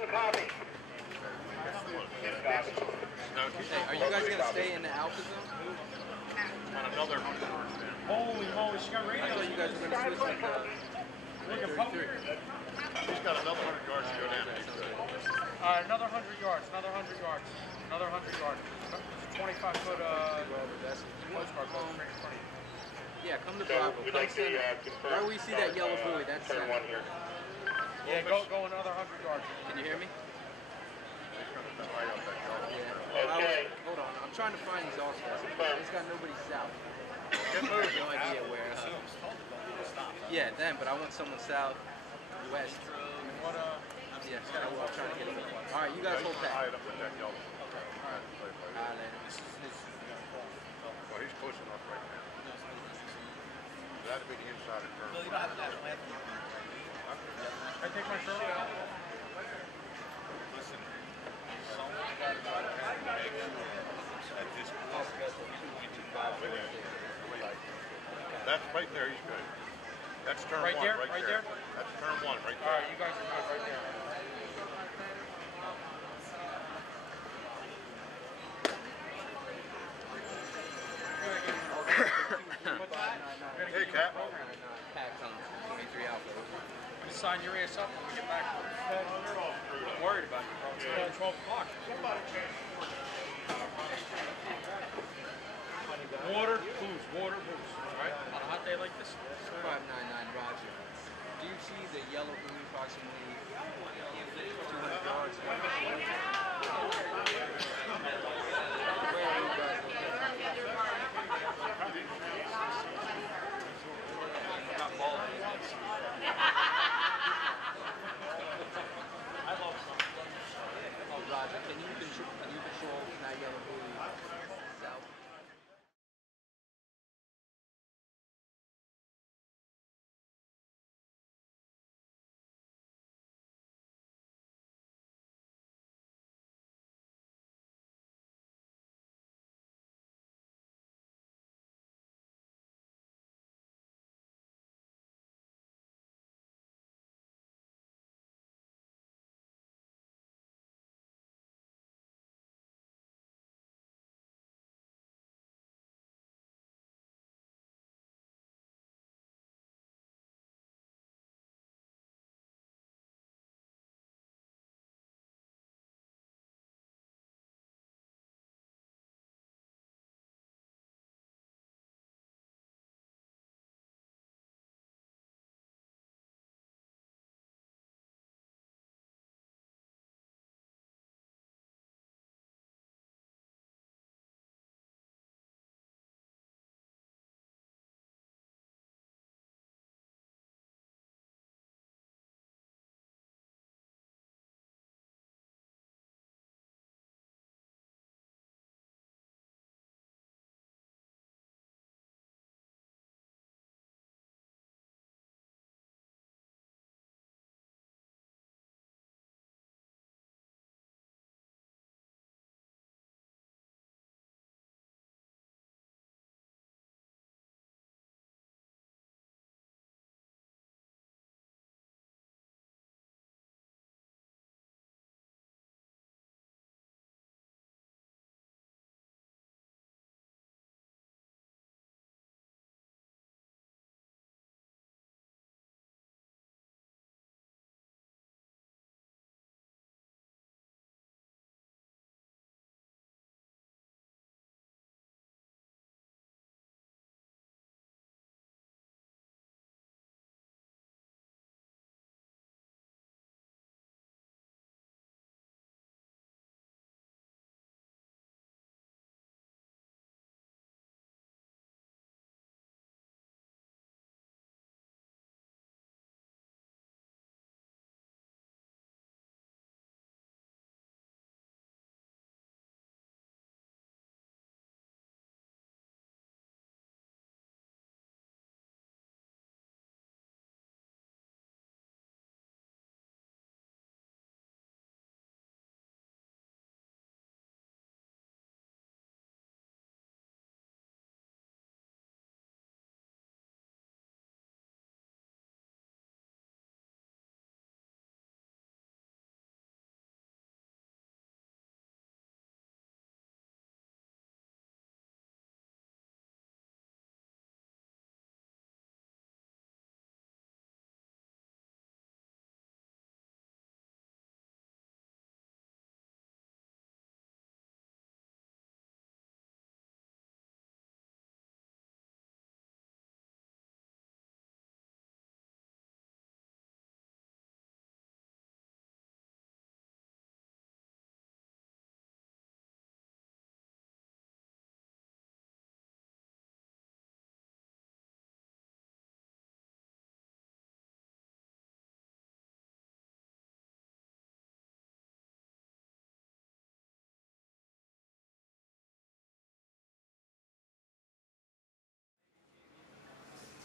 Hey, are you guys going to stay in the Alpha Zone? On another 100 yards down. Holy moly, she got radio. I thought you guys were going to switch with 33. He's got another 100 yards to go down. Another 100 yards, another 100 yards, another 100 yards. 25-foot postcard boat right in front of you. Yeah, come to Bravo. Come center. Where we see that yellow buoy, that's center. Yeah, go another 100 yards. Can you hear me? Okay. Hold on, I'm trying to find these All-Stars. It's got nobody south. No idea where. Yeah, them, but I want someone south, west. What, yeah, I'm trying to get it. All right, you guys hold that. Well, he's close enough right now. That'd be the inside of turn. I take my shirt off. Listen, that's right there, he's good. That's turn right one, there, right there. That's turn one, right there. Alright, you guys are good right there. Hey, Cap. Just sign your ass up when we get back. I'm worried about you, bro. It's 12 o'clock. Water, booze, water, booze. Alright? On a hot day like this. 599, Roger. Do you see the yellow buoy approximately 200 yards? Where are you guys? Roger, can you control that yellow buoy south?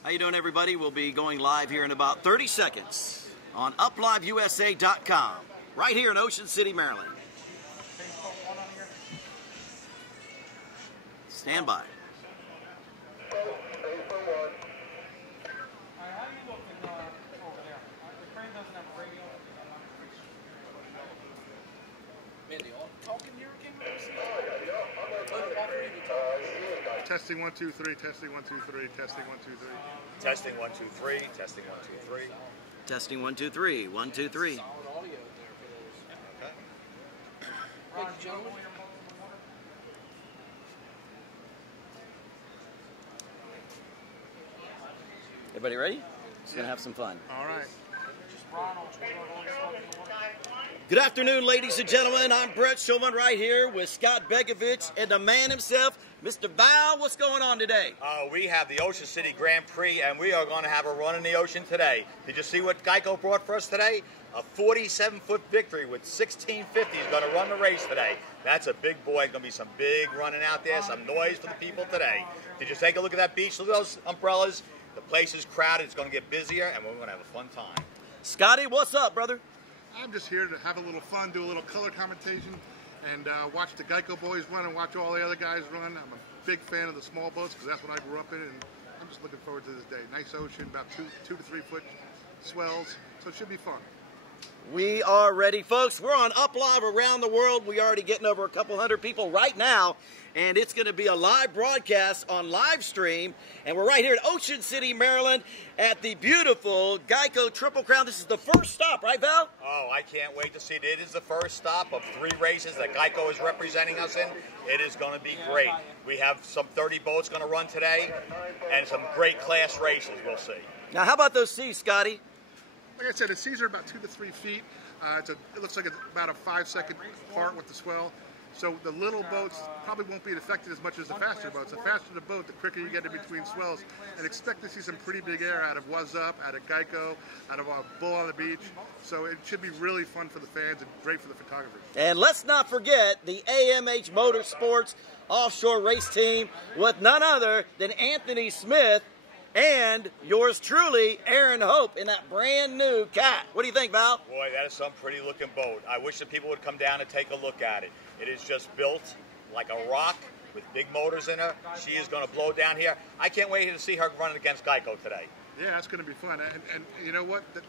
How you doing, everybody? We'll be going live here in about 30 seconds on upliveusa.com, right here in Ocean City, Maryland. Stand by. Testing 1 2 3. Testing 1 2 3. Testing 1 2 3. Testing 1 2 3. Testing 1 2 3. Testing 1 2 3. 1 2 3. Solid audio there for those. Okay. Thank you, gentlemen. Everybody ready? Just gonna have some fun. All right. Good afternoon, ladies and gentlemen. I'm Brett Shulman right here with Scott Begovich and the man himself, Mr. Val. What's going on today? We have the Ocean City Grand Prix, and we are going to have a run in the ocean today. Did you see what Geico brought for us today? A 47-foot victory with 1650 is going to run the race today. That's a big boy. Going to be some big running out there, some noise for the people today. Did you take a look at that beach? Look at those umbrellas. The place is crowded. It's going to get busier, and we're going to have a fun time. Scotty, what's up, brother? I'm just here to have a little fun, do a little color commentation, and watch the Geico boys run and watch all the other guys run. I'm a big fan of the small boats because that's what I grew up in, and I'm just looking forward to this day. Nice ocean, about 2 to 3 foot swells, so it should be fun. We are ready, folks. We're on Up Live around the world. We're already getting over a couple hundred people right now, and it's going to be a live broadcast on live stream. And we're right here at Ocean City, Maryland, at the beautiful Geico Triple Crown. This is the first stop, right, Val? Oh, I can't wait to see it. It is the first stop of 3 races that Geico is representing us in. It is going to be great. We have some 30 boats going to run today, and some great class races we'll see. Now, how about those seas, Scotty? Like I said, the seas are about 2 to 3 feet. It looks like it's about a 5-second part with the swell. So the little boats probably won't be affected as much as the faster boats. The faster the boat, the quicker you get in between swells. And expect to see some pretty big air out of What's Up, out of Geico, out of Bull on the Beach. So it should be really fun for the fans and great for the photographers. And let's not forget the AMH Motorsports offshore race team with none other than Anthony Smith and yours truly, Aaron Hope, in that brand new Cat. What do you think, Val? Boy, that is some pretty looking boat. I wish that people would come down and take a look at it. It is just built like a rock with big motors in her. She is going to blow down here. I can't wait to see her running against Geico today. Yeah, that's going to be fun. And you know what? The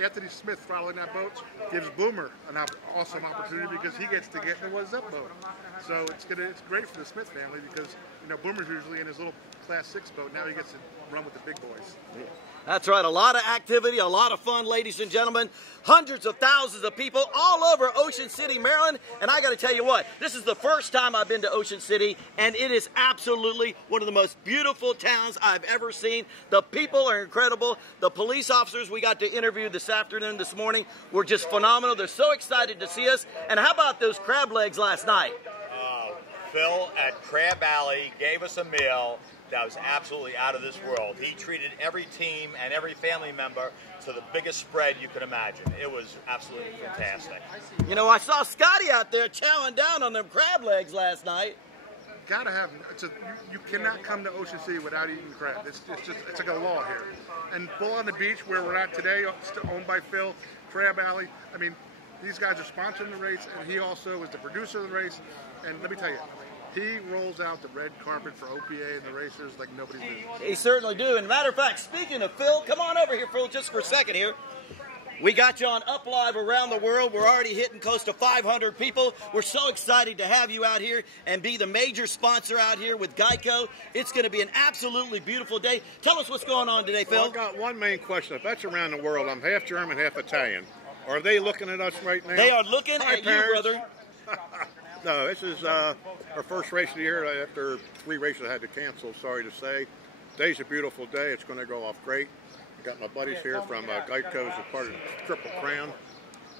Anthony Smith throttling that boat gives Boomer an awesome opportunity because he gets to get in the What's Up boat. So it's great for the Smith family because, you know, Boomer's usually in his little Class 6 boat. Now he gets to run with the big boys. Yeah. That's right. A lot of activity, a lot of fun, ladies and gentlemen. Hundreds of thousands of people all over Ocean City, Maryland. And I got to tell you what, this is the first time I've been to Ocean City, and it is absolutely one of the most beautiful towns I've ever seen. The people are incredible. The police officers we got to interview this afternoon, this morning, were just phenomenal. They're so excited to see us. And how about those crab legs last night? Phil at Crab Alley gave us a meal that was absolutely out of this world. He treated every team and every family member to the biggest spread you could imagine. It was absolutely fantastic. You know, I saw Scotty out there chowing down on them crab legs last night. Gotta have you cannot come to Ocean City without eating crab. It's like a law here. And Bull on the Beach, where we're at today, owned by Phil, Crab Alley. I mean, these guys are sponsoring the race, and he also is the producer of the race. And let me tell you, he rolls out the red carpet for OPA and the racers like nobody's business. He certainly do. And matter of fact, speaking of Phil, come on over here, Phil, just for a second here. We got you on Up Live around the world. We're already hitting close to 500 people. We're so excited to have you out here and be the major sponsor out here with Geico. It's going to be an absolutely beautiful day. Tell us what's going on today, Phil. Well, I've got one main question. If that's around the world, I'm half German, half Italian. Are they looking at us right now? They are looking at you, brother. No, this is our first race of the year after 3 races I had to cancel, sorry to say. Today's a beautiful day. It's going to go off great. I got my buddies here from Geico as a part of the Triple Crown.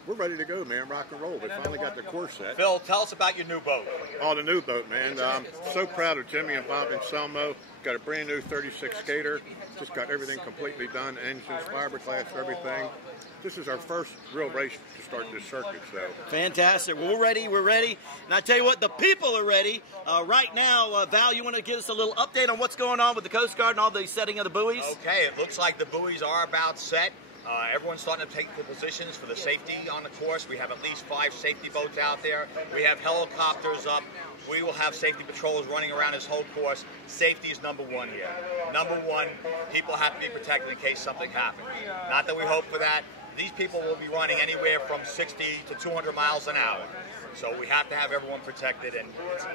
we're ready to go, man. Rock and roll. We finally got the course set. Phil, tell us about your new boat. Oh, the new boat, man. I'm so proud of Jimmy and Bob and Selmo. Got a brand new 36 skater. Just got everything completely done. Engines, fiberglass, everything. This is our first real race to start this circuit. So fantastic. Well, we're ready. We're ready. And I tell you what, the people are ready. Right now, Val, you want to give us a little update on what's going on with the Coast Guard and all the setting of the buoys? Okay, it looks like the buoys are about set. Everyone's starting to take the positions for the safety on the course. We have at least 5 safety boats out there. We have helicopters up. We will have safety patrols running around this whole course. Safety is number one here. Number one, people have to be protected in case something happens. Not that we hope for that. These people will be running anywhere from 60 to 200 miles an hour. So we have to have everyone protected, and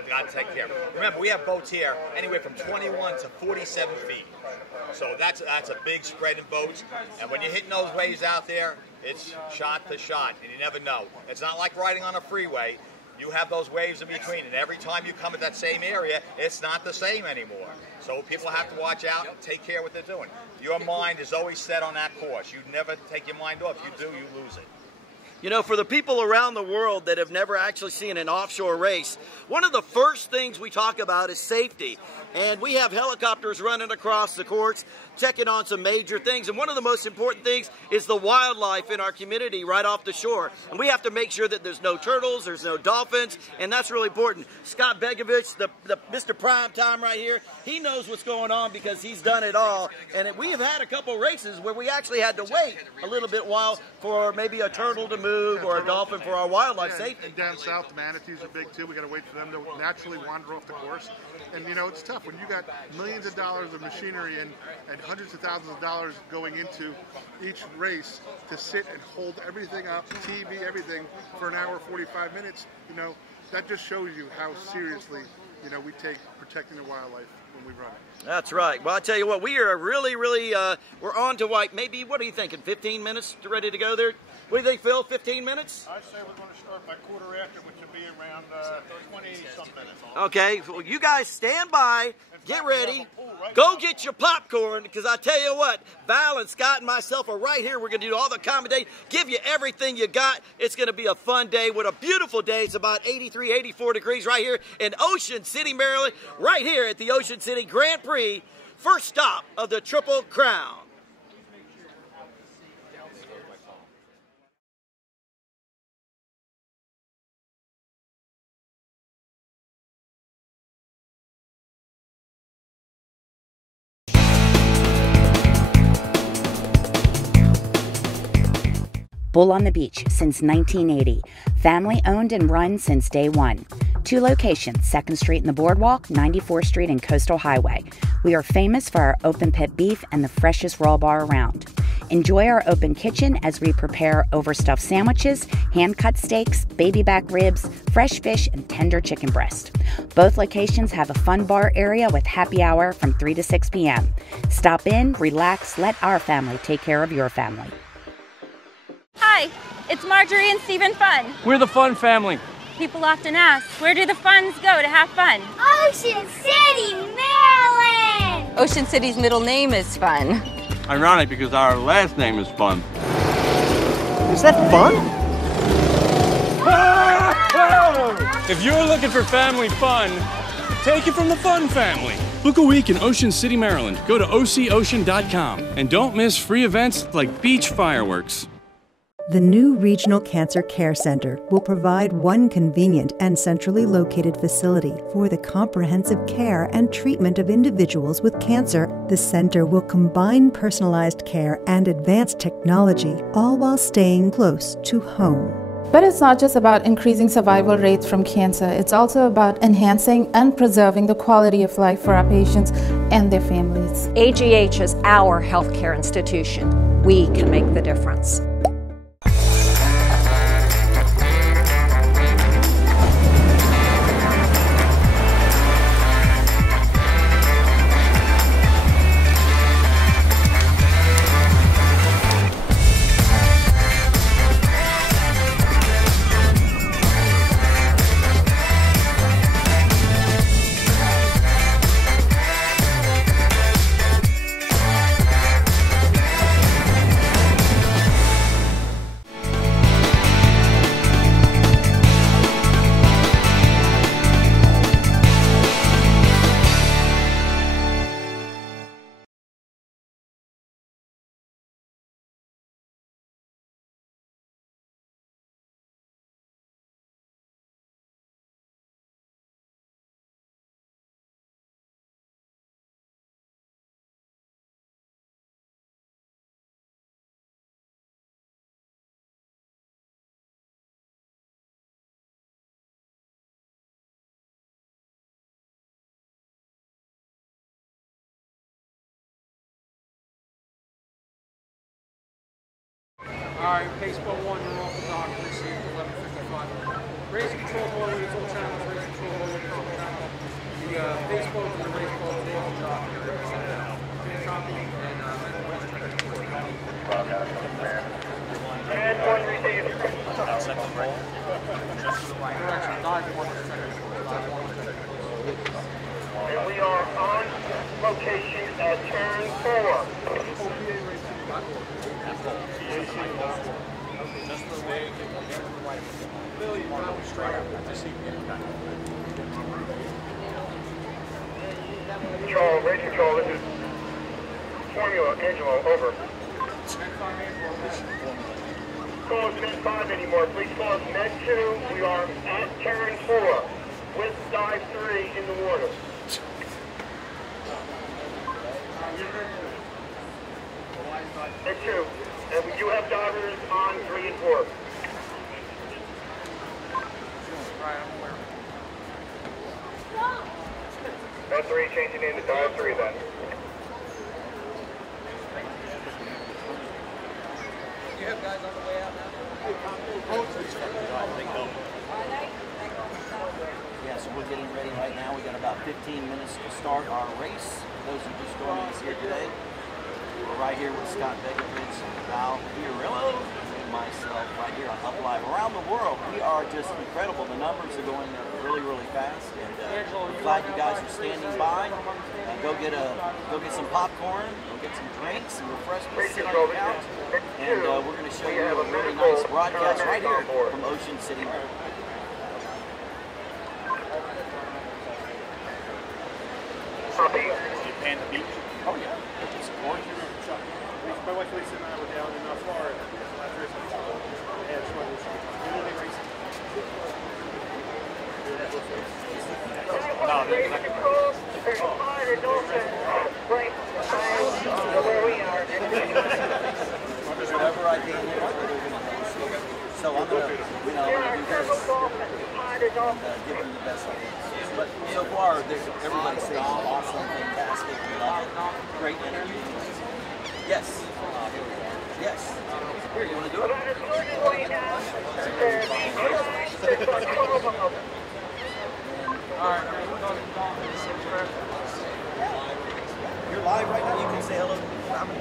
we got to take care of it. Remember, we have boats here anywhere from 21 to 47 feet. So that's a big spread in boats. And when you're hitting those waves out there, it's shot to shot, and you never know. It's not like riding on a freeway. You have those waves in between, and every time you come at that same area, it's not the same anymore. So people have to watch out and take care of what they're doing. Your mind is always set on that course. You never take your mind off. You do, you lose it. You know, for the people around the world that have never actually seen an offshore race, one of the first things we talk about is safety. And we have helicopters running across the course, checking on some major things. And one of the most important things is the wildlife in our community right off the shore. And we have to make sure that there's no turtles, there's no dolphins, and that's really important. Scott Begovich, the Mr. Prime Time right here, he knows what's going on because he's done it all. And we have had a couple races where we actually had to wait a little bit while for maybe a turtle to move or a dolphin for our wildlife safety. And down south, the manatees are big too. We got to wait for them to naturally wander off the course. And you know, it's tough when you got millions of dollars of machinery and hundreds of thousands of dollars going into each race to sit and hold everything up, TV, everything for an hour, 45 minutes. You know, that just shows you how seriously, you know, we take protecting the wildlife when we run it. That's right. Well, I tell you what, we are really, we're on to like maybe, what are you thinking, 15 minutes ready to go there? What do you think, Phil, 15 minutes? I say we're going to start by quarter after, which will be around 20-some minutes. Okay, well, you guys stand by, get ready, go get your popcorn, because I tell you what, Val and Scott and myself are right here. We're going to do all the accommodating, give you everything you got. It's going to be a fun day with a beautiful day. It's about 83, 84 degrees right here in Ocean City, Maryland, right here at the Ocean City Grand Prix, first stop of the Triple Crown. Bull on the Beach since 1980. Family owned and run since day one. 2 locations, 2nd Street and the Boardwalk, 94th Street and Coastal Highway. We are famous for our open pit beef and the freshest raw bar around. Enjoy our open kitchen as we prepare overstuffed sandwiches, hand-cut steaks, baby back ribs, fresh fish, and tender chicken breast. Both locations have a fun bar area with happy hour from 3 to 6 p.m. Stop in, relax, let our family take care of your family. Hi, it's Marjorie and Stephen Fun. We're the Fun family. People often ask, where do the Funs go to have fun? Ocean City, Maryland! Ocean City's middle name is Fun. Ironic because our last name is Fun. Is that fun? If you're looking for family fun, take it from the Fun family. Book a week in Ocean City, Maryland. Go to OCOcean.com and don't miss free events like beach fireworks. The new Regional Cancer Care Center will provide one convenient and centrally located facility for the comprehensive care and treatment of individuals with cancer. The center will combine personalized care and advanced technology, all while staying close to home. But it's not just about increasing survival rates from cancer, it's also about enhancing and preserving the quality of life for our patients and their families. AGH is our healthcare institution. We can make the difference. Alright, baseball 1, you're off the dock, received 11:55. Race control ball with its old channels, race control ball with its old channel. The baseball to the race ball to the off the dock. Copy and And one received. Correction, dive 1 second. And we are on location at turn 4. Control, race control, this is Formula Angelo, over. Call us Med 5 anymore, please call us Med 2. We are at turn 4 with dive 3 in the water. Med 2, and we do have divers on 3 and 4. Med 3 changing into dive 3 then. You have guys on the way out now? Yeah, so we're getting ready right now. We got about 15 minutes to start our race. For those who just joined us here today, we're right here with Scott Begovich and Val Fiorillo and myself right here on Up Live. Around the world, we are just incredible. The numbers are going really, really fast, and we're glad you guys are standing by. Go get some popcorn, go get some drinks and refreshments, sit on the couch, and we're going to show you a really nice broadcast right here from Ocean City, Maryland. Panda Beach. Oh yeah, it's gorgeous. My wife Lisa and I were down in Florida last year. Whatever I can do, so I'm going to do this and give them the best I can. But so far, everybody's saying awesome, fantastic, love it, great energy. Yes. Yes. Here, you want to do it? You're live right now. You can say hello to the family.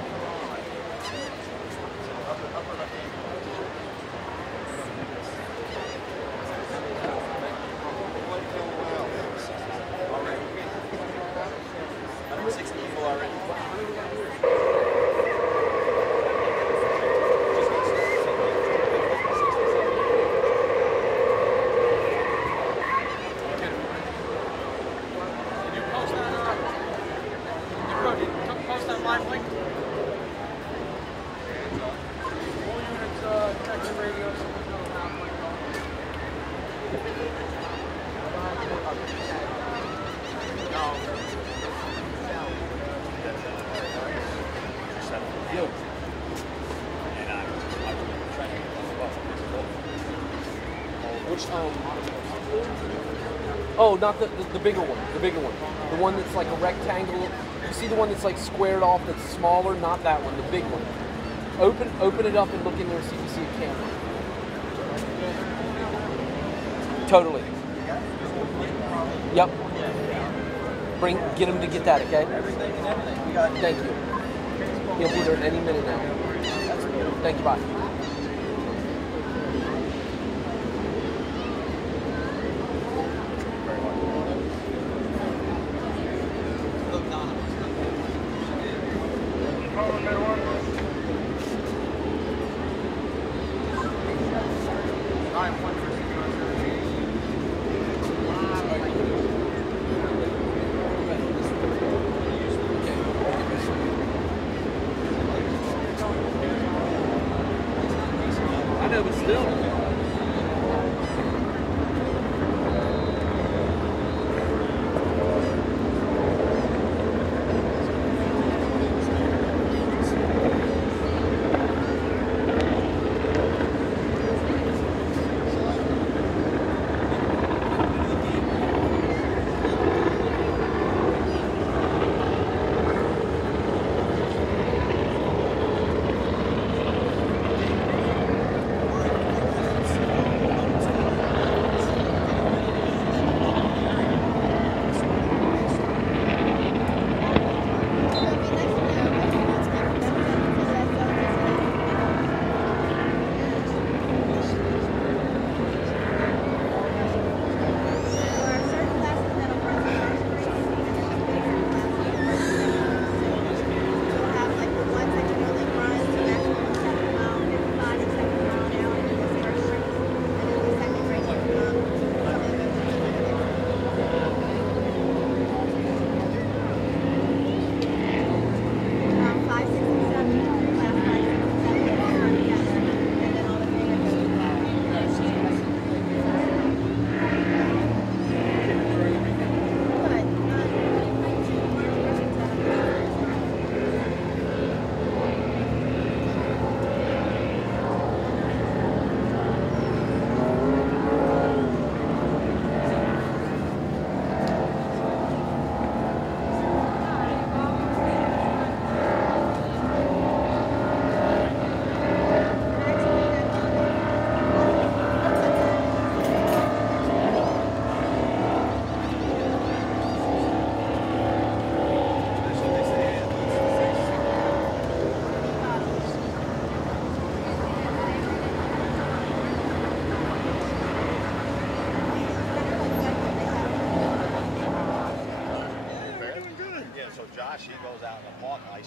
Oh, not the bigger one. The bigger one. The one that's like a rectangle. You see the one that's like squared off that's smaller? Not that one. The big one. Open it up and look in there so you can see a camera. Totally. Yep. Get him to get that, okay? Thank you. He'll be there any minute now. Thank you, bye.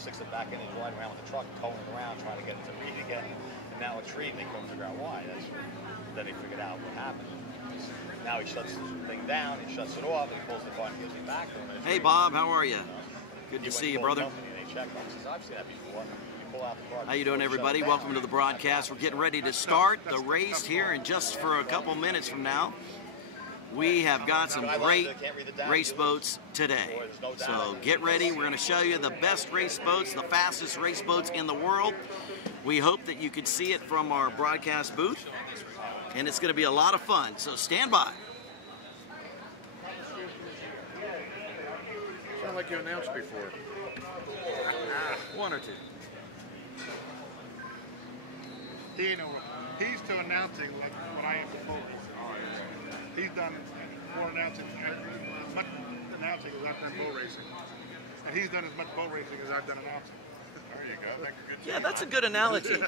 sticks it back in, he's riding around with the truck, towing it around, trying to get it to read again. And now it's reading, they couldn't figure out why. Then they figured out what happened. Now he shuts the thing down, he shuts it off, and he pulls the car and gives it back to him. Hey, Bob, how are you? Good to see you, brother. I've seen that before. How you doing, everybody? Welcome to the broadcast. We're getting ready to start the race here, and just for a couple minutes from now, we have got some great race boats today. So get ready. We're going to show you the best race boats, the fastest race boats in the world. We hope that you can see it from our broadcast booth, and it's going to be a lot of fun. So stand by. Sound like you announced before. One or two. He's to announcing like what I am to bull racing. He's done more announcing, as much announcing as I've done bull racing. And he's done as much bull racing as I've done announcing. There you go. That's a good Yeah, that's a good analogy.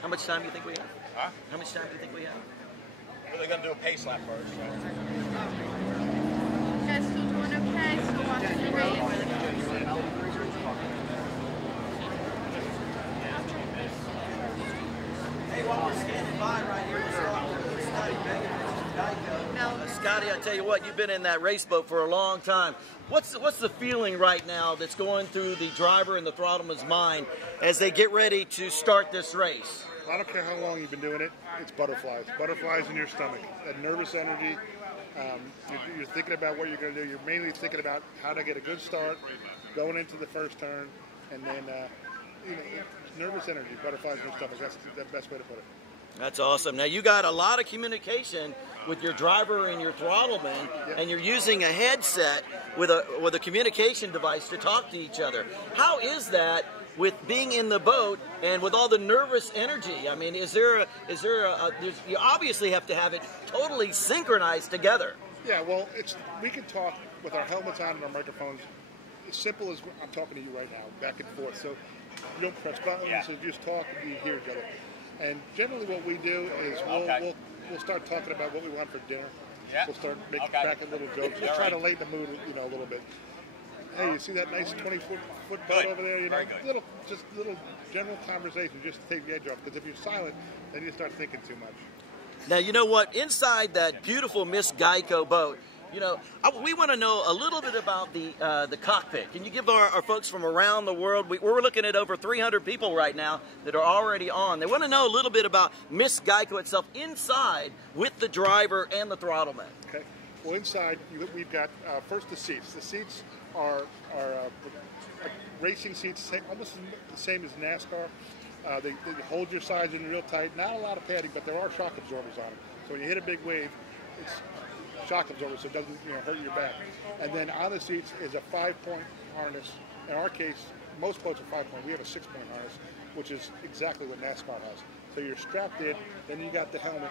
How much time do you think we have? Huh? How much time do you think we have? Well, they're going to do a pace lap first, right? You guys still doing okay? Still watching the race? Hey, while we're standing by right here, we're talking with Scotty Beggin. Scotty, I tell you what, you've been in that race boat for a long time. What's the feeling right now that's going through the driver and the throttleman's mind as they get ready to start this race? I don't care how long you've been doing it, it's butterflies. Butterflies in your stomach. That nervous energy. You're thinking about what you're going to do. You're mainly thinking about how to get a good start, going into the first turn, and then, nervous energy, butterflies in your stomach. That's the best way to put it. That's awesome. Now, you got a lot of communication with your driver and your throttleman, and you're using a headset with a communication device to talk to each other. How is that with being in the boat and with all the nervous energy? I mean, you obviously have to have it totally synchronized together. Yeah, well, we can talk with our helmets on and our microphones. As simple as I'm talking to you right now, back and forth. So you don't press buttons, so you just talk and you hear each other. And generally what we do is we'll start talking about what we want for dinner. Yeah. We'll start cracking little jokes. Just try to lighten the mood, a little bit. Hey, you see that nice 20-foot boat over there? Little general conversation just to take the edge off. Because if you're silent, then you start thinking too much. Now, you know what? Inside that beautiful Miss Geico boat, we want to know a little bit about the cockpit. Can you give our folks from around the world, we're looking at over 300 people right now that are already on. They want to know a little bit about Miss Geico itself inside with the driver and the throttleman. Okay. Well, inside we've got first the seats. The seats are racing seats, almost the same as NASCAR. They hold your sides in real tight. Not a lot of padding, but there are shock absorbers on them. So when you hit a big wave, it's shock absorber, so it doesn't hurt your back. And then on the seats is a 5-point harness. In our case, most boats are 5-point. We have a 6-point harness, which is exactly what NASCAR has. So you're strapped in, then you got the helmet,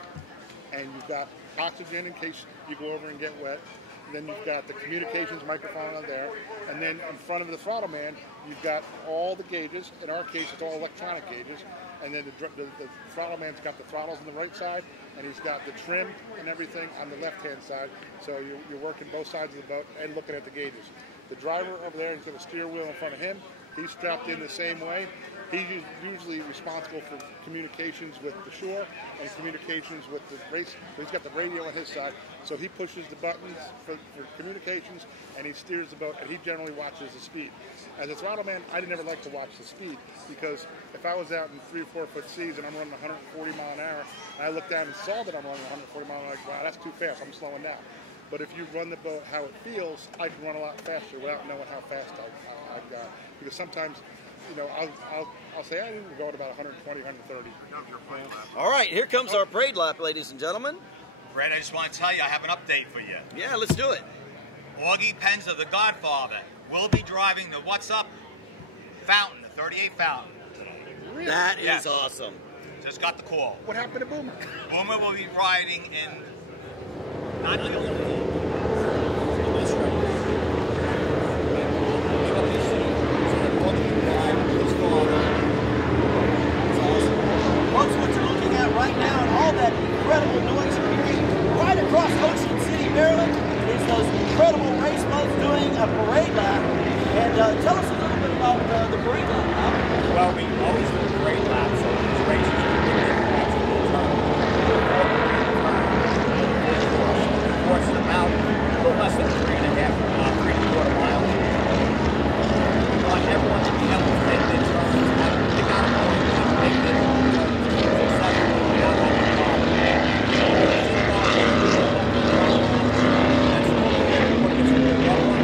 and you've got oxygen in case you go over and get wet. And then you've got the communications microphone on there. And then in front of the throttle man, you've got all the gauges. In our case, it's all electronic gauges. And then the throttle man's got the throttles on the right side, and he's got the trim and everything on the left-hand side. So you're working both sides of the boat and looking at the gauges. The driver over there has got a steer wheel in front of him. He's strapped in the same way. He's usually responsible for communications with the shore and communications with the race. He's got the radio on his side, so he pushes the buttons for communications, and he steers the boat, and he generally watches the speed. As a throttle man, I never like to watch the speed, because if I was out in 3 or 4 foot seas and I'm running 140 mile an hour, and I look down and saw that I'm running 140 mile an hour, I'm like, wow, that's too fast, I'm slowing down. But if you run the boat how it feels, I can run a lot faster without knowing how fast I've got. Because sometimes, I'll say I can go at about 120, 130. All right, here comes our parade lap, ladies and gentlemen. Brad, I just want to tell you, I have an update for you. Yeah, let's do it. Augie Penza, the Godfather, will be driving the What's Up Fountain, the 38 Fountain. Really? That is awesome. Just got the call. What happened to Boomer? Boomer will be riding in... Not only folks, what you're looking at right now and all that incredible noise you're hearing right across Ocean City, Maryland, is those incredible race boats doing a tell us a little bit about the parade lap now. Well, we always do a parade lap, so these races are a bit different. Of course, it's about a little less than 3.25 miles. We want everyone to be able to make their turns, pick out a point, make their turns successfully without having a problem. That's what gets a bit rougher.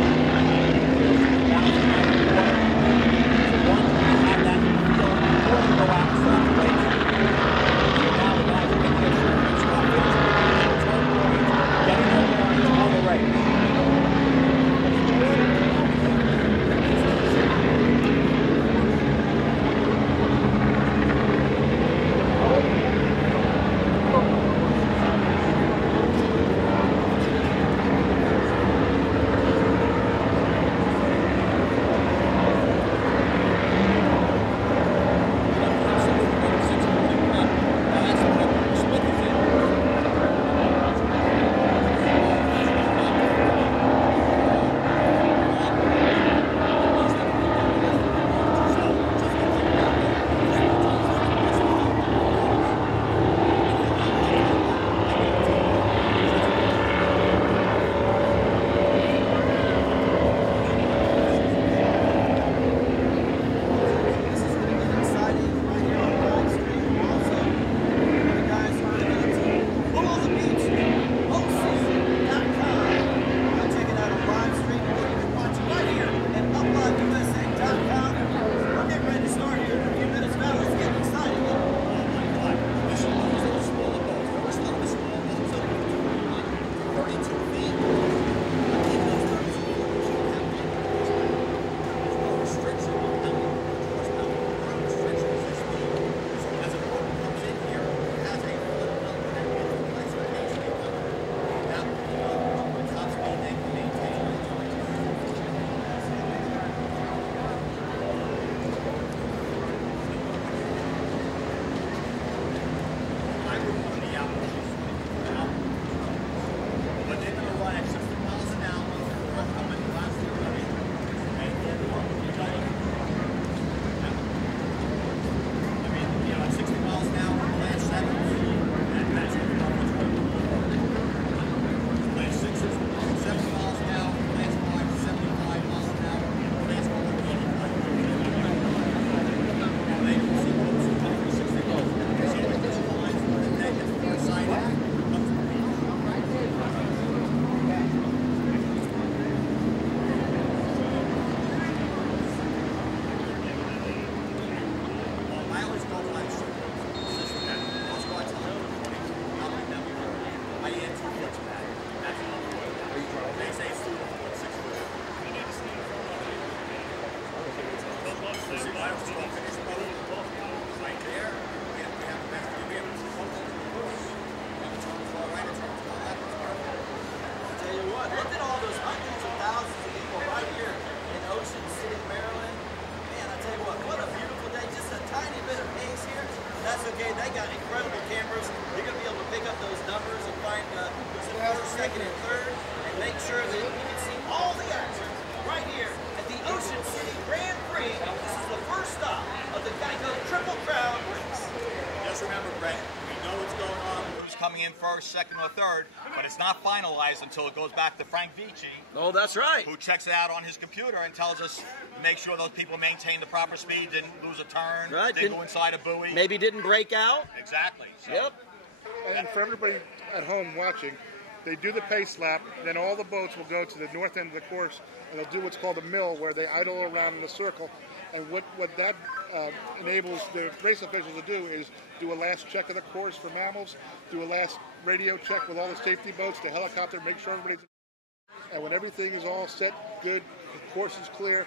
Okay, they got incredible cameras. You're going to be able to pick up those numbers and find who's in first, second, and third, and make sure that you can see all the action right here at the Ocean City Grand Prix. This is the first stop of the Geico Triple Crown race. Just remember, Brett, we know what's going on, who's coming in first, second, or third, but it's not finalized until it goes back to Frank Vici. Oh, that's right. Who checks it out on his computer and tells us, make sure those people maintain the proper speed, didn't lose a turn, right. didn't go inside a buoy. Maybe didn't break out. Exactly. So. Yep. And for everybody at home watching, they do the pace lap, then all the boats will go to the north end of the course, and they'll do what's called a mill, where they idle around in a circle. And what that enables the race officials to do is do a last check of the course for mammals, do a last radio check with all the safety boats, the helicopter, make sure everybody's... And when everything is all set, good, the course is clear,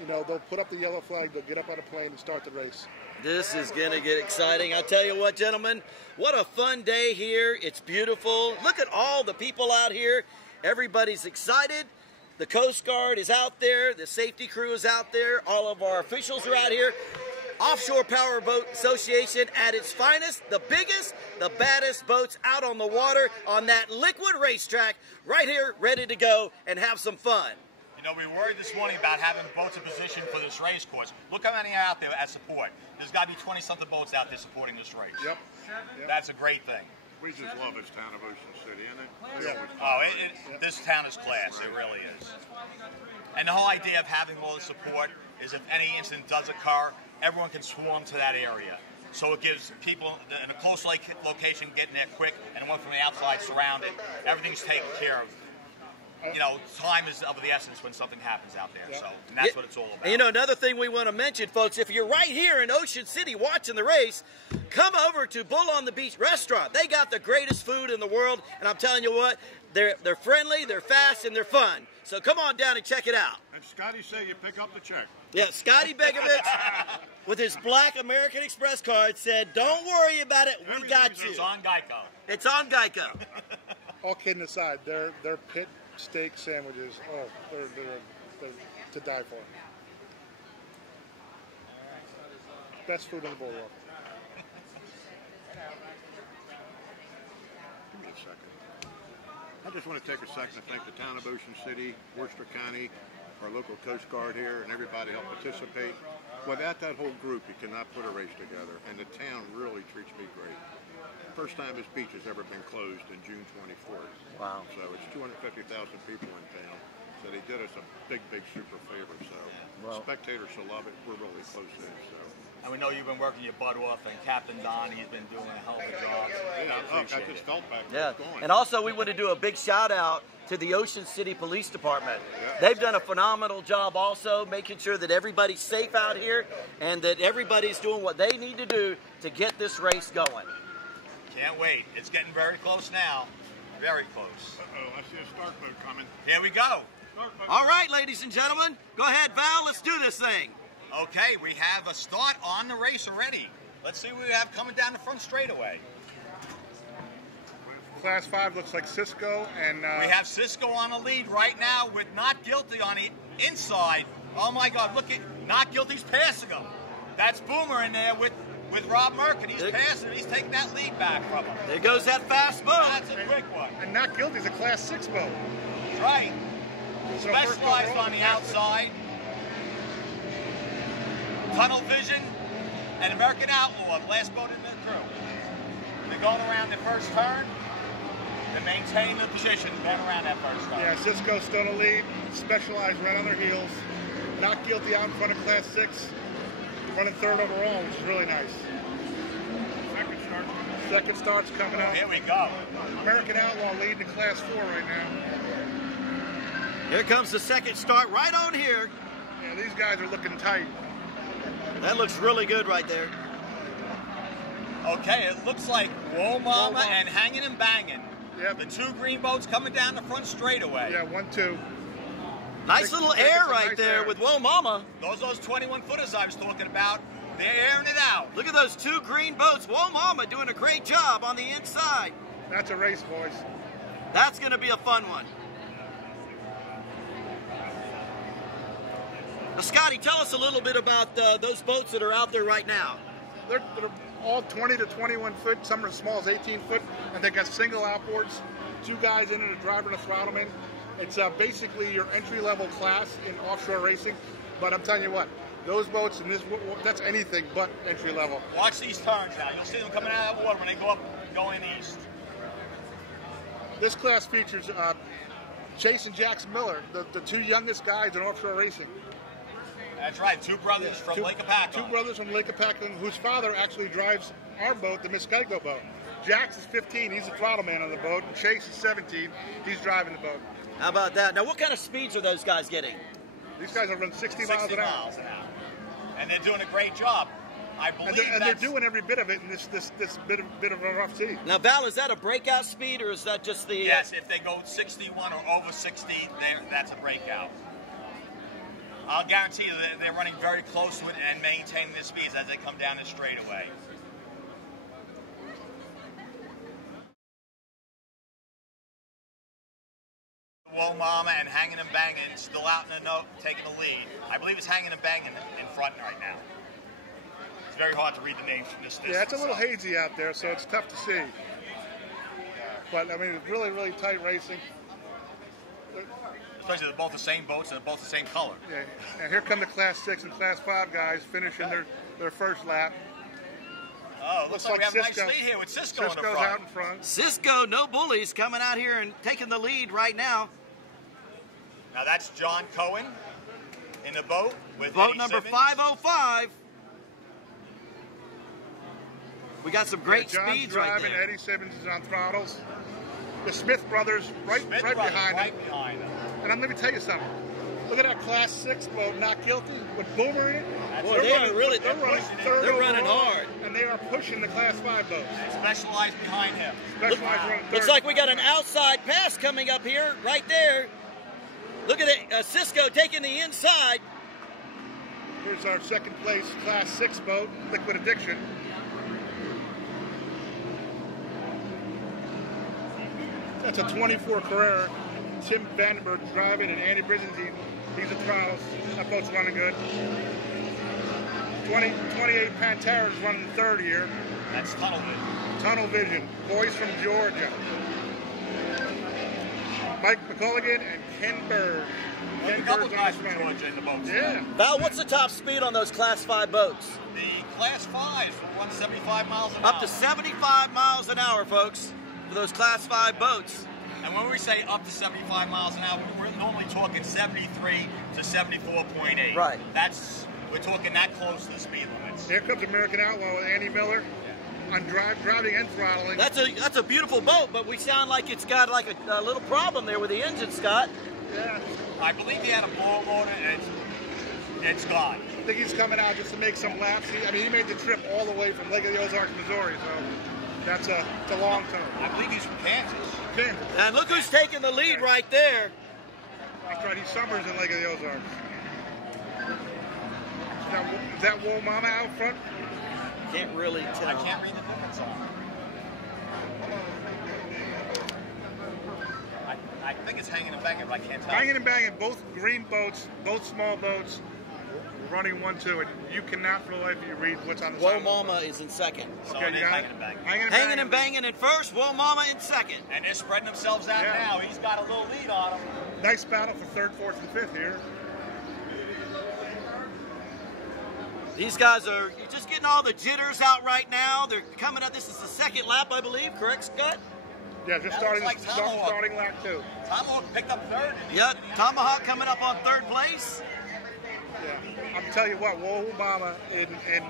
you know, they'll put up the yellow flag, they'll get up on a plane and start the race. This is going to get exciting. I'll tell you what, gentlemen, what a fun day here. It's beautiful. Look at all the people out here. Everybody's excited. The Coast Guard is out there. The safety crew is out there. All of our officials are out here. Offshore Power Boat Association at its finest, the biggest, the baddest boats out on the water on that liquid racetrack right here, ready to go and have some fun. You know, we were worried this morning about having boats in position for this race course. Look how many are out there as support. There's got to be 20-something boats out there supporting this race. Yep. That's a great thing. We just love this town of Ocean City, isn't it? This town is class. It really is. And the whole idea of having all the support is if any incident does occur, everyone can swarm to that area. So it gives people in a close location getting there quick, and one from the outside surrounded. Everything's taken care of. You know, time is of the essence when something happens out there. So, and that's what it's all about. And you know, another thing we want to mention, folks, if you're right here in Ocean City watching the race, come over to Bull on the Beach Restaurant. They got the greatest food in the world, and I'm telling you what, they're friendly, they're fast, and they're fun. So come on down and check it out. And Scotty said you pick up the check. Yeah, Scotty Begovic, with his black American Express card, said, "Don't worry about it, we got you." It's on Geico. It's on Geico. All kidding aside, their pit steak sandwiches, they're to die for. Best food in the boardwalk. Give me a second. I just want to take a second to thank the town of Ocean City, Worcester County, our local Coast Guard here, and everybody helped participate. Without that whole group, you cannot put a race together, and the town really treats me great. First time this beach has ever been closed in June 24th. Wow. So it's 250,000 people in town. So they did us a big, big super favor. So spectators will love it. We're really close in. So. And we know you've been working your butt off, and Captain Don, he's been doing a hell of a job. I just felt back there. Yeah. And also we want to do a big shout out to the Ocean City Police Department. They've done a phenomenal job also making sure that everybody's safe out here and that everybody's doing what they need to do to get this race going. Can't wait. It's getting very close now. Very close. Uh-oh, I see a start boat coming. Here we go. All right, ladies and gentlemen. Go ahead, Val. Let's do this thing. Okay, we have a start on the race already. Let's see what we have coming down the front straightaway. Class 5 looks like Cisco, and we have Cisco on the lead right now with Not Guilty on the inside. Oh my God, look at Not Guilty's passing him. That's Boomer in there with Rob Merkin. He's passing him. He's taking that lead back from him. There goes that fast boat. That's a quick one. And Not Guilty's a Class 6 boat. That's right. So Specialized on the outside. Tunnel Vision and American Outlaw, the last boat in the crew. They're going around the first turn. They're maintaining the position going around that first turn. Yeah, Cisco's still in the lead. Specialized right on their heels. Not Guilty out in front of Class 6. Running third overall, which is really nice. Second start's coming up. Here we go. American Outlaw leading in Class 4 right now. Here comes the second start right on here. Yeah, these guys are looking tight. That looks really good right there. Okay, it looks like Whoa Mama and Hanging and Banging. Yep. The two green boats coming down the front straightaway. Yeah, 1-2. Nice little air right there with Whoa Mama. Those 21-footers I was talking about, they're airing it out. Look at those two green boats. Whoa Mama doing a great job on the inside. That's a race, boys. That's going to be a fun one. Now, Scotty, tell us a little bit about those boats that are out there right now. They're all 20 to 21 foot. Some are as small as 18 foot. And they got single outboards. Two guys in it, a driver and a throttle-man. It's basically your entry-level class in offshore racing. But I'm telling you what, those boats, and that's anything but entry-level. Watch these turns now. You'll see them coming out of the water when they go up, going east. This class features Chase and Jackson Miller, the two youngest guys in offshore racing. That's right, two brothers from Lake Apacon. Two brothers from Lake Apacon, whose father actually drives our boat, the Miss Geico boat. Jax is 15, he's the throttle man on the boat, and Chase is 17, he's driving the boat. How about that? Now, what kind of speeds are those guys getting? These guys are running 60 miles an hour. And they're doing a great job. I believe and they're doing every bit of it in this bit of a rough sea. Now, Val, is that a breakout speed, or is that just the... Yes, if they go 61 or over 60, that's a breakout. I'll guarantee you that they're running very close to it and maintaining the speeds as they come down the straightaway. Whoa Mama and Hanging and Banging still out in the note, taking the lead. I believe it's Hanging and Banging in front right now. It's very hard to read the names from this distance. Yeah, it's a little hazy out there, so it's tough to see. But, I mean, it's really, really tight racing. especially they're both the same boats and they're both the same color. Yeah. And here come the Class 6 and Class 5 guys finishing their first lap. Oh, looks like we have Cisco. a nice lead here with Cisco in the Cisco's front. out in front. Cisco, no bullies, coming out here and taking the lead right now. Now that's John Cohen in the boat with Boat Eddie number Simmons. 505. We got some great John's speeds right driving, there. Eddie Simmons is on throttles. The Smith brothers right behind him. And let me tell you something. Look at that Class 6 boat, Not Guilty, with Boomer in it. Boy, they are really, they're running third they're running overall, hard. And they are pushing the Class 5 boats. Specialized behind him. Specialized running third. Looks like we got an outside pass coming up here, right there. Look at it, Cisco taking the inside. Here's our second place Class 6 boat, Liquid Addiction. That's a 24 Carrera. Tim Vandenberg's driving and Andy Brizantine, he's at throttles. That boat's running good. 28 Pantera's running third here. That's Tunnel Vision. Tunnel Vision, boys from Georgia. Mike McCulligan and Ken Bird. There's a couple guys from Georgia in the boats. Yeah. Val, what's the top speed on those Class 5 boats? The Class 5s will run 75 miles an hour. Up to 75 miles an hour, folks, for those Class 5 boats. And when we say up to 75 miles an hour, we're normally talking 73 to 74.8. Right. We're talking that close to the speed limits. Here comes American Outlaw with Andy Miller on driving and throttling. That's a beautiful boat, but we sound like it's got like a little problem there with the engine, Scott. Yeah. I believe he had a blower motor and it's gone. I think he's coming out just to make some laps. He made the trip all the way from Lake of the Ozarks, Missouri, so it's a long term. I believe he's from Kansas. And look who's taking the lead right there. That's right, he summers in Lake of the Ozarks. Is that Wool Mama out front? Can't really tell. I can't read the difference on it. I think it's Hanging and Banging, but I can't tell. Hanging and Banging, both green boats, both small boats, running 1-2, and you cannot for the life of you read what's on the Whoa side. Mama is in second. So Okay, it you is got Hanging it? and Banging. Hanging and Banging in first, Whoa Mama in second. And they're spreading themselves out now. He's got a little lead on him. Nice battle for third, fourth, and fifth here. These guys are just getting all the jitters out right now. They're coming up. This is the second lap, I believe. Correct, Scott? Yeah, just starting lap 2. Tomahawk picked up third. Yep, Tomahawk coming up on third place. Yeah, I'm telling you what, Whoa Mama and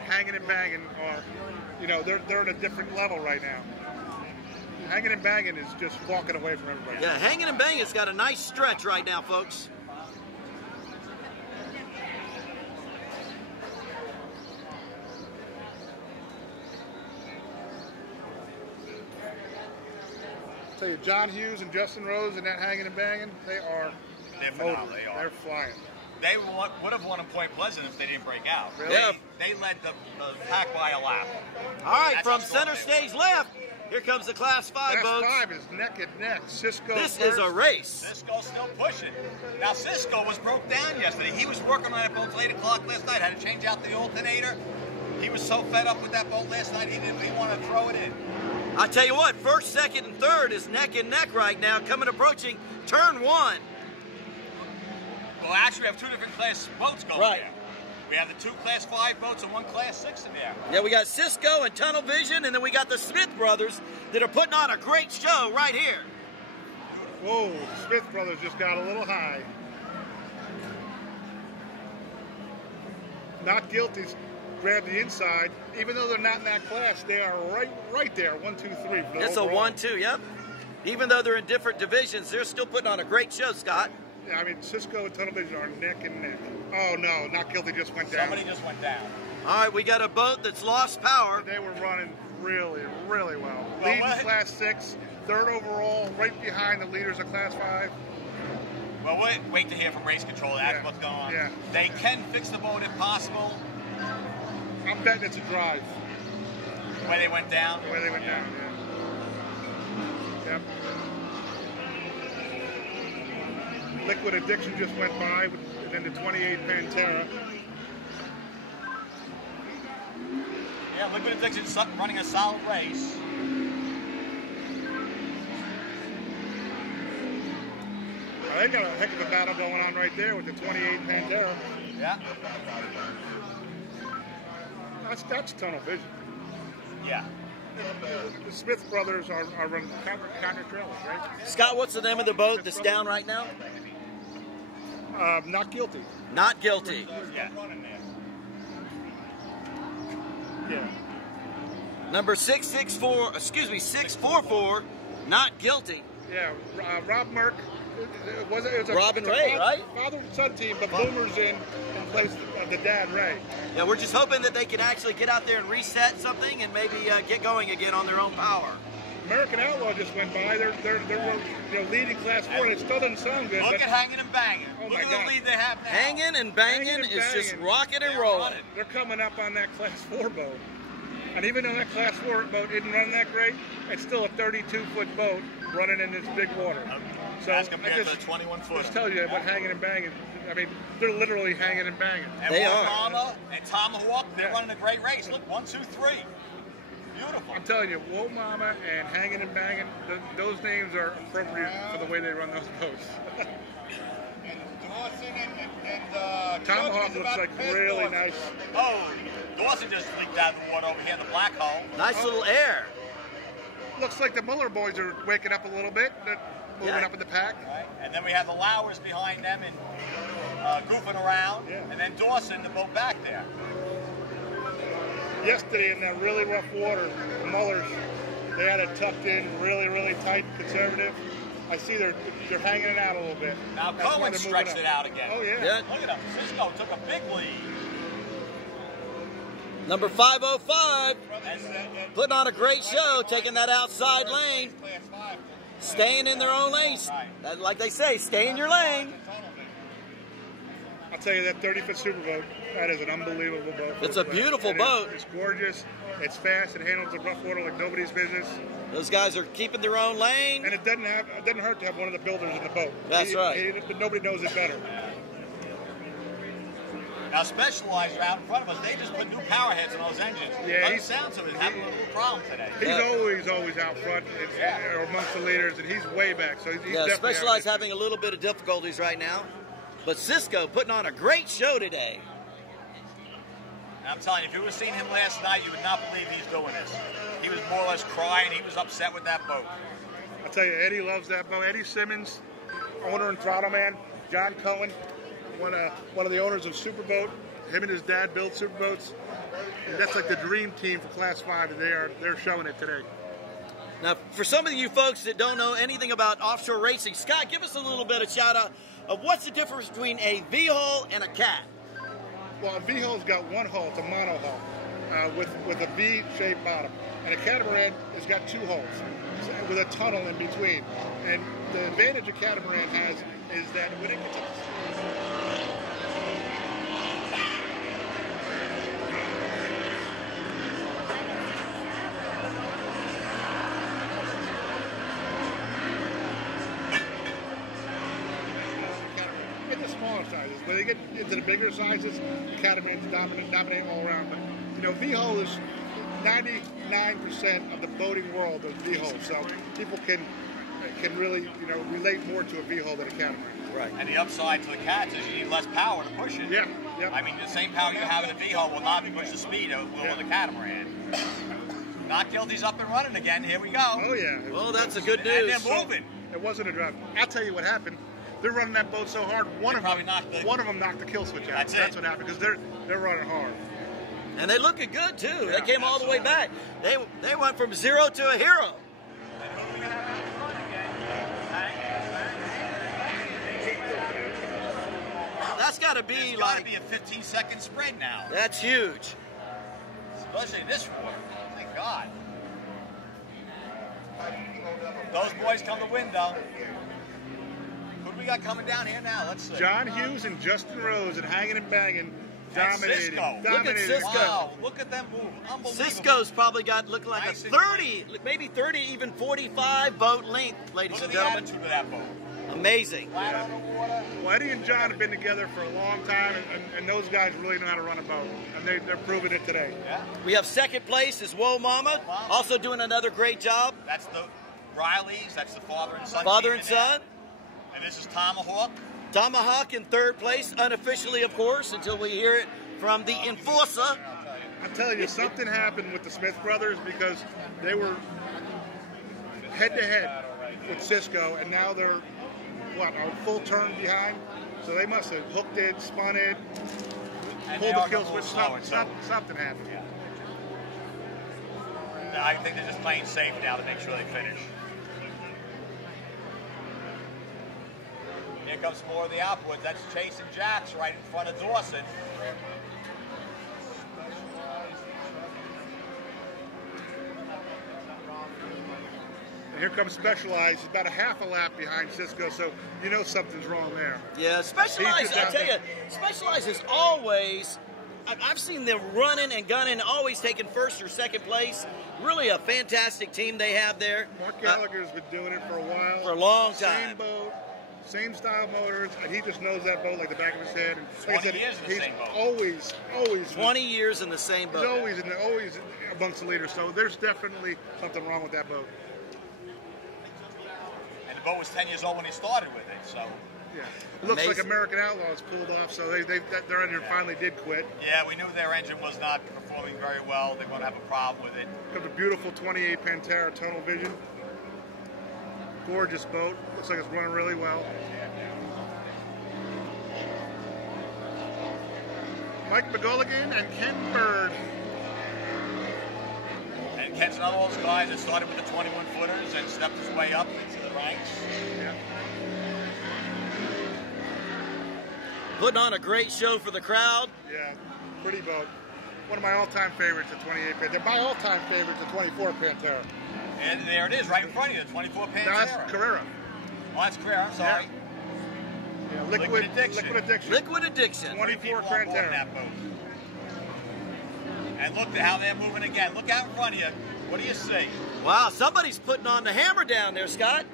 Hanging and Banging are, they're at a different level right now. Hanging and Banging is just walking away from everybody. Yeah, Hanging and Banging's got a nice stretch right now, folks. Tell you, John Hughes and Justin Rose and that Hanging and Banging, they're phenomenal. They are. They're flying. They would have won in Point Pleasant if they didn't break out. Really? Yeah. They led the pack by a lap. All right, That's from how strong center they stage left, here comes the Class 5 boats. Class 5 is neck and neck. Cisco This first. is a race. Cisco's still pushing. Now, Cisco was broke down yesterday. He was working on it boat till 8 o'clock last night. Had to change out the alternator. He was so fed up with that boat last night, he wanted to throw it in. I tell you what, first, second, and third is neck and neck right now, approaching turn 1. Well, actually, we have 2 different class boats going Right. there. We have the 2 Class 5 boats and 1 Class 6 in there. Yeah, we got Cisco and Tunnel Vision, and then we got the Smith brothers that are putting on a great show right here. Whoa, Smith brothers just got a little high. Not Guilty's grabbed the inside. Even though they're not in that class, they are right there. 1, 2, 3. It's a 1-2, yep. Even though they're in different divisions, they're still putting on a great show, Scott. Yeah, I mean, Cisco and Tunnel Vision are neck and neck. Oh, no, Not Guilty just went down. Somebody just went down. All right, we got a boat that's lost power. They were running really, really well. Leading Class 6, third overall, right behind the leaders of Class 5. Well, wait to hear from race control. That's what's going on. Yeah. They can fix the boat if possible. I'm betting it's a drive. The way they went down? The way they went down, yeah. Yep. Liquid Addiction just went by, and then the 28 Pantera. Yeah, Liquid Addiction's running a solid race. they got a heck of a battle going on right there with the 28 Pantera. Yeah. That's tunnel vision. Yeah. The Smith brothers are running counter trailers, right? Scott, what's the name of the boat that's down right now? Not guilty. Not guilty. Yeah. Yeah. Number 644, not guilty. Yeah, Rob Merck. It was Rob and Ray, right? Father and son team, but Boomer's in place of the dad, Ray. Yeah, we're just hoping that they can actually get out there and reset something and maybe get going again on their own power. American Outlaw just went by. They're leading Class 4, and it still doesn't sound good. Look at Hanging and Banging. Oh Look my at God. the lead they have now. Hanging and Banging is just rocking and rolling. They're coming up on that Class 4 boat. And even though that Class 4 boat isn't running that great, it's still a 32-foot boat running in this big water. So as compared to the 21-foot. Just tell you what Hanging and Banging. I mean, they're literally hanging and banging. And they are. Mama and Tomahawk, they're running a great race. Look, 1, 2, 3. Beautiful. I'm telling you, Whoa Mama and Hanging and Banging, those names are appropriate for the way they run those boats. Tomahawk looks like really nice. Oh, Dawson just leaked out of the water over here in the black hole. Nice little air. Looks like the Muller boys are waking up a little bit. They're moving up in the pack. Right. And then we have the Lowers behind them and goofing around. Yeah. And then Dawson, the boat back there. Yesterday in that really rough water, the Mullers, they had it tucked in really, really tight and conservative. I see they're hanging it out a little bit. Now Cohen stretched it out again. Oh, yeah. Look at him. Cisco took a big lead. Number 505, putting on a great show, taking that outside lane, staying in their own lane. Like they say, stay in your lane. I'll tell you, that 30-foot superboat, that is an unbelievable boat. It's a beautiful boat. It's gorgeous. It's fast. It handles the rough water like nobody's business. Those guys are keeping their own lane. And it doesn't hurt to have one of the builders in the boat. That's right. Nobody knows it better. Now Specialized are out in front of us. They just put new power heads in those engines. Yeah, Doesn't sound so. He's having a little problem today. He's always out front or amongst the leaders, and he's way back. So he's definitely Specialized having a little bit of difficulties right now. But Cisco putting on a great show today. I'm telling you, if you would have seen him last night, you would not believe he's doing this. He was more or less crying. He was upset with that boat. I'll tell you, Eddie loves that boat. Eddie Simmons, owner and throttle man. John Cohen, one of the owners of Superboat. Him and his dad build Superboats. And that's like the dream team for Class 5, and they're showing it today. Now, for some of you folks that don't know anything about offshore racing, Scott, give us a little bit of shout out of what's the difference between a V-hull and a cat. Well, a V-hull's got one hull. It's a mono hull with a V-shaped bottom. And a catamaran has got two hulls with a tunnel in between. And the advantage a catamaran has is that when it gets up sizes. When they get into the bigger sizes, the catamarans dominate all around. But you know, V-hull is 99% of the boating world is V-hull. So people can really relate more to a V-hull than a catamaran. Right. And the upside to the cats is you need less power to push it. Yeah. I mean, the same power you have in a V-hull will not push the speed of the catamaran. Not Guilty's up and running again. Here we go. Oh yeah. Well, that's a good news. And they're moving. It wasn't a drive. I'll tell you what happened. They're running that boat so hard. One of them knocked the kill switch out. That's what happened because they're running hard. And they looking good too. Yeah, they came all the way back. They went from zero to a hero. That's got to be it's like a 15-second spread now. That's huge. Especially this water. Thank God. Those boys come to win, though. Who do we got coming down here now? Let's see. John Hughes and Justin Rose and Hanging and Banging. Dominating. Look at Cisco. Wow, look at them move. Unbelievable. Cisco's probably looking like a 30, maybe 30, even 45 boat length, ladies and gentlemen. Look at the attitude of that boat. Amazing. Well, Eddie and John have been together for a long time, and those guys really know how to run a boat, and they're proving it today. Yeah. We have second place is Whoa Mama, also doing another great job. That's the Rileys. That's the father and son. Father and son. And this is Tomahawk. Tomahawk in third place, unofficially, of course, until we hear it from the enforcer. I'm telling you, something happened with the Smith brothers because they were head-to-head with Cisco, and now they're, what, a full turn behind? So they must have hooked it, spun it, pulled the kill switch. Something happened. Yeah. No, I think they're just playing safe now to make sure they finish. Here comes more of the outboards. That's Chase and Jax right in front of Dawson. And here comes Specialized. He's about a half a lap behind Cisco, so you know something's wrong there. Yeah, Specialized, I tell you, Specialized is always, I've seen them running and gunning, always taking first or second place. Really a fantastic team they have there. Mark Gallagher's been doing it for a while. For a long time. Same boat, same style motors, and he just knows that boat like the back of his head. And like 20 years in the same boat. Always 20 years in the same boat. He's always amongst the leaders, so there's definitely something wrong with that boat. And the boat was 10 years old when he started with it, so. Yeah. It looks like American Outlaws pulled off, so their engine finally did quit. Yeah, we knew their engine was not performing very well. They're going to have a problem with it. Got the beautiful 28 Pantera tunnel vision. Gorgeous boat. Looks like it's running really well. Mike McGulligan and Ken Bird. And Ken's another one of those guys that started with the 21 footers and stepped his way up into the ranks. Yeah. Putting on a great show for the crowd. Yeah, pretty boat. One of my all-time favorites, the 28 Pantera. My all-time favorite, the 24 Pantera. And there it is, right in front of you, the 24 Pantera. No, that's Carrera. Oh, that's Carrera, I'm sorry. Yeah, Liquid Addiction. Liquid Addiction. 24 Pantera. That boat. And look at how they're moving again. Look out in front of you. What do you see? Wow, somebody's putting on the hammer down there, Scott.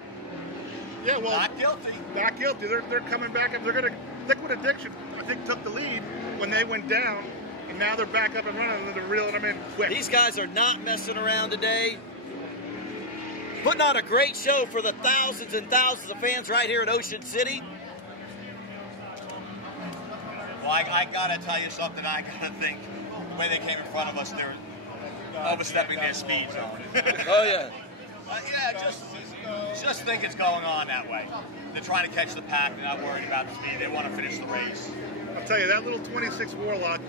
Yeah, well, not guilty. Not guilty. They're coming back up. They're going to. Liquid Addiction, I think, took the lead when they went down, and now they're back up and running, and they're reeling them in quick. These guys are not messing around today. Putting on a great show for the thousands and thousands of fans right here at Ocean City. Well, I got to tell you something. I got to think the way they came in front of us, they're overstepping their speed zone. Oh, yeah. Yeah, just think it's going on that way. They're trying to catch the pack. They're not worried about the speed. They want to finish the race. I'll tell you, that little 26 Warlock,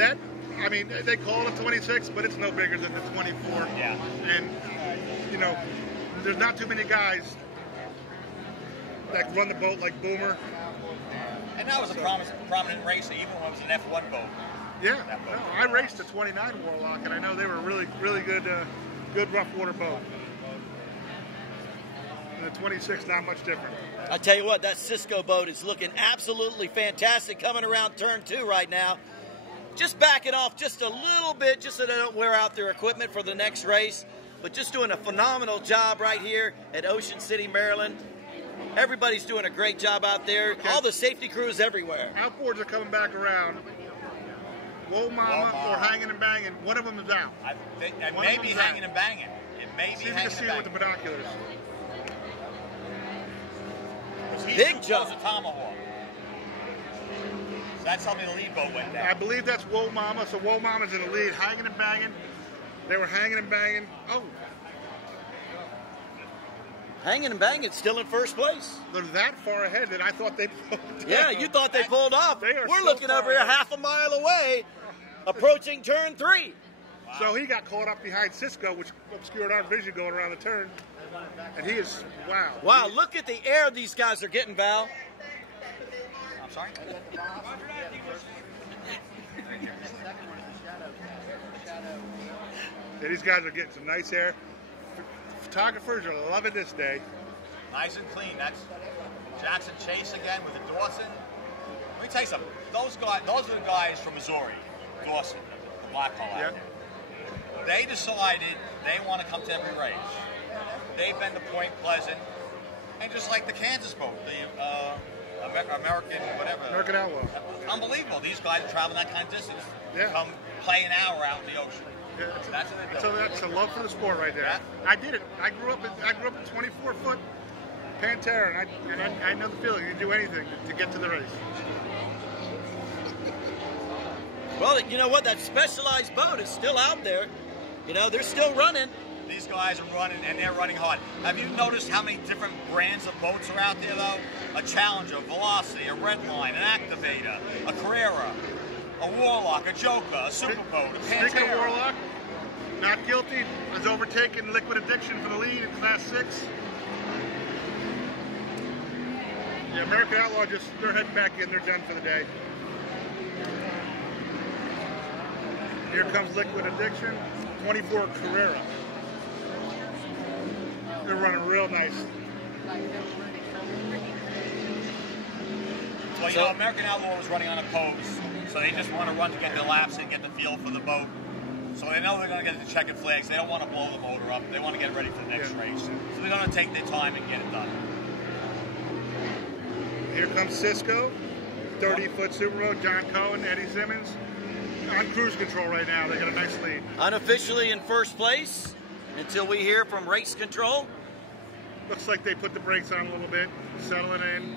I mean, they call it a 26, but it's no bigger than the 24. Yeah. And, you know, there's not too many guys that run the boat like Boomer. And that was a prominent racer, even when it was an F1 boat. Yeah. No, I raced a 29 Warlock, and I know they were really good, good rough water boat. And the 26, not much different. I tell you what, that Cisco boat is looking absolutely fantastic coming around turn 2 right now. Just backing off just a little bit, just so they don't wear out their equipment for the next race. But just doing a phenomenal job right here at Ocean City, Maryland. Everybody's doing a great job out there. Okay. All the safety crews everywhere. Outboards are coming back around. Whoa Mama or Hanging and Banging. One of them is out. It may be Hanging and Banging. It may be Hanging and Banging. See if you can see it with the binoculars. Big jump. A Tomahawk. So that's how the lead boat went down. I believe that's Whoa Mama. So Whoa Mama's in the lead. Hanging and Banging. They were hanging and banging. Oh. Hanging and Banging still in first place. They're that far ahead that I thought they pulled off. Yeah, you thought they pulled off. We're so looking over here half a mile away, approaching turn 3. Wow. So he got caught up behind Cisco, which obscured our vision going around the turn. And he is, wow. Wow, look at the air these guys are getting, Val. I'm sorry? Yeah, these guys are getting some nice air. Photographers are loving this day. Nice and clean. That's Jackson Chase again with the Dawson. Let me tell you something. Those are the guys from Missouri. Dawson, the black hole out there. They decided they want to come to every race. They've been to Point Pleasant, and just like the Kansas boat, the American Outlaw. Unbelievable. These guys are traveling that kind of distance. Come play an hour out in the ocean. Yeah, that's what they do. So that's a love for the sport right there. Yeah. I did it. I grew up in 24 foot Pantera, and I know the feeling. You do anything to get to the race. Well, you know what? That Specialized boat is still out there. You know, they're still running. These guys are running, and they're running hard. Have you noticed how many different brands of boats are out there, though? A Challenger, Velocity, a Redline, an Activator, a Carrera, a Warlock, a Joker, a Superboat, a Pantera. Speaking of Warlock, not guilty. Has overtaken Liquid Addiction for the lead in Class 6. The American Outlaw they're heading back in. They're done for the day. Here comes Liquid Addiction, 24 Carrera. They're running real nice. Well, you know, American Outlaw was running on a pose, so they just want to run to get the laps and get the feel for the boat. So they know they're going to get the checkered flags. They don't want to blow the motor up. They want to get ready for the next race. So they're going to take their time and get it done. Here comes Cisco, 30-foot Superboat, John Cohen, Eddie Simmons. On cruise control right now. They got a nice lead. Unofficially in first place until we hear from race control. Looks like they put the brakes on a little bit, settling in.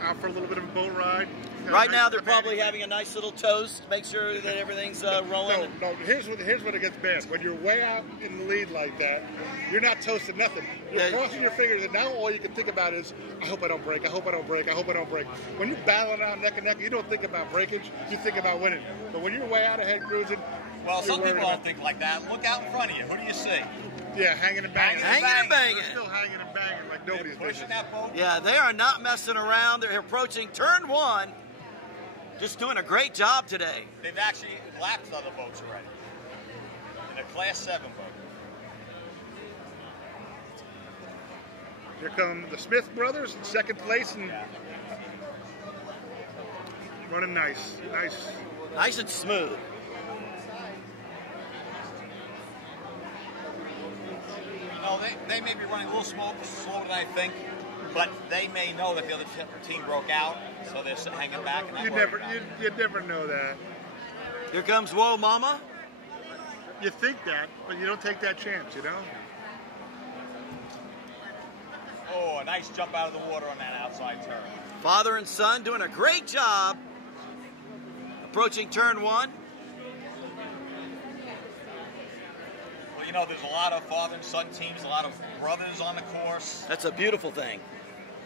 Out for a little bit of a boat ride. Right now, they're probably having a nice little toast. Make sure that everything's rolling. No. Here's what it gets bad. When you're way out in the lead like that, you're not toasting nothing. You're crossing your fingers, and now all you can think about is, I hope I don't break. I hope I don't break. I hope I don't break. When you're battling out neck and neck, you don't think about breakage. You think about winning. But when you're way out ahead cruising, well, some people don't think like that. Look out in front of you. Who do you see? Yeah, hanging and banging. Hanging and banging. They're still hanging and banging like nobody's business. That boat. Yeah, they are not messing around. They're approaching turn 1. Just doing a great job today. They've actually lapped other boats already. In a Class 7 boat. Here come the Smith brothers in second place and running nice. Nice and smooth. No, they may be running a little slower than I think, but they may know that the other team broke out, so they're hanging back. And You'd never know that. Here comes Whoa Mama. You think that, but you don't take that chance, you know? Oh, a nice jump out of the water on that outside turn. Father and son doing a great job. Approaching turn 1. Well, you know, there's a lot of father and son teams, a lot of brothers on the course. That's a beautiful thing.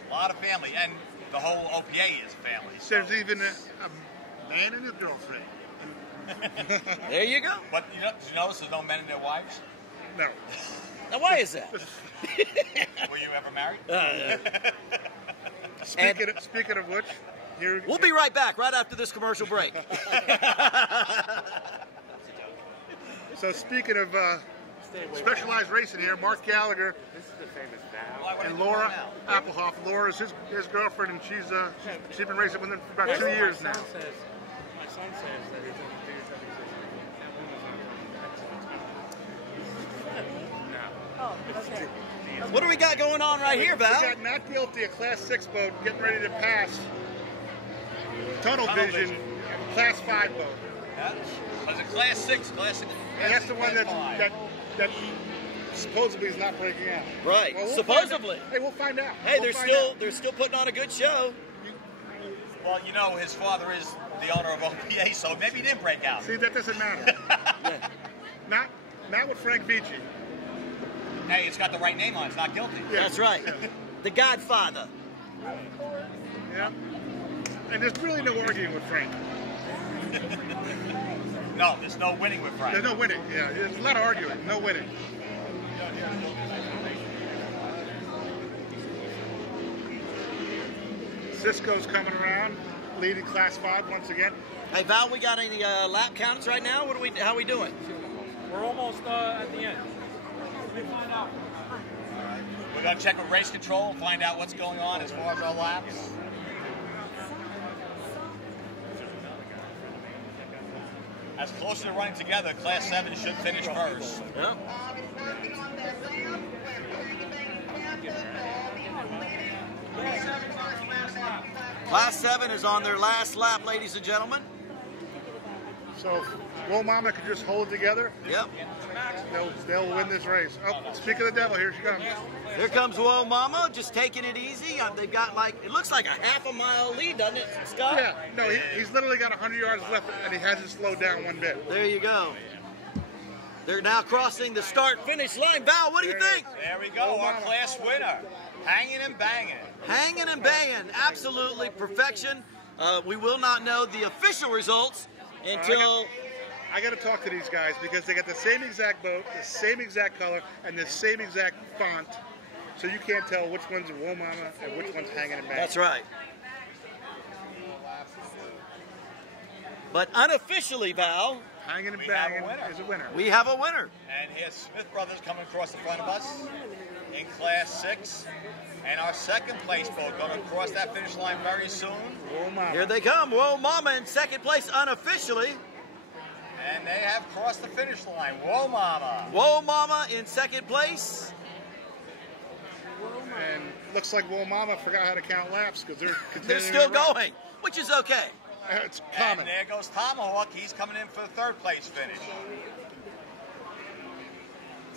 A lot of family, and the whole OPA is family. So. There's even a man and his girlfriend. There you go. But did you notice there's no men and their wives? No. Now, why is that? Were you ever married? Speaking of which, we'll be right back right after this commercial break. So speaking of Specialized Racing here, Mark Gallagher and Laura Applehoff. Laura's his girlfriend, and she's been racing with him for about 2 years now. My son says that he's going to do Oh, okay. What do we got going on right here, Val? We got Not Guilty, a Class 6 boat, getting ready to pass Tunnel Vision, Class 5 boat. Was it Class 6? And that's the one that supposedly is not breaking out. Right. Well, supposedly. Hey, we'll find out. Hey, they're still putting on a good show. Well, you know, his father is the owner of OPA, so maybe he didn't break out. See, that doesn't matter. Not with Frank Vici. Hey, it's got the right name on it. It's Not Guilty. Yeah. That's right. Yeah. The Godfather. Yeah. And there's really no arguing with Frank. No, there's no winning with Frank. There's no winning, yeah. There's a lot of arguing, no winning. Cisco's coming around, leading Class 5 once again. Hey, Val, we got any lap counts right now? How are we doing? We're almost at the end. We'll find out. We're going to check with race control and find out what's going on as far as our laps. As close to running together, Class 7 should finish first. Yeah. Class 7 is on their last lap, ladies and gentlemen. So if Whoa Mama could just hold it together, yep, they'll win this race. Oh, speak of the devil, here she comes. Here comes Whoa Mama, just taking it easy. They've got it looks like a half-a-mile lead, doesn't it, Scott? Yeah, no, he's literally got 100 yards left, and he hasn't slowed down one bit. There you go. They're now crossing the start-finish line. Val, what do you think? There we go, our class winner. Hanging and banging. Hanging and banging. Absolutely perfection. We will not know the official results until... I got to talk to these guys because they got the same exact boat, the same exact color, and the same exact font. So you can't tell which one's Whoa Mama and which one's Hanging and Banging. That's right. But unofficially, Val, Hanging and Banging is a winner. We have a winner. And here's Smith Brothers coming across the front of us in Class 6. And our second place boat going to cross that finish line very soon. Whoa Mama. Here they come. Whoa Mama in second place unofficially. And they have crossed the finish line. Whoa Mama. Whoa Mama in second place. And looks like Whoa Mama forgot how to count laps because they're still going, which is okay. It's common. And there goes Tomahawk. He's coming in for the third place finish.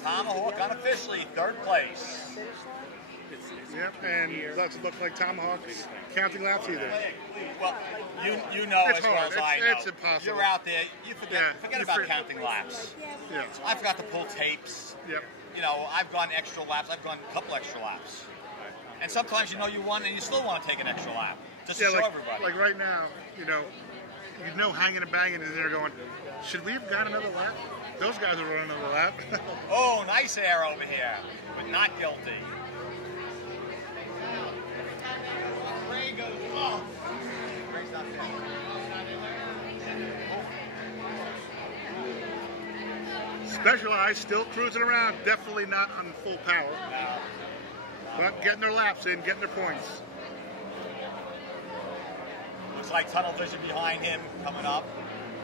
Tomahawk unofficially third place. Yep, and doesn't look like Tomahawk counting laps either. Well, you know it's as hard. well as I know. It's impossible. You're out there. You forget about counting laps. Yeah. I forgot to pull tapes. Yep. You know, I've gone extra laps. I've gone a couple extra laps. And sometimes you know you won and you still want to take an extra lap. Just to show everybody. Like right now, you know Hanging and Banging is there going, should we have got another lap? Those guys are running another lap. Oh, nice air over here, but not guilty. Oh. Specialized still cruising around, definitely not on full power. But getting their laps in, getting their points. Looks like tunnel vision behind him coming up.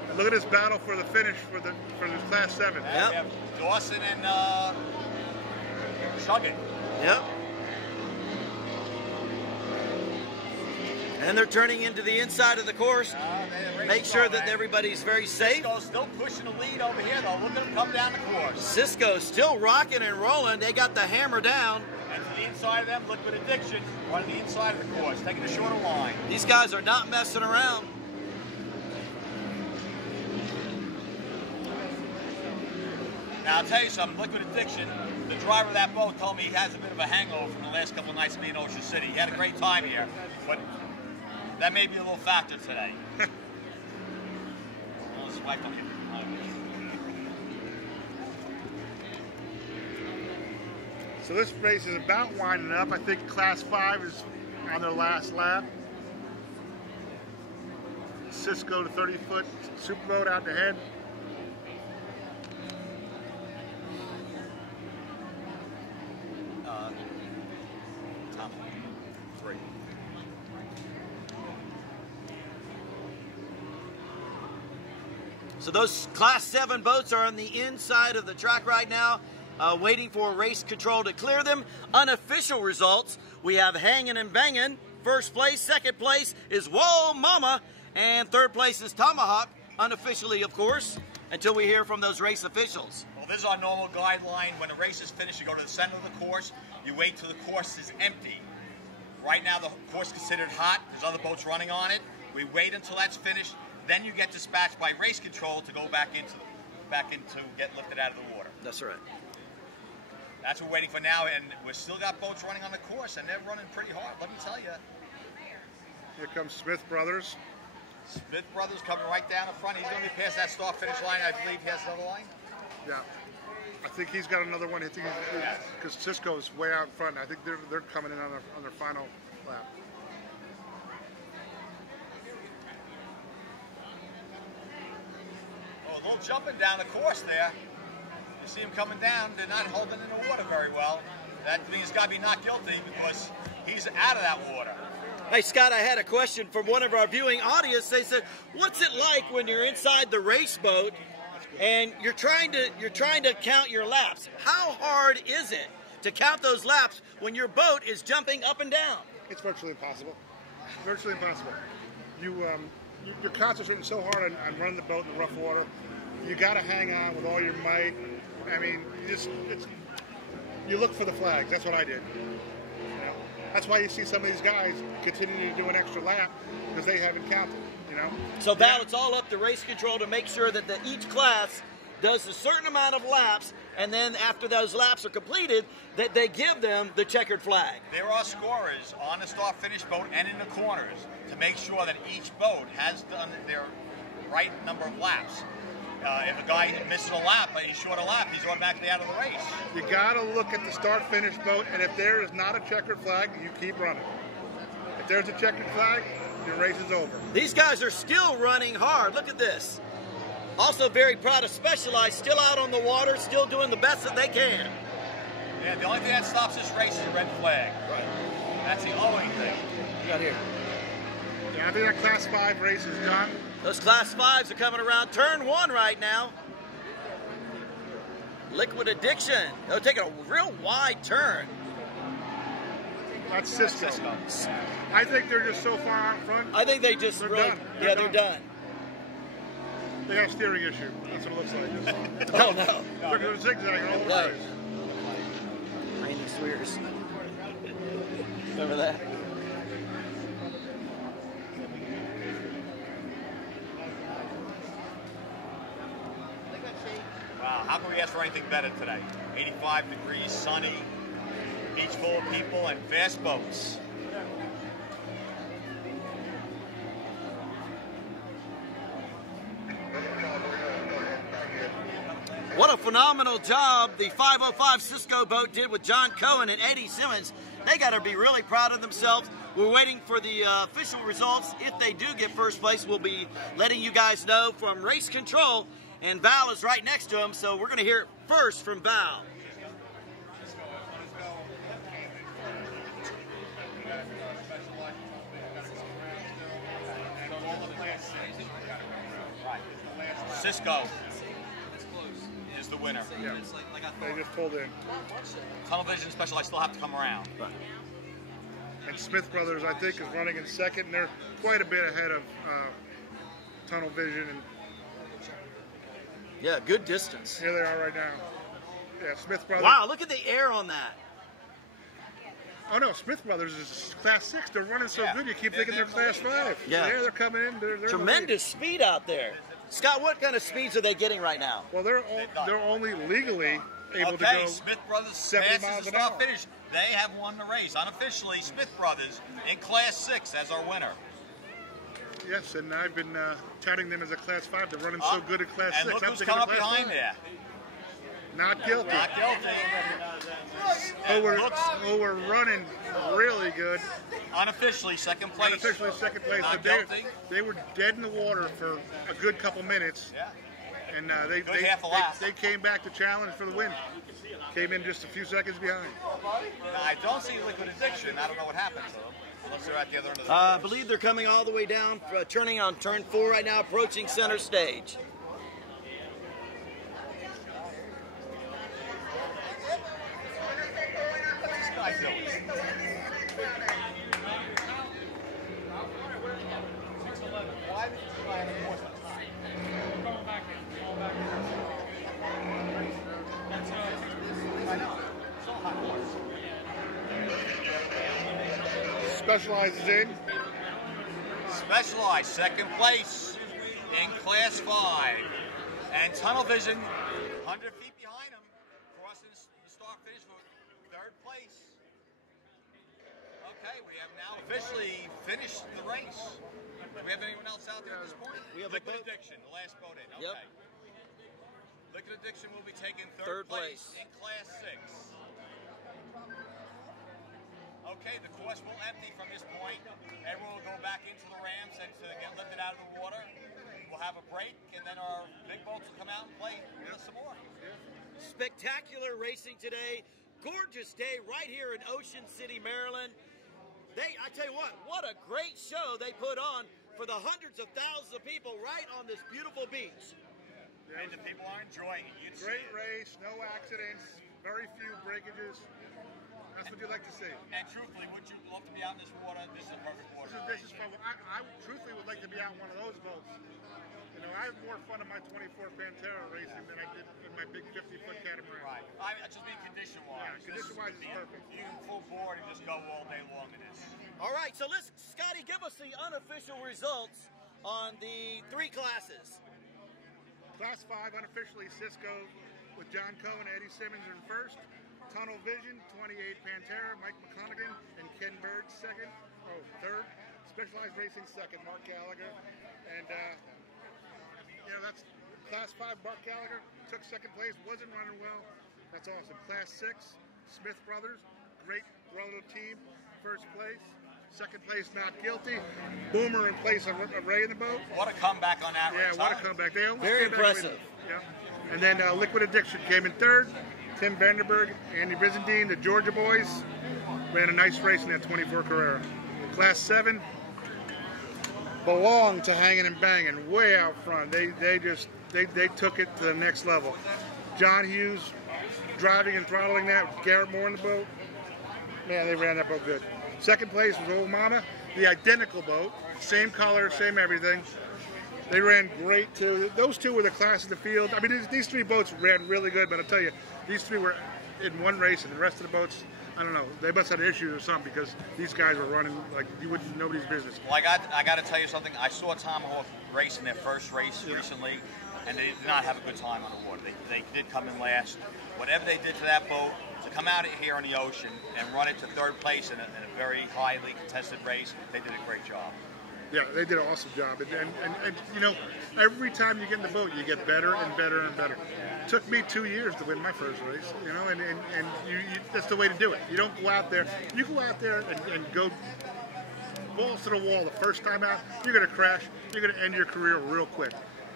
And look at this battle for the finish for the Class 7. Yep. We have Dawson and Chuggin. Yep. And they're turning into the inside of the course. Make sure that everybody's very safe. Cisco's still pushing the lead over here, though. Look at them come down the course. Cisco's still rocking and rolling. They got the hammer down. And to the inside of them, Liquid Addiction running the inside of the course, taking the shorter line. These guys are not messing around. Now, I'll tell you something. Liquid Addiction, the driver of that boat told me he has a bit of a hangover from the last couple of nights of being in Ocean City. He had a great time here, but that may be a little factor today. So this race is about winding up. I think Class 5 is on their last lap. Cisco, the 30-foot superboat out ahead. Tom, 3. So those Class 7 boats are on the inside of the track right now, waiting for race control to clear them. Unofficial results, we have Hanging and Banging. First place, second place is Whoa Mama, and third place is Tomahawk, unofficially of course, until we hear from those race officials. Well, this is our normal guideline. When the race is finished, you go to the center of the course, you wait till the course is empty. Right now the course is considered hot, there's other boats running on it. We wait until that's finished. Then you get dispatched by race control to go back into get lifted out of the water. That's right. That's what we're waiting for now, and we've still got boats running on the course, and they're running pretty hard. Let me tell you. Here comes Smith Brothers. Smith Brothers coming right down the front. He's going to be past that start-finish line. I believe he has another line. Yeah, I think he's got another one. I think because Cisco's way out in front. I think they're coming in on their final lap. A little jumping down the course there. You see him coming down. They're not holding in the water very well. That means he's got to be not guilty because he's out of that water. Hey Scott, I had a question from one of our viewing audience. They said, "What's it like when you're inside the race boat and you're trying to count your laps? How hard is it to count those laps when your boat is jumping up and down?" It's virtually impossible. Virtually impossible. you're concentrating so hard on running the boat in the rough water. You got to hang on with all your might. I mean, you look for the flags. That's what I did. You know? That's why you see some of these guys continuing to do an extra lap because they haven't counted. You know. So Val, it's all up to race control to make sure that each class does a certain amount of laps, and then after those laps are completed, that they give them the checkered flag. There are scorers on the start-finish boat and in the corners to make sure that each boat has done their right number of laps. If a guy misses a lap, but he's short a lap, he's automatically out of the race. You got to look at the start-finish boat, and if there is not a checkered flag, you keep running. If there's a checkered flag, your race is over. These guys are still running hard. Look at this. Also very proud of Specialized, still out on the water, still doing the best that they can. Yeah, the only thing that stops this race is a red flag. Right. That's the only thing. You got here. Yeah, I think that Class 5 race is done. Those Class 5s are coming around turn 1 right now. Liquid Addiction. They're taking a real wide turn. That's Cisco. I think they're just so far out front. I think they're done. They're done. They got a steering issue. That's what it looks like. Oh, no. They're going zigzagging all over the race. Randy Swears. Remember that? Wow, how can we ask for anything better today? 85 degrees, sunny, beach full of people, and fast boats. What a phenomenal job the 505 Cisco boat did with John Cohen and Eddie Simmons. They got to be really proud of themselves. We're waiting for the official results. If they do get first place, we'll be letting you guys know from race control. And Val is right next to him, so we're going to hear it first from Val. Cisco is the winner. Yeah. They just pulled in. Tunnel Vision Specialized still have to come around. Right. And Smith Brothers, I think, is running in second, and they're quite a bit ahead of Tunnel Vision. And yeah, good distance. Here they are right now. Yeah, Smith Brothers. Wow, look at the air on that. Oh no, Smith Brothers is Class 6. They're running so good, you keep thinking they're Class 5. Yeah. They're coming in. They're tremendous speed out there. Scott, what kind of speeds are they getting right now? Well, they're only legally able to go Smith Brothers 70 passes miles the an hour. start finish. They have won the race. Unofficially, Smith Brothers in Class 6 as our winner. Yes, and I've been touting them as a Class 5. They're running so good at Class 6. And look I'm who's thinking come up Class behind 5. there. Not guilty. Not guilty. Who were running really good. Unofficially second place. Unofficially second place. Not But guilty. they were dead in the water for a good couple minutes. Yeah. And half a lap. they came back to challenge for the win. Came in just a few seconds behind. Now, I don't see Liquid Addiction. I don't know what happened to them. Unless they're at the other end of the I believe they're coming all the way down, turning on turn 4 right now, approaching center stage. What's this guy doing? Why did this guy have a horse? I know. It's all hot horse. Specialized is in. Specialized, second place in Class 5. And Tunnel Vision, 100 feet behind him, crossing the start finish for third place. Okay, we have now officially finished the race. Do we have anyone else out there at this point? We have Liquid Addiction, the last boat in. Okay. Yep. Liquid Addiction will be taking Third place place in Class 6. Okay, the course will empty from this point. Everyone will go back into the ramps and to get lifted out of the water. We'll have a break, and then our big boats will come out and play with us some more. Spectacular racing today. Gorgeous day right here in Ocean City, Maryland. I tell you what a great show they put on for the hundreds of thousands of people right on this beautiful beach. And the people are enjoying it. Great race, no accidents, very few breakages. That's what you like to see. And truthfully, would you love to be out in this water? This is a perfect water. This is fun. I truthfully would like to be out in one of those boats. You know, I have more fun in my 24 Pantera racing than I did in my big 50-foot catamaran. Right. I just mean condition-wise. Yeah, condition-wise is perfect. You can full board and just go all day long in this. All right, so Scotty, give us the unofficial results on the 3 classes. Class 5, unofficially Cisco with John Cohen and Eddie Simmons in first. Tunnel Vision, 28 Pantera, Mike McConaughey and Ken Bird third. Specialized Racing second, Mark Gallagher. And, you know, that's Class 5, Mark Gallagher took second place, wasn't running well. That's awesome. Class 6, Smith Brothers, great relative team, first place. Second place, Not Guilty. Boomer in place of Ray in the boat. What a comeback on that race. Yeah, what a comeback. They almost very came back impressive. Yeah. And then Liquid Addiction came in third. Tim Vanderberg, Andy Byzantine, the Georgia boys, ran a nice race in that 24 Carrera. Class 7 belonged to Hanging and Banging, way out front. They took it to the next level. John Hughes driving and throttling that with Garrett Moore in the boat. Man, they ran that boat good. Second place was Old Mama, the identical boat, same color, same everything. They ran great too. Those two were the class of the field. I mean, these 3 boats ran really good, but I'll tell you, these 3 were in one race, and the rest of the boats, I don't know, they must have issues or something because these guys were running like you wouldn't nobody's business. Well, I got to tell you something. I saw Tomahawk race in their first race recently, and they did not have a good time on the water. They did come in last. Whatever they did to that boat, to come out here on the ocean and run it to third place in a very highly contested race, they did a great job. Yeah, they did an awesome job. And you know, every time you get in the boat, you get better and better and better. It took me 2 years to win my first race, you know, and you that's the way to do it. You don't go out there. You go out there and go balls to the wall the first time out, you're going to crash. You're going to end your career real quick,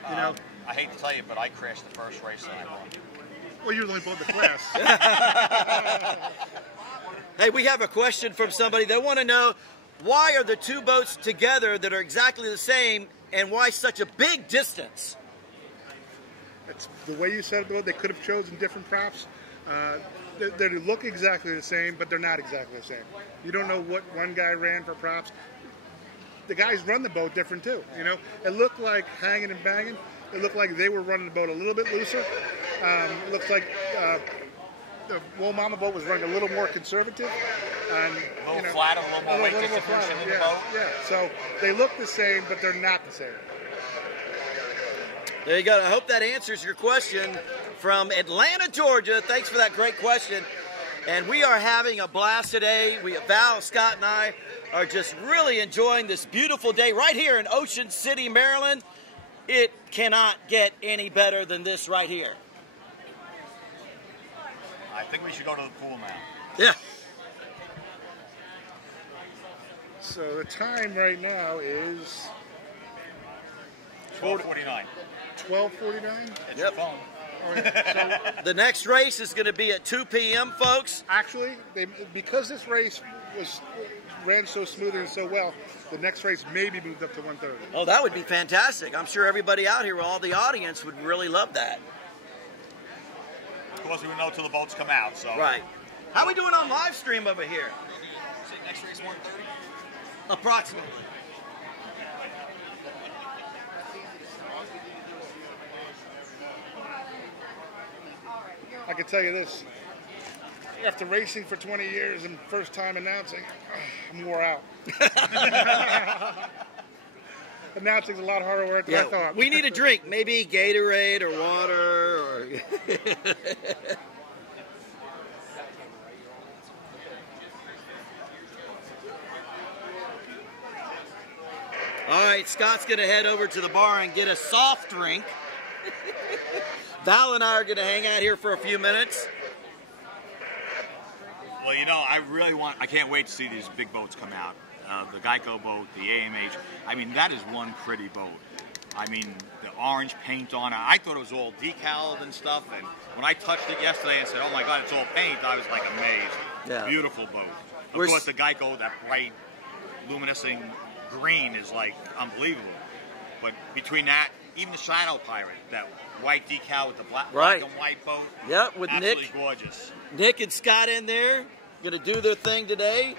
you know. I hate to tell you, but I crashed the first race that I won. Well, you only bought the class. Hey, we have a question from somebody. They want to know, why are the 2 boats together that are exactly the same, and why such a big distance? It's the way you set it, though. They could have chosen different props. They look exactly the same, but they're not exactly the same. You don't know what one guy ran for props. The guys run the boat different, too. You know, it looked like Hanging and Banging. It looked like they were running the boat a little bit looser. It looks like the Wool Mama boat was running a little more conservative. And, a little flatter, a little more weight distribution in the boat. Yeah, so they look the same, but they're not the same. There you go. I hope that answers your question from Atlanta, Georgia. Thanks for that great question. And we are having a blast today. Val, Scott, and I are just really enjoying this beautiful day right here in Ocean City, Maryland. It cannot get any better than this right here. I think we should go to the pool now. Yeah. So the time right now is 12:49. 12:49? It's your phone. Oh, yeah. So the next race is going to be at 2 p.m., folks. Actually, because this race ran so smoothly and so well, the next race may be moved up to 1:30. Oh, that would be fantastic. I'm sure everybody out here, all the audience, would really love that. Of course, we would know till the boats come out. So right. How are we doing on live stream over here? Say next race 1:30? Approximately. I can tell you this. After racing for 20 years and first time announcing, I'm wore out. Announcing's a lot harder work than I thought. We need a drink, maybe Gatorade or water or All right, Scott's going to head over to the bar and get a soft drink. Val and I are going to hang out here for a few minutes. Well, you know, I can't wait to see these big boats come out. The Geico boat, the AMH. I mean, that is one pretty boat. I mean, the orange paint on it. I thought it was all decaled and stuff. And when I touched it yesterday and said, oh my God, it's all paint, I was like amazed. Yeah. Beautiful boat. Of course, the Geico, that bright, luminescing green is like unbelievable. But between that, even the Shadow Pirate, that white decal with the black and white boat, yeah, with absolutely Nick, gorgeous. Nick and Scott in there. going to do their thing today.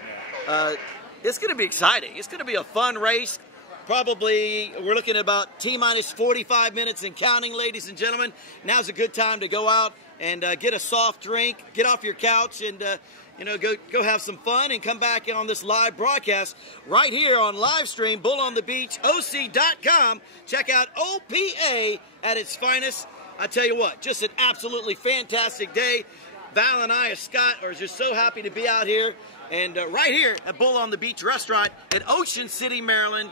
It's going to be exciting. It's going to be a fun race. Probably, we're looking at about T-minus 45 minutes and counting, ladies and gentlemen. Now's a good time to go out and get a soft drink, get off your couch, and go have some fun and come back on this live broadcast right here on live stream, Bull on the Beach, OC.com. Check out OPA at its finest. I tell you what, just an absolutely fantastic day. Val and I, as Scott, are just so happy to be out here and right here at Bull on the Beach restaurant in Ocean City, Maryland.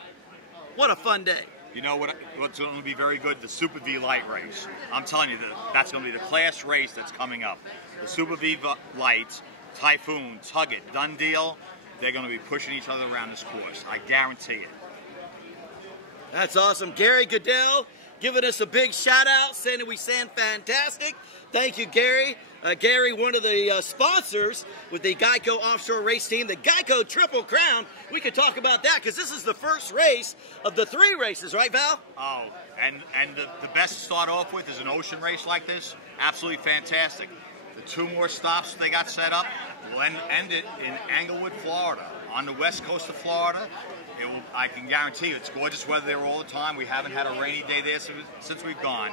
What a fun day. You know what's going to be very good? The Super V Light race. I'm telling you, that's going to be the class race that's coming up. The Super V Lights, Typhoon, Tug It, Done Deal, they're going to be pushing each other around this course. I guarantee it. That's awesome. Gary Goodell giving us a big shout out, saying that we sound fantastic. Thank you, Gary. Gary, one of the sponsors with the Geico Offshore Race Team, the Geico Triple Crown. We could talk about that because this is the first race of the 3 races, right, Val? Oh, and the best to start off with is an ocean race like this. Absolutely fantastic. The 2 more stops they got set up will end it in Englewood, Florida, on the west coast of Florida. I can guarantee you it's gorgeous weather there all the time. We haven't had a rainy day there since we've gone.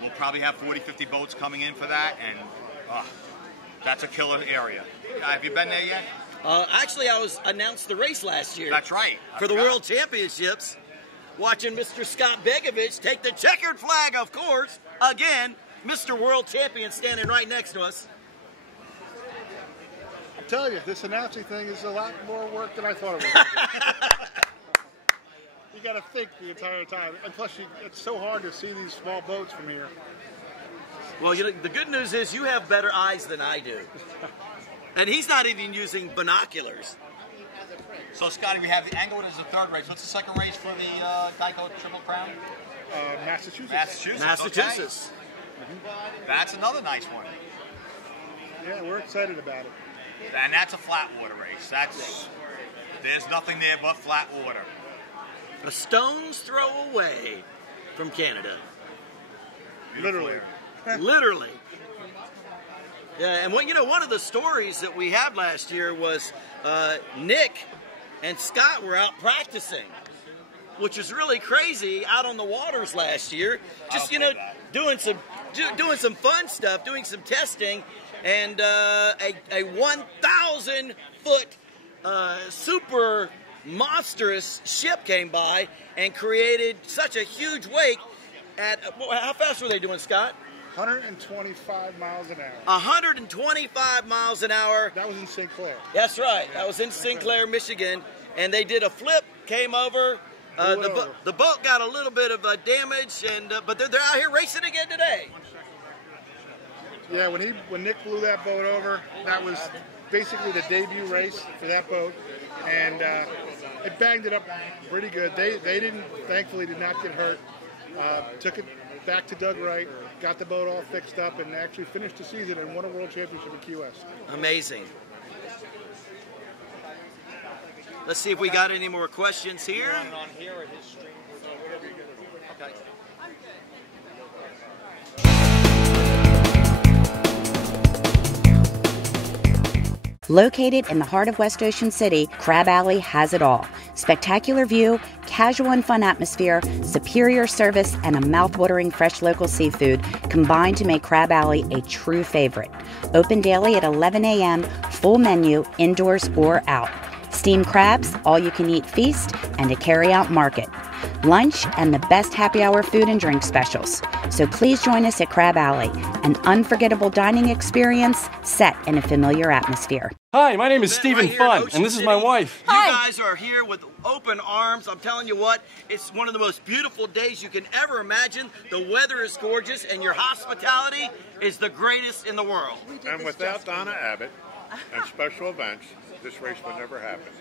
We'll probably have 40, 50 boats coming in for that, and that's a killer area. Have you been there yet? Actually, I was announced the race last year. That's right. For the World Championships. Watching Mr. Scott Begovich take the checkered flag, of course. Again, Mr. World Champion standing right next to us. I'm telling you, this announcing thing is a lot more work than I thought it was. You got to think the entire time. And plus, it's so hard to see these small boats from here. Well, the good news is you have better eyes than I do. And he's not even using binoculars. So, Scotty, we have the Englewood as the 3rd race. What's the 2nd race for the Geico Triple Crown? Massachusetts. Massachusetts. Okay. That's another nice one. Yeah, we're excited about it. And that's a flat water race. There's nothing there but flat water. A stone's throw away from Canada. Literally. Literally. Yeah, and one of the stories that we had last year was Nick and Scott were out practicing, which was really crazy out on the waters last year. Just doing some fun stuff, doing some testing, and a 1,000-foot super monstrous ship came by and created such a huge wake. How fast were they doing, Scott? 125 miles an hour. 125 miles an hour. That was in St. Clair. That's right. That was in St. Clair, Michigan. And they did a flip, came over. The boat got a little bit of damage, but they're out here racing again today. Yeah, when Nick blew that boat over, that was basically the debut race for that boat. And it banged it up pretty good. They thankfully did not get hurt. Took it back to Doug Wright, got the boat all fixed up, and actually finished the season and won a world championship in Key West. Amazing. Let's see if we got any more questions here. Okay. Located in the heart of West Ocean City, Crab Alley has it all. Spectacular view, casual and fun atmosphere, superior service, and a mouth-watering fresh local seafood combine to make Crab Alley a true favorite. Open daily at 11 a.m., full menu, indoors or out. Steamed crabs, all-you-can-eat feast, and a carry-out market. Lunch and the best happy hour food and drink specials. So please join us at Crab Alley, an unforgettable dining experience set in a familiar atmosphere. Hi, my name is Stephen Fun, and this is my wife. You guys are here with open arms. I'm telling you what, it's one of the most beautiful days you can ever imagine. The weather is gorgeous, and your hospitality is the greatest in the world. And without Donna Abbott and special events, this race would never happen.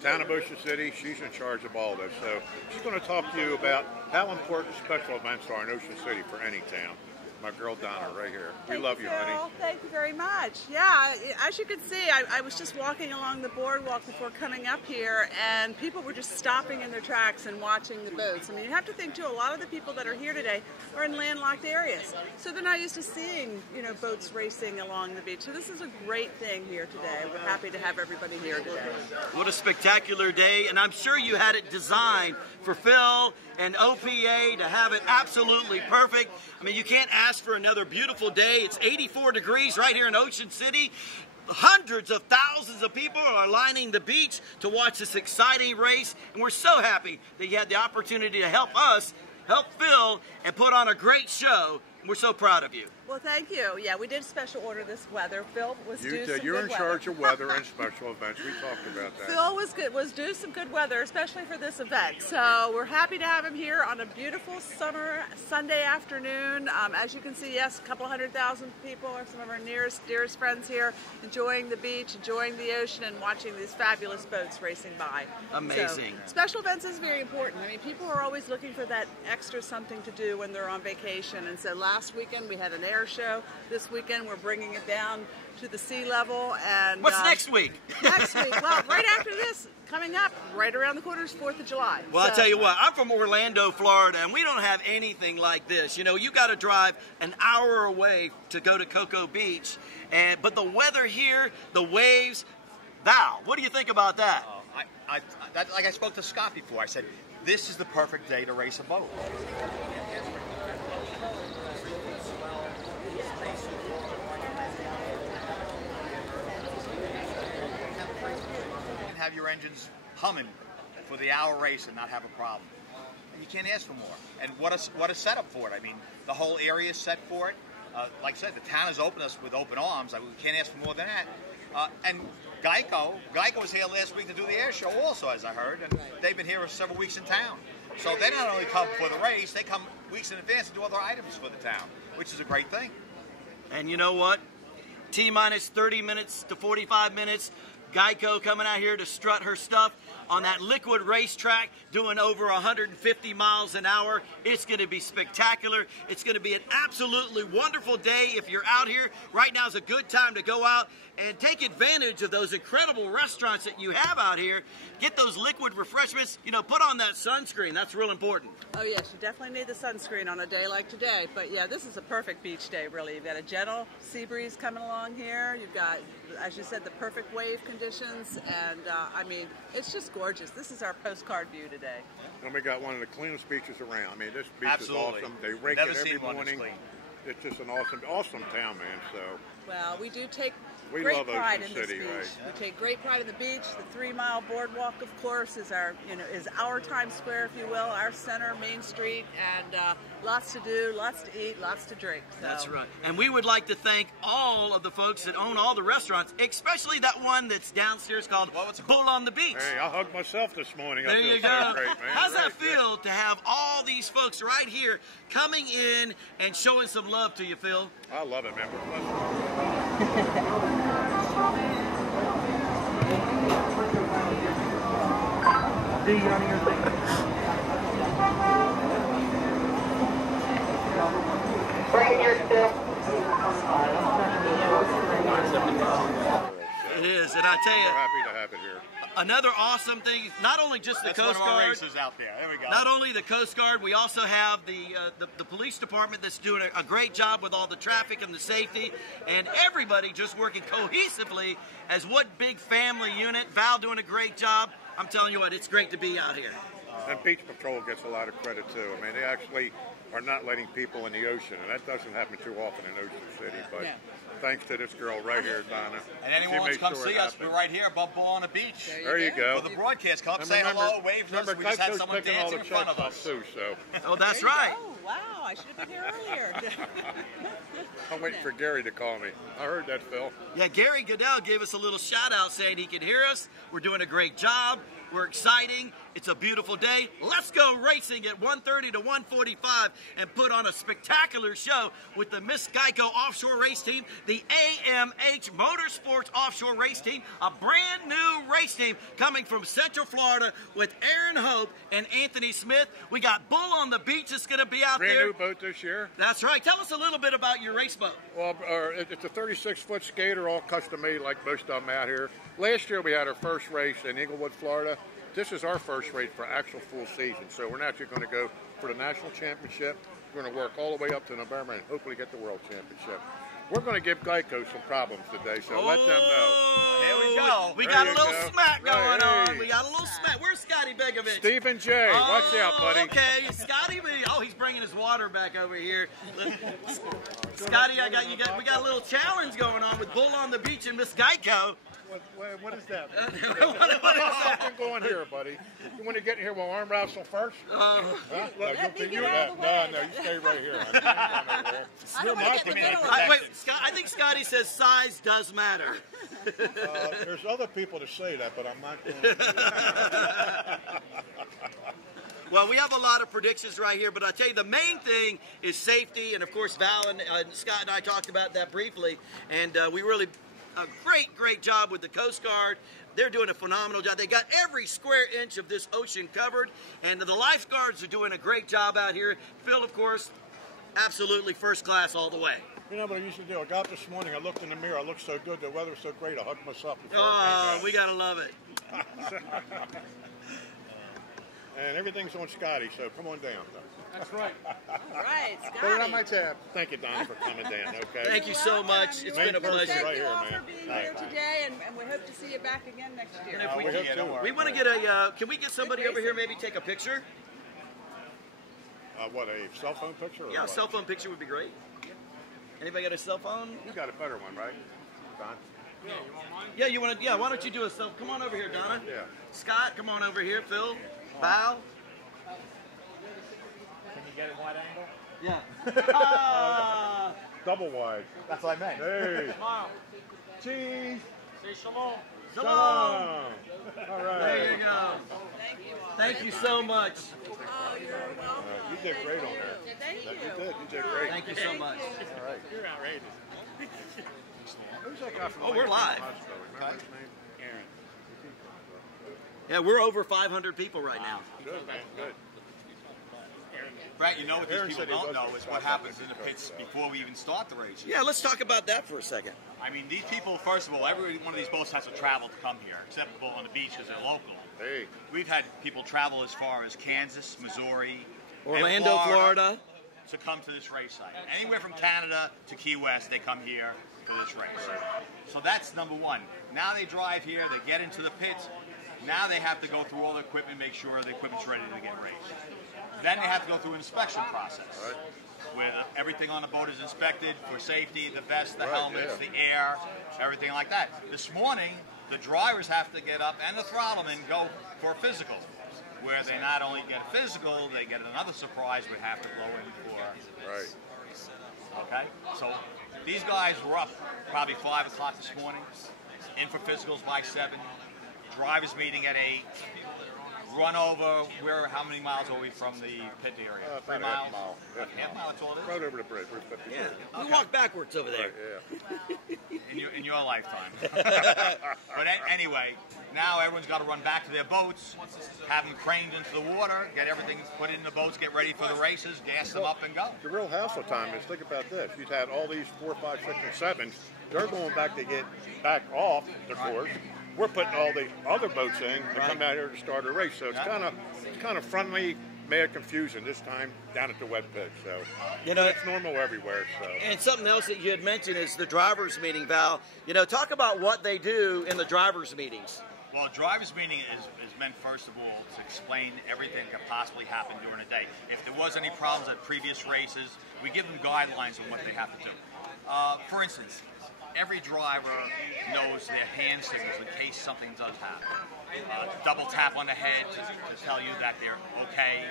Town of Ocean City, she's in charge of all this. So she's going to talk to you about how important special events are in Ocean City for any town. my girl Donna right here. We love you, honey. Thank you very much. Yeah, as you can see, I was just walking along the boardwalk before coming up here, and people were just stopping in their tracks and watching the boats. I mean, you have to think too, a lot of the people that are here today are in landlocked areas, so they're not used to seeing, you know, boats racing along the beach. So this is a great thing here today. We're happy to have everybody here today. What a spectacular day, and I'm sure you had it designed for Phil and OPA to have it absolutely perfect. I mean, you can't ask for another beautiful day. It's 84 degrees right here in Ocean City. Hundreds of thousands of people are lining the beach to watch this exciting race, and we're so happy that you had the opportunity to help us, help Phil, and put on a great show. We're so proud of you. Well, thank you. Yeah, we did special order this weather. Phil was due some You're good in charge of weather and special events. We talked about that. Phil was due some good weather, especially for this event. So we're happy to have him here on a beautiful summer Sunday afternoon. As you can see, yes, a couple 100,000 people are some of our nearest, dearest friends here, enjoying the beach, enjoying the ocean, and watching these fabulous boats racing by. Amazing. So, special events is very important. I mean, people are always looking for that extra something to do when they're on vacation. And so last weekend we had an air show. This weekend we're bringing it down to the sea level. And what's next week? Next week, well, right after this, coming up, right around the corner is 4th of July. Well, I'll tell you what, I'm from Orlando, Florida, and we don't have anything like this. You know, you got to drive an hour away to go to Cocoa Beach, but the weather here, the waves. Val, what do you think about that? Like I spoke to Scott before, I said, this is the perfect day to race a boat. Have your engines humming for the hour race and not have a problem. And you can't ask for more. And what a setup for it. I mean, the whole area is set for it. Like I said, the town has opened us with open arms. I mean, we can't ask for more than that. And Geico was here last week to do the air show also, as I heard, and they've been here for several weeks in town. So they not only come for the race, they come weeks in advance to do other items for the town, which is a great thing. And you know what? T-minus 30 minutes to 45 minutes. Geico coming out here to strut her stuff on that liquid racetrack, doing over 150 miles an hour. It's going to be spectacular. It's going to be an absolutely wonderful day if you're out here. Right now is a good time to go out and take advantage of those incredible restaurants that you have out here. Get those liquid refreshments. You know, put on that sunscreen. That's real important. Oh, yes, you definitely need the sunscreen on a day like today. But, yeah, this is a perfect beach day, really. You've got a gentle sea breeze coming along here. You've got, as you said, the perfect wave conditions. And, I mean, it's just gorgeous. This is our postcard view today. And we got one of the cleanest beaches around. I mean, this beach is awesome. They rake it every morning. It's just an awesome town, man. So. Well, we do take great pride in this beach. We take great pride in the beach. The 3-mile boardwalk, of course, is our Times Square, if you will, our center, Main Street, and lots to do, lots to eat, lots to drink. So. That's right. And we would like to thank all of the folks that own all the restaurants, especially that one that's downstairs called Bull on the Beach. Hey, I hugged myself this morning. There you go. Great, man. How's that feel to have all these folks right here coming in and showing some love to you, Phil? I love it, man. Do you on your thing? Bring your step. It is, and I tell you, we're happy to have it here. Another awesome thing, not only just the Coast Guard. One of our racers out there. There we go. Not only the Coast Guard, we also have the police department that's doing a great job with all the traffic and the safety, and everybody just working cohesively as one big family unit. Val doing a great job. I'm telling you what, it's great to be out here. And Beach Patrol gets a lot of credit too. I mean, they actually are not letting people in the ocean, and that doesn't happen too often in Ocean City. But thanks to this girl right here, Donna. And anyone wants to come see us, we're right here above Bull on the Beach. There you go. For the broadcast, come up, say hello, wave to us. We just had someone dancing in front of us. Too, so. Oh, that's right. Oh, wow, I should have been here earlier. I'm waiting for Gary to call me. I heard that, Phil. Yeah, Gary Goodell gave us a little shout out saying he can hear us. We're doing a great job. We're exciting. It's a beautiful day. Let's go racing at 1:30 to 1:45 and put on a spectacular show with the Miss Geico Offshore Race Team, the AMH Motorsports Offshore Race Team, a brand new race team coming from Central Florida with Aaron Hope and Anthony Smith. We got Bull on the Beach that's going to be out there. boat this year. That's right. Tell us a little bit about your race boat. Well, it's a 36-foot skater, all custom made like most of them out here. Last year we had our first race in Inglewood, Florida. This is our first race for actual full season. So we're actually going to go for the national championship. We're going to work all the way up to November and hopefully get the world championship. We're going to give Geico some problems today, so let them know. Here we go. We got a little smack going on. We got a little smack. Where's Scotty Begovic? Stephen J. Watch out, buddy. Okay, Scotty. Oh, he's bringing his water back over here. Scotty, we got a little challenge going on with Bull on the Beach and Miss Geico. What is that? What's something going here, buddy? You want to get in here, we'll arm wrestle first? Huh? Let me get out of the way. No, you stay right here. I don't want to get in the middle of Wait, I think Scotty says size does matter. There's other people to say that, but I'm not going to. Well, we have a lot of predictions right here, but I tell you, the main thing is safety, and of course, Val and Scott and I talked about that briefly, and we really a great job with the Coast Guard. They're doing a phenomenal job. They got every square inch of this ocean covered, and the lifeguards are doing a great job out here. Phil, of course, absolutely first class all the way. You know what I used to do? I got up this morning, I looked in the mirror, I looked so good, the weather was so great, I hugged myself before I came out. We gotta love it. And everything's on Scotty, so come on down. That's right. All right, Scotty. Put it on my tab. Thank you, Donna, for coming down, okay? Thank you so much. It's been a pleasure. Thank you all for being here today, and we hope to see you back again next year. And if we want to get a, can we get somebody over here maybe take a picture? What, a cell phone picture? Or Yeah, a what? cell phone picture would be great. Anybody got a cell phone? You got a better one, right, Don? Yeah, you want mine? Yeah, you want to? Yeah, why don't you do a cell? Come on over here, Donna. Yeah. Scott, come on over here. Phil, Val. Can you get it wide angle? Yeah. Double wide. That's what I meant. Hey. Smile. Cheese. Say shalom. Shalom. All right. There you go. Thank you all. Thank you so much. Oh, you're welcome. You did great on there. Thank you. You did great. Thank you so much. All right. You're outrageous. Who's that guy from Oh, we're live. Remember his name? Aaron. Yeah, we're over 500 people right now. Good, man. Good. Brett, you know what these Aaron people said he don't wasn't know is what happens in the pits before we even start the race. Yeah, let's talk about that for a second. I mean, these people, first of all, every one of these boats has to travel to come here, except for on the beach because they're local. Hey. We've had people travel as far as Kansas, Missouri, Orlando, and Florida. to come to this race site. Anywhere from Canada to Key West, they come here for this race. So that's number one. Now they drive here, they get into the pits. Now they have to go through all the equipment, make sure the equipment's ready to get raced. Then they have to go through an inspection process, where everything on the boat is inspected for safety, the vest, the helmets, the air, everything like that. This morning, the drivers have to get up and the throttlemen go for a physical, where they not only get a physical, they get another surprise we have to blow in for. Right. Okay? So these guys were up probably 5 o'clock this morning, in for physicals by 7, drivers meeting at 8, run over, how many miles are we from the pit area? 3 miles? Half mile. Half mile, that's all it is? Right over the bridge. We're 50. Yeah, we walk backwards over there. In your lifetime. But anyway, now everyone's got to run back to their boats, have them craned into the water, get everything put in the boats, get ready for the races, gas them up and go. The real hassle time is, think about this. You've had all these 4, 5, 6, and 7s. They're going back to get back off the course. We're putting all the other boats in to come out here to start a race. So it's kind of friendly, mad confusion this time down at the wet pit. So it's normal everywhere. So. And something else that you had mentioned is the drivers' meeting, Val. Talk about what they do in the drivers' meetings. Well, a driver's meeting is meant, first of all, to explain everything that could possibly happen during the day. If there was any problems at previous races, we give them guidelines on what they have to do. For instance, every driver knows their hand signals in case something does happen. Double tap on the head to tell you that they're okay.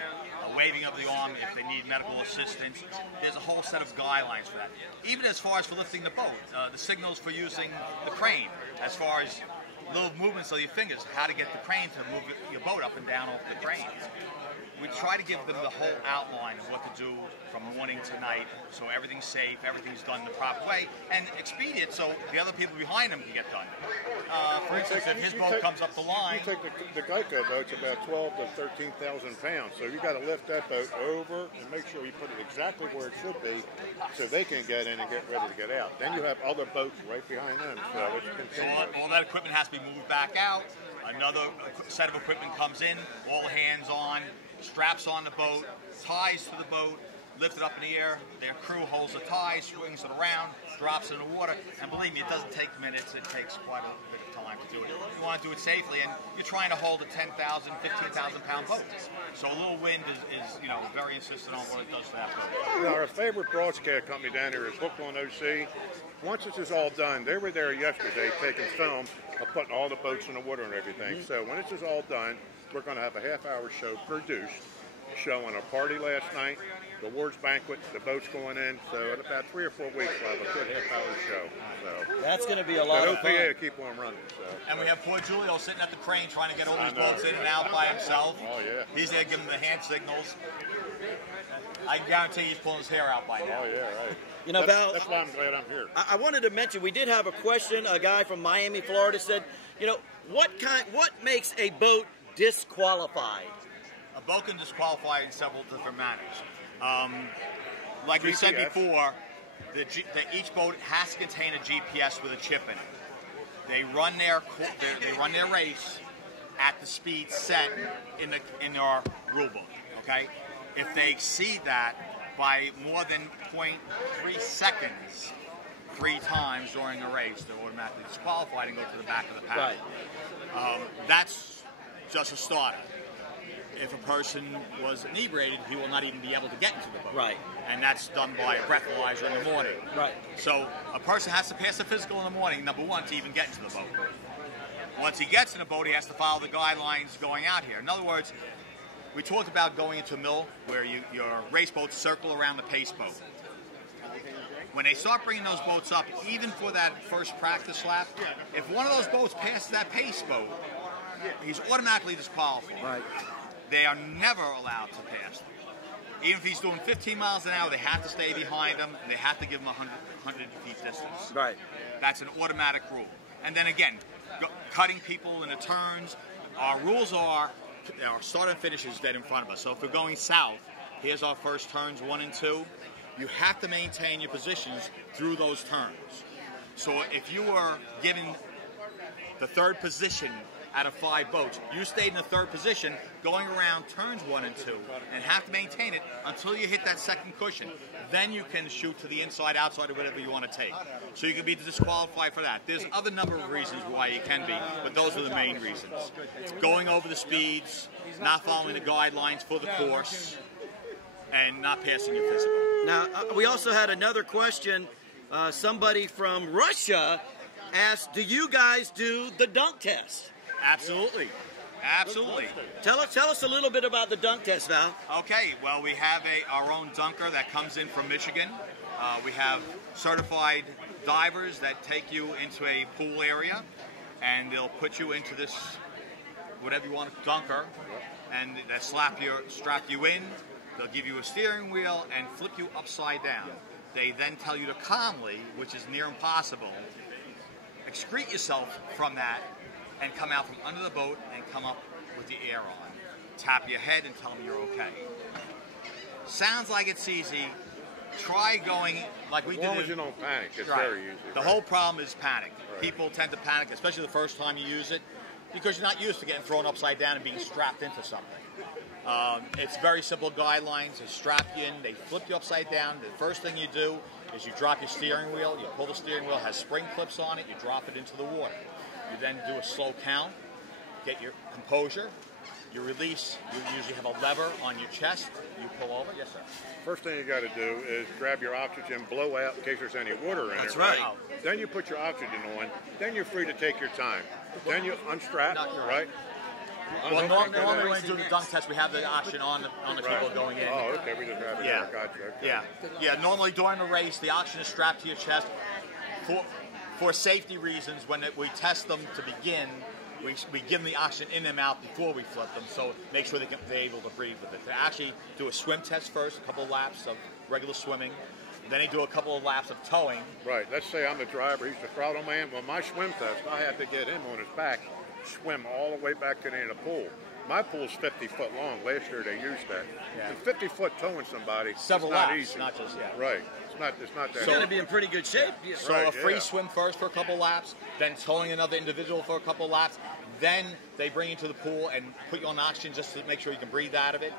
A waving of the arm if they need medical assistance. There's a whole set of guidelines for that. Even as far as for lifting the boat, the signals for using the crane, as far as little movements of your fingers, how to get the crane to move your boat up and down off the crane. we try to give them the whole outline of what to do from morning to night, so everything's safe, everything's done the proper way, and expedient so the other people behind them can get done. For instance, if his boat comes up the line... You take the Geico boat's about 12 to 13,000 pounds, so you got to lift that boat over and make sure you put it exactly where it should be so they can get in and get ready to get out. Then you have other boats right behind them, so it's continuous. So all that equipment has to be moved back out. Another set of equipment comes in, all hands on, straps on the boat, ties to the boat, lift it up in the air, their crew holds the tie, swings it around, drops it in the water, and believe me, it doesn't take minutes, it takes quite a bit of time to do it. You want to do it safely, and you're trying to hold a 10,000, 15,000 pound boat. So a little wind is very insistent on what it does to that boat. You know, our favorite broadcast company down here is Hook on OC. Once this is all done, they were there yesterday taking film of putting all the boats in the water and everything. So when this is all done, we're going to have a half-hour show produced, showing a party last night, the awards banquet, the boats going in. So in about 3 or 4 weeks, we'll have a good half-hour show. So that's going to be a lot of fun. OPA will keep on running. So. And we have poor Julio sitting at the crane trying to get all these boats in and out by himself. Oh, yeah. He's there giving the hand signals. I guarantee he's pulling his hair out by now. Oh, yeah, right. You know, Val, that's why I'm glad I'm here. I wanted to mention, we did have a question. A guy from Miami, Florida said, you know, what makes a boat disqualified? A boat can disqualify in several different manners. Like we said before, each boat has to contain a GPS with a chip in it. They run their race at the speed set in our rule book. Okay, if they exceed that by more than 0.3 seconds 3 times during a race, they're automatically disqualified and go to the back of the pack. Right. That's just a starter. If a person was inebriated, he will not even be able to get into the boat. Right. And that's done by a breathalyzer in the morning. Right. So a person has to pass the physical in the morning, number one, to even get into the boat. Once he gets in the boat, he has to follow the guidelines going out here. In other words, we talked about going into a mill where your race boats circle around the pace boat. When they start bringing those boats up, even for that first practice lap, if one of those boats passes that pace boat, he's automatically disqualified. Right. They are never allowed to pass them. Even if he's doing 15 miles an hour, they have to stay behind him, and they have to give him 100 feet distance. Right. That's an automatic rule. And then again, cutting people in the turns, our rules are our start and finish is dead in front of us. So if we're going south, here's our first turns 1 and 2. You have to maintain your positions through those turns. So if you were given the 3rd position out of 5 boats, you stayed in the 3rd position going around turns 1 and 2 and have to maintain it until you hit that 2nd cushion. Then you can shoot to the inside, outside, or whatever you want to take. So you can be disqualified for that. There's other number of reasons why you can be, but those are the main reasons. Going over the speeds, not following the guidelines for the course, and not passing your physical. Now, we also had another question. Somebody from Russia asked, do you guys do the dunk test? Absolutely. Absolutely. Tell us a little bit about the dunk test, Val. Okay, well, we have our own dunker that comes in from Michigan. We have certified divers that take you into a pool area, and they'll put you into this, whatever you want, dunker, and they strap you in. They'll give you a steering wheel and flip you upside down. They then tell you to calmly, which is near impossible, excrete yourself from that and come out from under the boat and come up with the air on. Tap your head and tell them you're okay. Sounds like it's easy. Try going like we did. As long as you don't panic, it's very easy. The whole problem is panic. People tend to panic, especially the first time you use it, because you're not used to getting thrown upside down and being strapped into something. It's very simple guidelines. They strap you in, they flip you upside down. The first thing you do is you drop your steering wheel, you pull the steering wheel, it has spring clips on it, you drop it into the water. You then do a slow count, get your composure, you release, you usually have a lever on your chest, you pull over. Yes, sir. First thing you got to do is grab your oxygen, blow out in case there's any water in it. That's right. Then you put your oxygen on, then you're free to take your time. Then you unstrap, right? Well, normally when we do the dunk test, we have the oxygen on the people going in. Oh, okay, we just have it there. Gotcha. Okay. Yeah. Normally during the race, the oxygen is strapped to your chest for safety reasons. When we test them to begin, we give them the oxygen in their mouth before we flip them, so make sure they're able to breathe with it. They actually do a swim test first, a couple of laps of regular swimming. Then they do a couple of laps of towing. Right. Let's say I'm the driver. He's the throttle man. Well, my swim test, I have to get him on his back, swim all the way back to the end of the pool. My pool's 50 foot long. Last year they used that. Yeah. And 50 foot towing somebody, several it's not laps, easy. not just yet. Right. It's not that. You're going to be in pretty good shape. Yeah. So right, a free swim first for a couple laps, then towing another individual for a couple laps. Then they bring you to the pool and put you on oxygen just to make sure you can breathe out of it.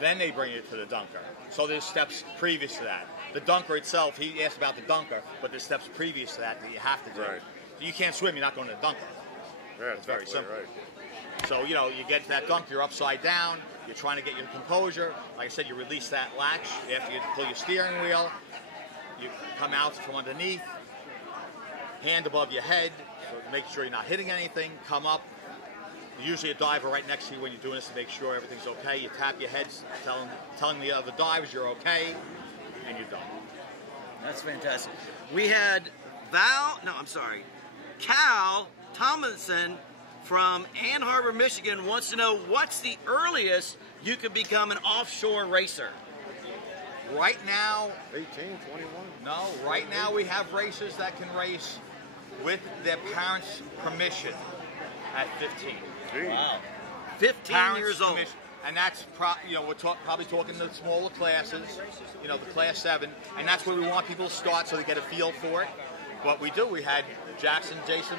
Then they bring you to the dunker. So there's steps previous to that. The dunker itself, he asked about the dunker, but there's steps previous to that that you have to do. Right. So you can't swim, you're not going to the dunker. Yeah, it's very simple. Right. So, you know, you get to that dunker, you're upside down, you're trying to get your composure. Like I said, you release that latch after you pull your steering wheel. You come out from underneath, hand above your head, so make sure you're not hitting anything, come up. Usually a diver right next to you when you're doing this to make sure everything's okay. You tap your heads, telling the other divers you're okay, and you're done. That's fantastic. We had Cal Tomlinson from Ann Arbor, Michigan wants to know what's the earliest you could become an offshore racer? Right now, 18, 21? No, right now we have racers that can race with their parents' permission at 15. Wow. 15 years old. And that's, we're probably talking the smaller classes, the class 7, and that's where we want people to start so they get a feel for it. But we had Jason Chase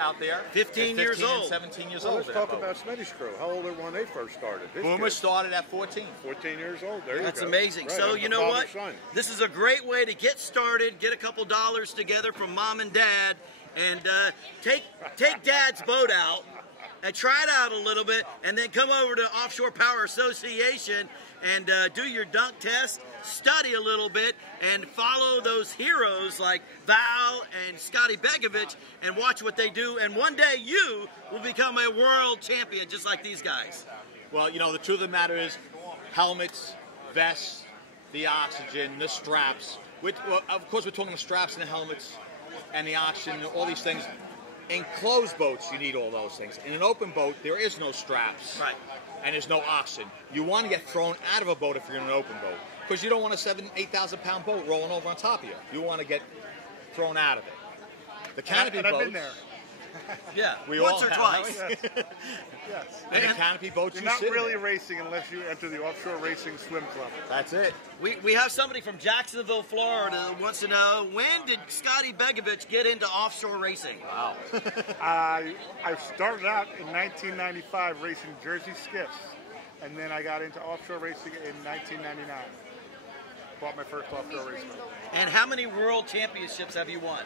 out there. 15 years old. And 17 years Well, old. let's talk about Smitty's crew. How old were they when they first started? Boomer started at 14. 14 years old. There you go. That's amazing. Right, so you know what? Son. This is a great way to get started, get a couple dollars together from mom and dad, and take dad's boat out and try it out a little bit, and then come over to Offshore Power Association and do your dunk test, study a little bit, and follow those heroes like Val and Scotty Begovic and watch what they do. And one day you will become a world champion just like these guys. Well, the truth of the matter is helmets, vests, the oxygen, the straps. Of course, we're talking the straps and the helmets and the oxygen, all these things. In closed boats, you need all those things. In an open boat, there is no straps. Right. And there's no oxygen. You want to get thrown out of a boat if you're in an open boat. Because you don't want a 8,000 pound boat rolling over on top of you. You want to get thrown out of it. The canopy boats. I've been there. Yeah, once or twice. Yes. And the canopy boats, you're not really racing unless you enter the Offshore Racing Swim Club. That's it. We have somebody from Jacksonville, Florida, who wants to know, when did Scotty Begovic get into offshore racing? Wow. I started out in 1995 racing Jersey skiffs, and then I got into offshore racing in 1999. Bought my first offshore racing. And how many world championships have you won?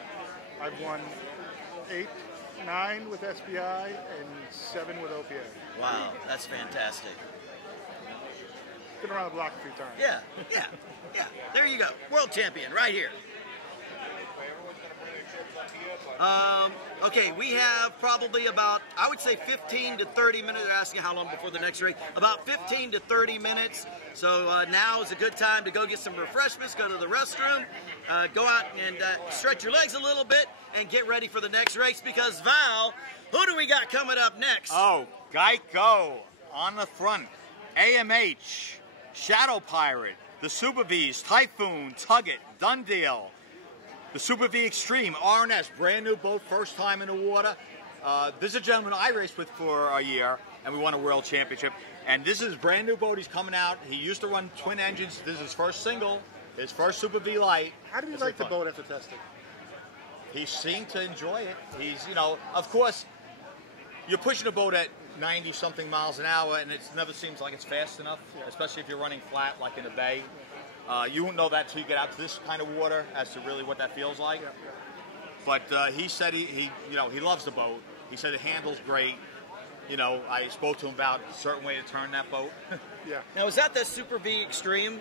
I've won 9 with SBI and 7 with OPA. Wow, that's fantastic. Been around the block a few times. Yeah. There you go. World champion right here. Okay, we have probably about, I would say 15 to 30 minutes. They're asking how long before the next race. About 15 to 30 minutes. So now is a good time to go get some refreshments, go to the restroom, go out and stretch your legs a little bit, and get ready for the next race. Because, Val, who do we got coming up next? Oh, Geico on the front. AMH, Shadow Pirate, the Super Vs, Typhoon, Tugget, Done Deal. The Super V Extreme, RNS, brand new boat, first time in the water. This is a gentleman I raced with for a year, and we won a world championship. And this is a brand new boat. He's coming out. He used to run twin engines. This is his first single, his first Super V Light. How did you like the boat after testing? He seemed to enjoy it. He's, of course, you're pushing a boat at 90-something miles an hour, and it never seems like it's fast enough, especially if you're running flat like in a bay. You won't know that until you get out to this kind of water as to really what that feels like. But he said he loves the boat. He said it handles great. I spoke to him about a certain way to turn that boat. Yeah. Now, is that the Super V Extreme?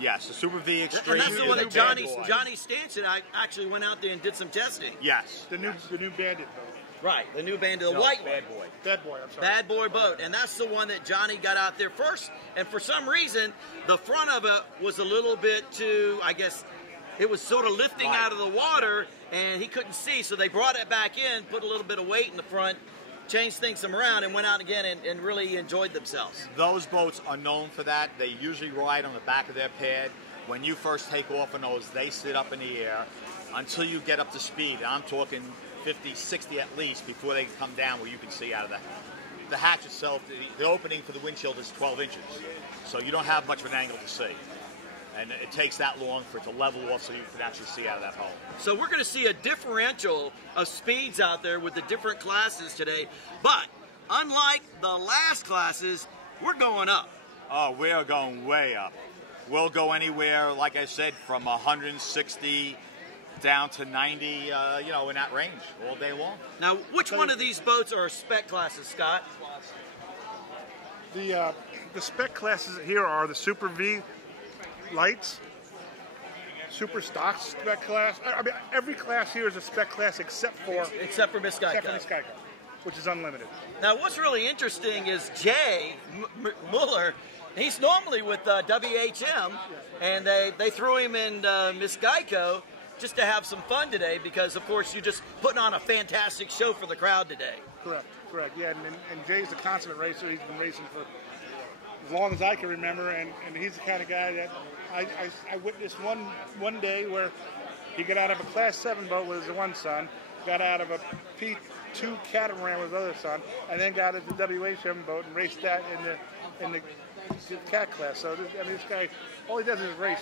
Yes, the Super V Extreme. And that's the one that Johnny Stanton actually went out there and did some testing. Yes. The new Bandit boat. Right, the new Bandit, the white Bad Boy. Bad Boy, I'm sorry. Bad Boy boat, and that's the one that Johnny got out there first. And for some reason, the front of it was a little bit too, I guess, it was sort of lifting out of the water, and he couldn't see, so they brought it back in, put a little bit of weight in the front, changed things around, and went out again and really enjoyed themselves. Those boats are known for that. They usually ride on the back of their pad. When you first take off on those, they sit up in the air until you get up to speed. I'm talking 50, 60 at least before they come down where you can see out of the hatch itself. The opening for the windshield is 12 inches, so you don't have much of an angle to see. And it takes that long for it to level off so you can actually see out of that hole. So we're going to see a differential of speeds out there with the different classes today. But unlike the last classes, we're going up. Oh, we are going way up. We'll go anywhere, like I said, from 160 down to 90, you know, in that range all day long. Now, which one of these boats are spec classes, Scott? The spec classes here are the Super V lights, Super Stock spec class. I mean, every class here is a spec class except for Miss Geico, which is unlimited. Now, what's really interesting is Jay Mueller. He's normally with WHM, and they threw him in Miss Geico just to have some fun today because, of course, you're just putting on a fantastic show for the crowd today. Correct. Yeah, and Jay's a consummate racer. He's been racing for as long as I can remember, and he's the kind of guy that I witnessed one day where he got out of a Class 7 boat with his one son, got out of a P2 catamaran with his other son, and then got into the WHM boat and raced that in the cat class. So this guy, all he does is race.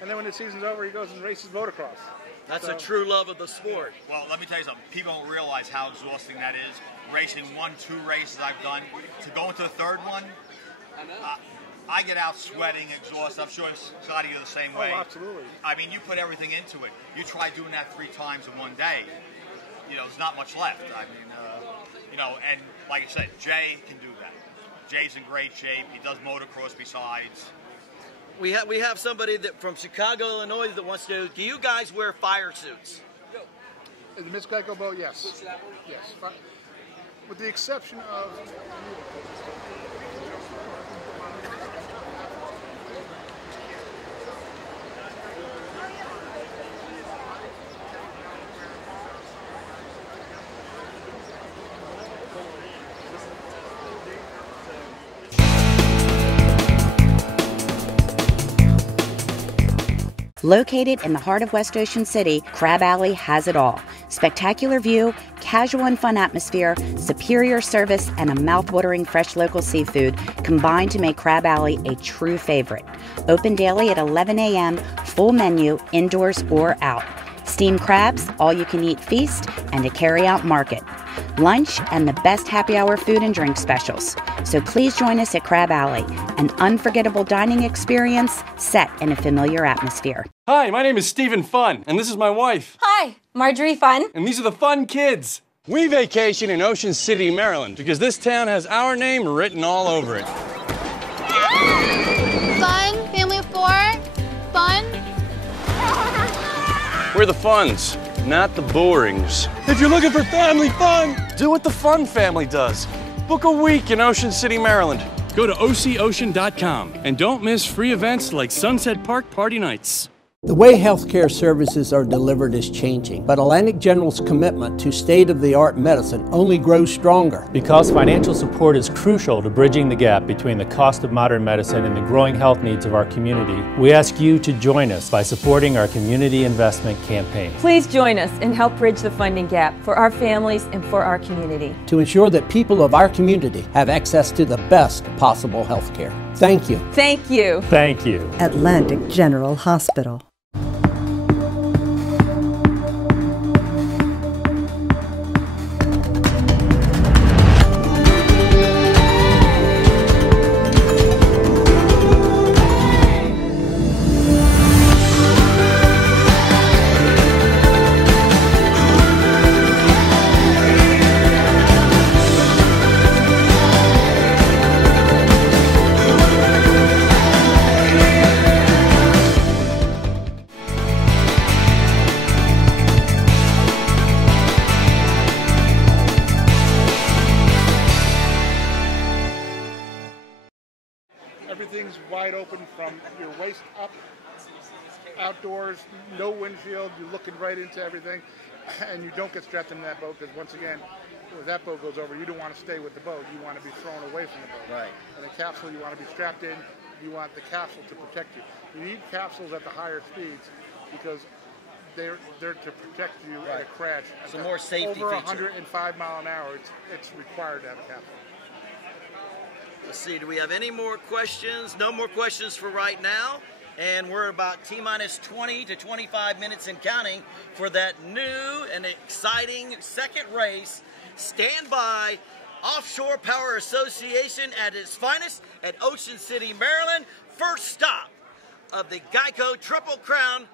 And then when the season's over, he goes and races motocross. That's a true love of the sport. Well, let me tell you something. People don't realize how exhausting that is. Racing 1-2 races I've done. To go into the third one, I get out sweating, exhausted. I'm sure, Scotty, you're the same way. Oh, absolutely. I mean, you put everything into it. You try doing that 3 times in one day, you know, there's not much left. I mean, you know, and like I said, Jay can do that. Jay's in great shape. He does motocross besides. We have somebody from Chicago, Illinois that wants to. Do you guys wear fire suits? In the Miss Geico boat, yes. Yes. With the exception of. Located in the heart of West Ocean City, Crab Alley has it all. Spectacular view, casual and fun atmosphere, superior service, and a mouth-watering fresh local seafood combine to make Crab Alley a true favorite. Open daily at 11 a.m., full menu, indoors or out. Steamed crabs, all-you-can-eat feast, and a carry-out market. Lunch and the best happy hour food and drink specials. So please join us at Crab Alley, an unforgettable dining experience set in a familiar atmosphere. Hi, my name is Stephen Fun, and this is my wife. Hi, Marjorie Fun. And these are the Fun Kids. We vacation in Ocean City, Maryland, because this town has our name written all over it. Fun, family of 4, fun. We're the Funs, not the Borings. If you're looking for family fun, do what the Fun family does. Book a week in Ocean City, Maryland. Go to OCOcean.com and don't miss free events like Sunset Park Party Nights. The way healthcare services are delivered is changing, but Atlantic General's commitment to state-of-the-art medicine only grows stronger. Because financial support is crucial to bridging the gap between the cost of modern medicine and the growing health needs of our community, we ask you to join us by supporting our community investment campaign. Please join us and help bridge the funding gap for our families and for our community. To ensure that people of our community have access to the best possible healthcare. Thank you. Thank you. Thank you. Atlantic General Hospital. Everything's wide open from your waist up. outdoors, no windshield, you're looking right into everything, and you don't get strapped into that boat because once again, if that boat goes over, you don't want to stay with the boat. You want to be thrown away from the boat. Right. And the capsule, you want to be strapped in. You want the capsule to protect you. You need capsules at the higher speeds because they're to protect you at a crash. Some more safety over feature. 105 mile an hour, it's required to have a capsule. Let's see, do we have any more questions? No more questions for right now. And we're about T-minus 20 to 25 minutes and counting for that new and exciting second race. Stand by. Offshore Power Association at its finest at Ocean City, Maryland. First stop of the Geico Triple Crown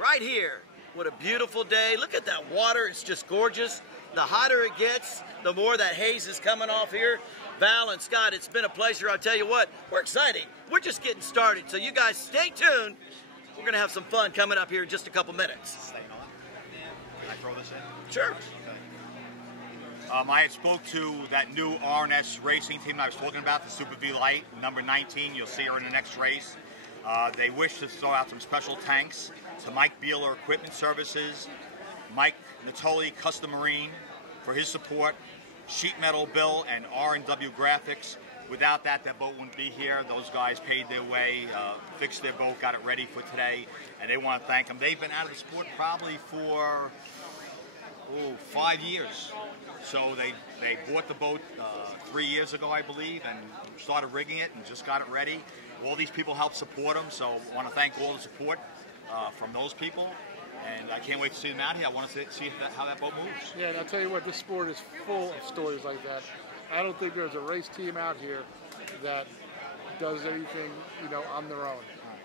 right here. What a beautiful day. Look at that water. It's just gorgeous. The hotter it gets, the more that haze is coming off here. Val and Scott, it's been a pleasure. I'll tell you what, we're excited. We're just getting started. So you guys stay tuned. We're going to have some fun coming up here in just a couple minutes. Staying on. Can I throw this in? Sure. I had spoke to that new RNS racing team I was talking about, the Super V Light, number 19. You'll see her in the next race. They wish to throw out some special tanks to Mike Beeler Equipment Services, Mike Natoli Custom Marine for his support, Sheet Metal Bill, and R&W Graphics. Without that, boat wouldn't be here. Those guys paid their way, fixed their boat, got it ready for today, and they want to thank them. They've been out of the sport probably for 5 years. So they bought the boat 3 years ago, I believe, and started rigging it and just got it ready. All these people helped support them, so I want to thank all the support from those people. And I can't wait to see them out here. I want to see how that boat moves. Yeah, and I'll tell you what, this sport is full of stories like that. I don't think there's a race team out here that does anything, on their own.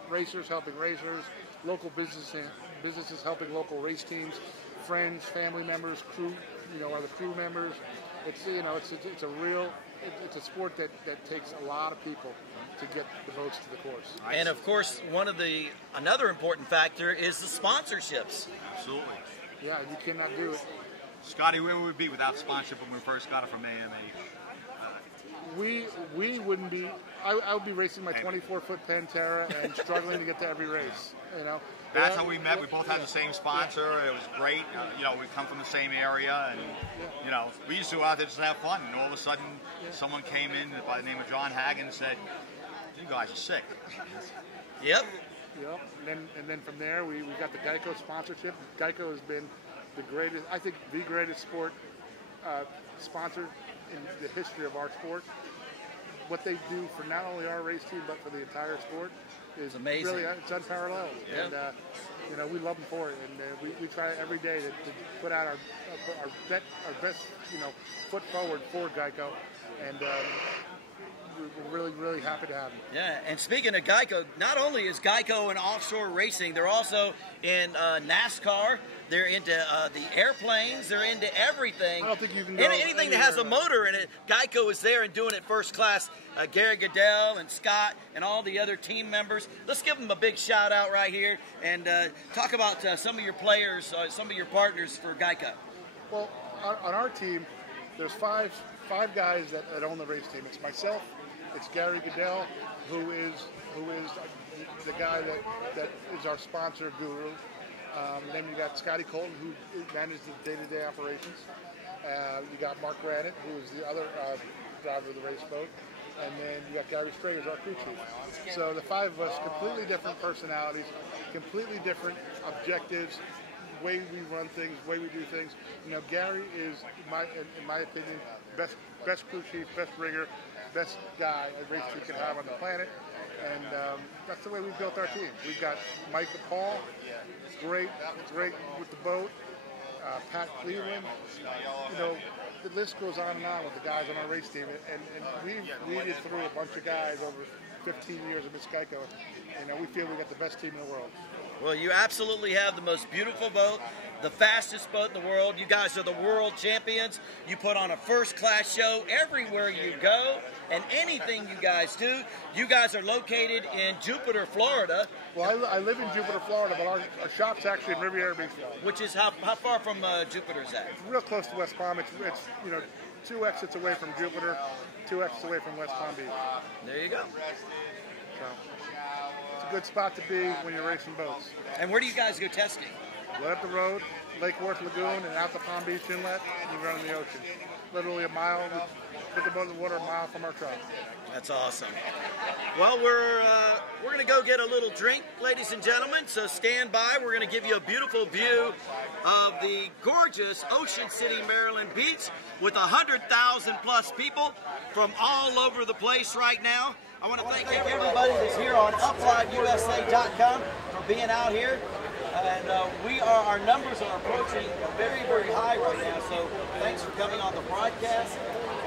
Racers helping racers, local businesses helping local race teams, friends, family members, crew, are the crew members. It's it's a sport that takes a lot of people to get the boats to the course. And of course, another important factor is the sponsorships. Absolutely. Yeah, you cannot do it. Scotty, where would we be without sponsorship when we first got it from AMA? We wouldn't be. I would be racing my 24-foot Pantera and struggling to get to every race. That's how we met. We both had the same sponsor. It was great. We come from the same area, and we used to go out there just to have fun. And all of a sudden, someone came in by the name of John Hagen and said, "You guys are sick." Yep. Yep. And then from there, we got the Geico sponsorship. Geico has been the greatest, I think, the greatest sport sponsor in the history of our sport. What they do for not only our race team but for the entire sport is amazing. Really, it's unparalleled. Yep. And we love them for it. And we try every day to put out our best foot forward for Geico. And we're really, really happy to have them. Yeah, and speaking of Geico, not only is Geico in offshore racing, they're also in NASCAR. They're into the airplanes. They're into everything. I don't think you can go anything that has a motor in it. Geico is there and doing it first class. Gary Goodell and Scott and all the other team members. Let's give them a big shout out right here and talk about some of your players, some of your partners for Geico. Well, on our team, there's five guys that own the race team. It's myself. It's Gary Goodell, who is the guy that is our sponsor guru. Then you got Scotty Colton, who manages the day-to-day operations. You got Mark Radnett, who is the other driver of the race boat. And then you got Gary Strayer, our crew chief. So the five of us, completely different personalities, completely different objectives, way we run things, way we do things. Gary is, in my opinion, best crew chief, best rigger, best guy a race team can have on the planet. And that's the way we've built our team. We've got Mike DePaul, great with the boat. Pat Cleveland. The list goes on and on with the guys on our race team. And we've weeded through a bunch of guys over 15 years of Miss Geico. We feel we got the best team in the world. Well, you absolutely have the most beautiful boat, the fastest boat in the world. You guys are the world champions. You put on a first-class show everywhere you go, and anything you guys do. You guys are located in Jupiter, Florida. Well, I live in Jupiter, Florida, but our shop's actually in Riviera Beach, Florida. Which is how far from Jupiter is that? It's real close to West Palm. It's 2 exits away from Jupiter, 2 exits away from West Palm Beach. There you go. So, it's a good spot to be when you're racing boats. And where do you guys go testing? Right up the road, Lake Worth Lagoon, and out the Palm Beach Inlet, and you run in the ocean. Literally a mile, we put the boat in the water a mile from our truck. That's awesome. Well, we're going to go get a little drink, ladies and gentlemen, so stand by. We're going to give you a beautiful view of the gorgeous Ocean City, Maryland beach with 100,000 plus people from all over the place right now. I want to thank everybody that's here on upliveusa.com for being out here. And our numbers are approaching very, very high right now. So thanks for coming on the broadcast.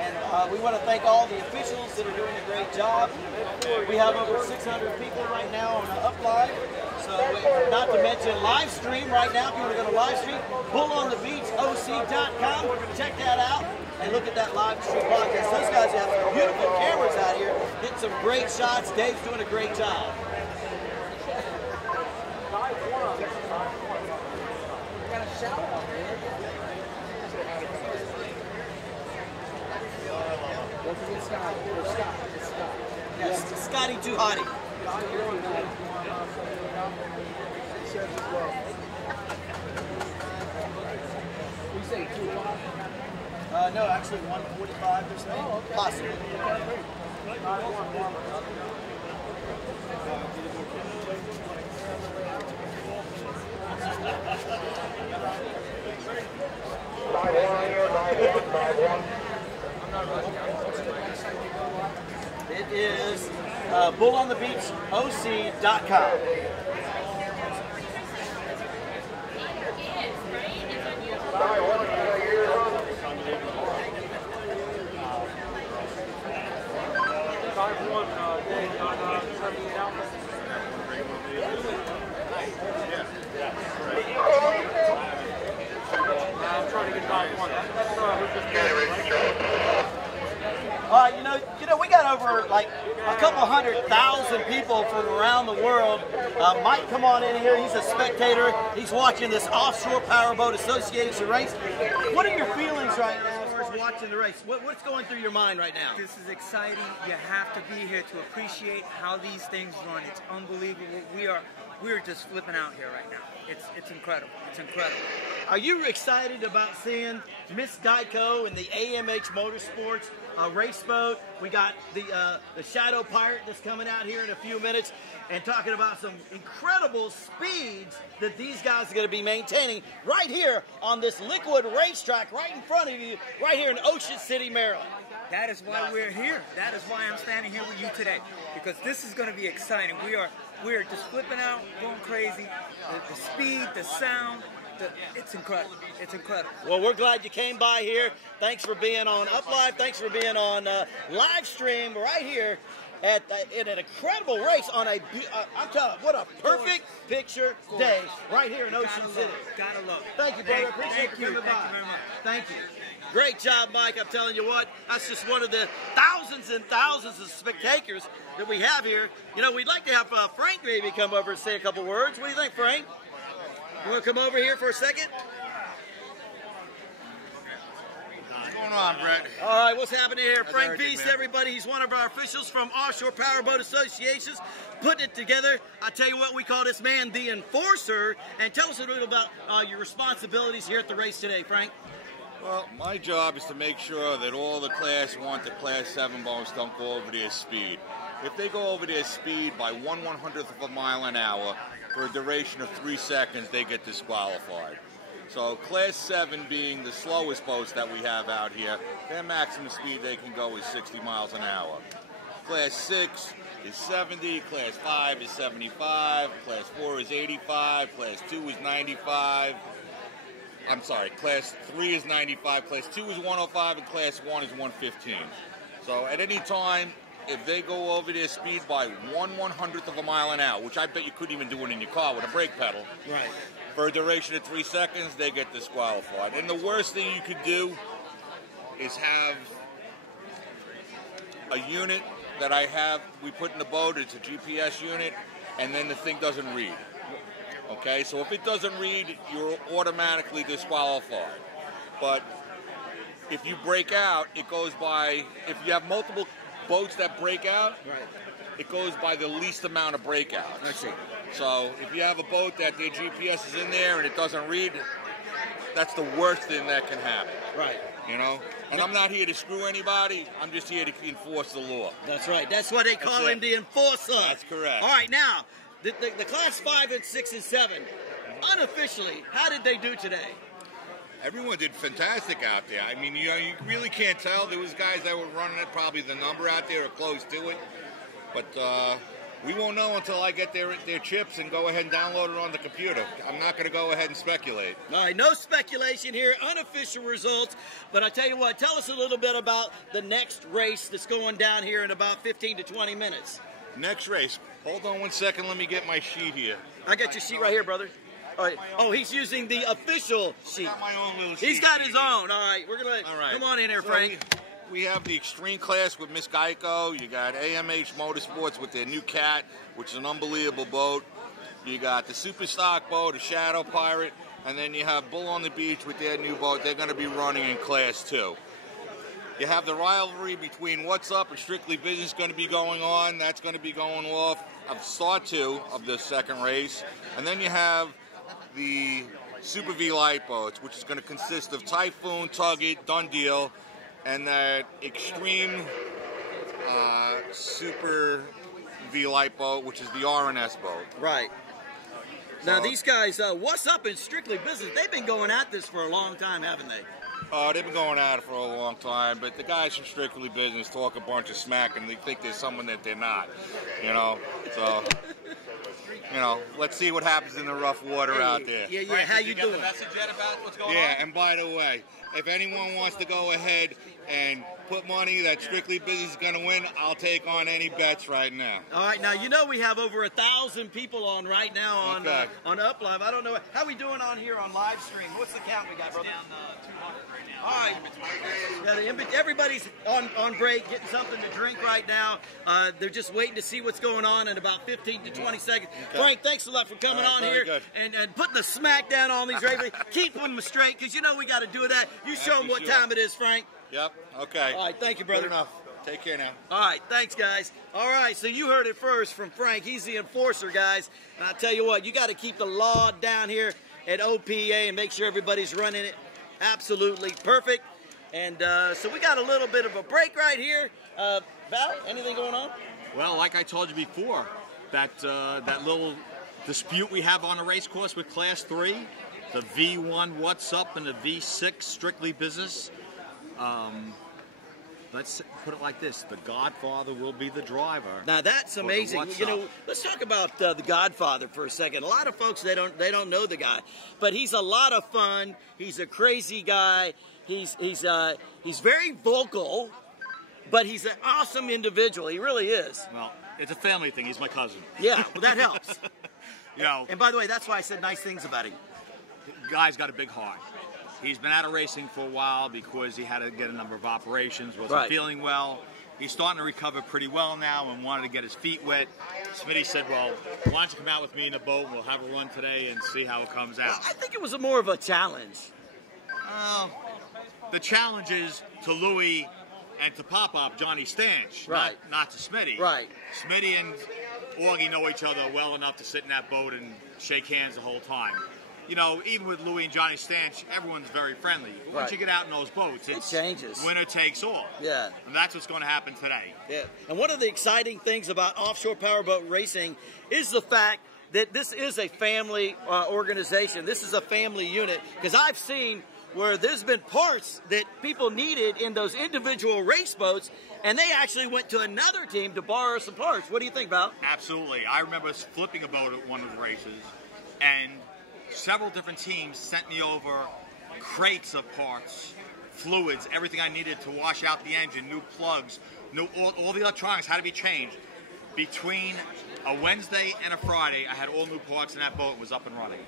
And we want to thank all the officials that are doing a great job. We have over 600 people right now on UpLive. So not to mention live stream right now. If you want to go to live stream, bullonthebeachoc.com. Check that out and look at that live stream podcast. Those guys have some beautiful cameras out here, getting some great shots. Dave's doing a great job. Yes, Scotty too hottie. You say 2 o'clock? No, actually 1:45 or something. Oh, okay. Possibly. It is bullonthebeachoc.com. You know, we got over like a couple 100,000 people from around the world. Mike, come on in here. He's a spectator. He's watching this Offshore Powerboat Association race. What are your feelings right now as far as watching the race? What's going through your mind right now? This is exciting. You have to be here to appreciate how these things run. It's unbelievable. We're just flipping out here right now. It's incredible. It's incredible. Are you excited about seeing Miss Geico and the AMH Motorsports race boat? We got the Shadow Pirate that's coming out here in a few minutes and talking about some incredible speeds that these guys are going to be maintaining right here on this liquid racetrack right in front of you, right here in Ocean City, Maryland. That is why we're here. That is why I'm standing here with you today, because this is going to be exciting. We're just flipping out, going crazy. The speed, the sound, it's incredible. It's incredible. Well, we're glad you came by here. Thanks for being on UpLive. Thanks for being on live stream right here at in an incredible race on a. I'm telling you, what a perfect picture day right here in Ocean City. Gotta love it. Thank you, brother. Appreciate you coming by. Thank you very much. Thank you. Great job, Mike. I'm telling you what, that's just one of the thousands and thousands of spectators that we have here. You know, we'd like to have Frank maybe come over and say a couple words. What do you think, Frank? You want to come over here for a second? What's going on, Brett? All right, what's happening here? Frank Beast, everybody. He's one of our officials from Offshore Powerboat Associations, putting it together. I tell you what, we call this man the Enforcer. And tell us a little about your responsibilities here at the race today, Frank. Well, my job is to make sure that all the Class 1 to Class 7 boats don't go over their speed. If they go over their speed by 1/100th of a mile an hour for a duration of 3 seconds, they get disqualified. So Class 7 being the slowest boats that we have out here, their maximum speed they can go is 60 miles an hour. Class 6 is 70, Class 5 is 75, Class 4 is 85, Class 2 is 95. I'm sorry, Class 3 is 95, Class 2 is 105, and Class 1 is 115. So at any time, if they go over their speed by 1/100th of a mile an hour, which I bet you couldn't even do it in your car with a brake pedal, right, for a duration of 3 seconds, they get disqualified. And the worst thing you could do is have a unit that we put in the boat, it's a GPS unit, and then the thing doesn't read. Okay, so if it doesn't read, you're automatically disqualified. But if you break out, it goes by, if you have multiple boats that break out, right, it goes by the least amount of breakouts. I see. So if you have a boat that their GPS is in there and it doesn't read, that's the worst thing that can happen. Right. You know? And I'm not here to screw anybody. I'm just here to enforce the law. That's right. That's why they call him the enforcer. That's correct. All right, now, the class 5 and 6 and 7, unofficially, how did they do today? Everyone did fantastic out there. I mean, you know, you really can't tell. There was guys that were running it, probably the number out there or close to it. But we won't know until I get their chips and go ahead and download it on the computer. I'm not going to go ahead and speculate. All right, no speculation here, unofficial results. But I tell you what, tell us a little bit about the next race that's going down here in about 15 to 20 minutes. Next race. Hold on 1 second. Let me get my sheet here. I got your sheet right here, brother. All right. Oh, he's using the official sheet. I got my own little sheet. He's got his own. All right, we're gonna come on in here, Frank. We have the Extreme class with Miss Geico. You got AMH Motorsports with their new Cat, which is an unbelievable boat. You got the Super Stock boat, a Shadow Pirate, and then you have Bull on the Beach with their new boat. They're going to be running in Class 2. You have the rivalry between What's Up and Strictly Business going to be going on. That's going to be going off of Start 2 of the second race. And then you have the Super V light boats, which is going to consist of Typhoon, Tug It, Done Deal, and that Extreme Super V light boat, which is the RNS boat. Right. Now these guys, What's Up in Strictly Business, they've been going at this for a long time, haven't they? They've been going at it for a long time, but the guys from Strictly Business talk a bunch of smack and they think they're someone that they're not, you know, so... You know, let's see what happens in the rough water out there. Yeah, yeah. How you doing? The message yet about what's going on? Yeah, and by the way, if anyone wants to go ahead and put money that Strictly Business is going to win, I'll take on any bets right now. All right, now you know we have over 1,000 people on right now on UpLive. I don't know how we doing on here on live stream. What's the count we got, brother? Down 200 right now. All right, everybody's on break, getting something to drink right now. They're just waiting to see what's going on in about 15 to 20 seconds. Okay. Frank, thanks a lot for coming on here and putting the smack down on these races. Keep them straight, because you know we got to do that. You show them what time it is, Frank. Yep, okay. All right, thank you, brother. Good enough. Take care now. All right, thanks, guys. All right, so you heard it first from Frank. He's the enforcer, guys. And I tell you what, you got to keep the law down here at OPA and make sure everybody's running it absolutely perfect. And so we got a little bit of a break right here. Val, anything going on? Well, like I told you before, that little dispute we have on the race course with Class 3, the V1 What's Up and the V6 Strictly Business. Let's put it like this: the Godfather will be the driver. Now that's amazing. You know, let's talk about the Godfather for a second. A lot of folks they don't know the guy, but he's a lot of fun. He's a crazy guy. He's very vocal, but he's an awesome individual. He really is. Well, it's a family thing. He's my cousin. Yeah, well that helps. You know. And by the way, that's why I said nice things about him. The guy's got a big heart. He's been out of racing for a while because he had to get a number of operations, wasn't feeling well. He's starting to recover pretty well now and wanted to get his feet wet. Smitty said, well, why don't you come out with me in the boat and we'll have a run today and see how it comes out. Well, I think it was more of a challenge. The challenge is to Louie and to Pop-Up, Johnny Stanch, not to Smitty. Right. Smitty and Augie know each other well enough to sit in that boat and shake hands the whole time. You know, even with Louie and Johnny Stanch, everyone's very friendly. But once you get out in those boats, it changes. Winner takes all. Yeah. And that's what's going to happen today. Yeah. And one of the exciting things about offshore powerboat racing is the fact that this is a family organization. This is a family unit. Because I've seen where there's been parts that people needed in those individual race boats, and they actually went to another team to borrow some parts. What do you think, Val? Absolutely. I remember flipping a boat at one of the races, and several different teams sent me over crates of parts, fluids, everything I needed to wash out the engine, new plugs, all the electronics had to be changed. Between a Wednesday and a Friday, I had all new parts in that boat and was up and running.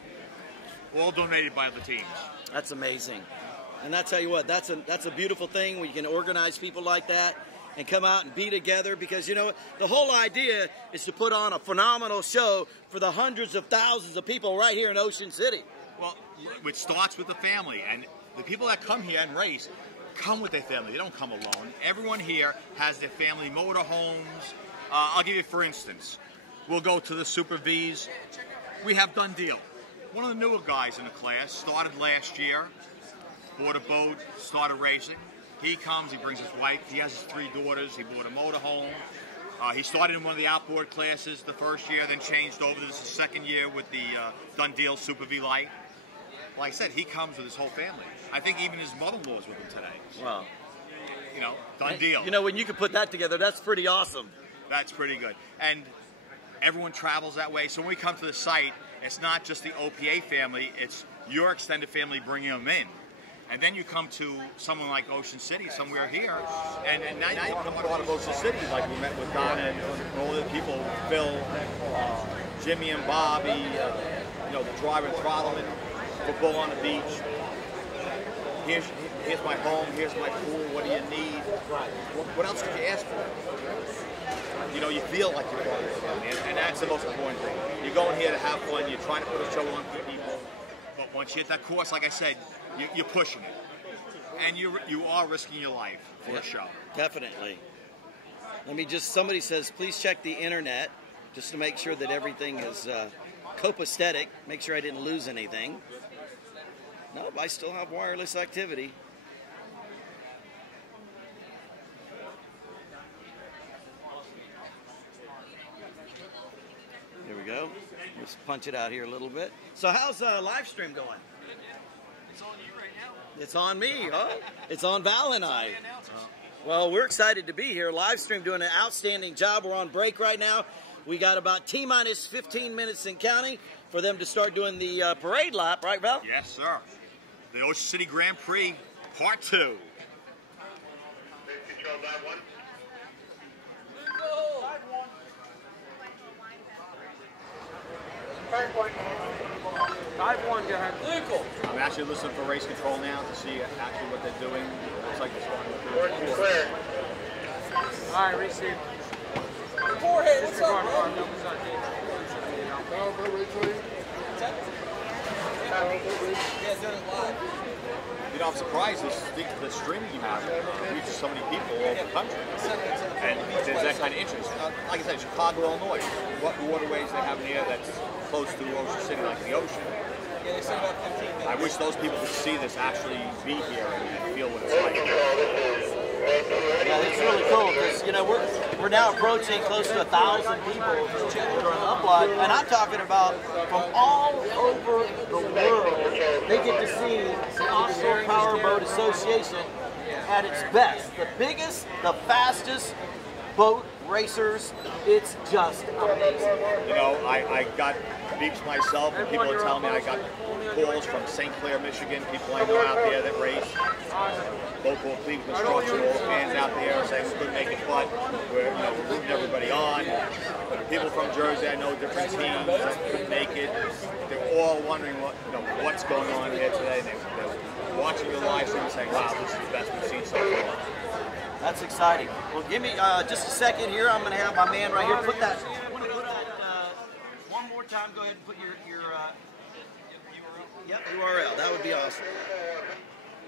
All donated by other teams. That's amazing. And I tell you what, that's a beautiful thing when you can organize people like that and come out and be together, because you know the whole idea is to put on a phenomenal show for the hundreds of thousands of people right here in Ocean City. Well, it starts with the family, and the people that come here and race come with their family. They don't come alone. Everyone here has their family motorhomes, I'll give you, for instance, we'll go to the Super Vs. We have Done Deal. One of the newer guys in the class, started last year, bought a boat, started racing. He comes, he brings his wife, he has his 3 daughters, he bought a motorhome. He started in one of the outboard classes the first year, then changed over. This is the second year with the Done Deal Super V Light. Like I said, he comes with his whole family. I think even his mother-in-law's with him today. Wow. You know, Done Deal. You know, when you can put that together, that's pretty awesome. That's pretty good. And everyone travels that way. So when we come to the site, it's not just the OPA family, it's your extended family bringing them in. And then you come to someone like Ocean City, somewhere here, and now you become part of Ocean City, like we met with Donna and all the people, Phil, Jimmy and Bobby, you know, the driver and throttleman, football on the beach. Here's my home, here's my pool, what do you need? What else could you ask for? You know, you feel like you're part of the family, and that's the most important thing. You're going here to have fun, you're trying to put a show on for people, but once you hit that course, like I said, you're pushing it, and you are risking your life for a show. Definitely. Somebody says, please check the internet just to make sure that everything is copacetic. Make sure I didn't lose anything. No, I still have wireless activity. There we go. Let's punch it out here a little bit. So how's live stream going? It's on you right now. It's on me, huh? It's on Val and I. Well, we're excited to be here. Livestream doing an outstanding job. We're on break right now. We got about T-minus 15 minutes and counting for them to start doing the parade lap, right, Val? Yes, sir. The Ocean City Grand Prix, Part 2. Control that one. Dive one, go ahead. I'm actually listening for race control now to see actually what they're doing. Looks like they're starting to do it. Clear. All right, receive. Forehead, what's up, bro? Yeah, doing it live. You know, I'm surprised the streaming you have reaches so many people all over the country. And there's that kind of interest. Like I said, Chicago, Illinois, what waterways they have in here that's close to Ocean City, like the ocean. Yeah, they say about 15 minutes. I wish those people could see this, actually be here and feel what it's like. Yeah, it's really cool because, you know, we're now approaching close to 1,000 people during the upload, and I'm talking about from all over the world. They get to see the Offshore Power Boat Association at its best. The biggest, the fastest boat racers. It's just amazing. You know, I got beach myself, and people are telling me I got calls from St. Clair, Michigan, people I know out there that race. Local Cleveland construction, all fans out there saying we couldn't make it, but we're rooting everybody on. People from Jersey, I know different teams that couldn't make it. They're all wondering what's going on here today. They're watching your live stream and saying, wow, this is the best we've seen so far. That's exciting. Well, give me just a second here. I'm going to have my man right here put that. One more time. Go ahead and put your URL. That would be awesome.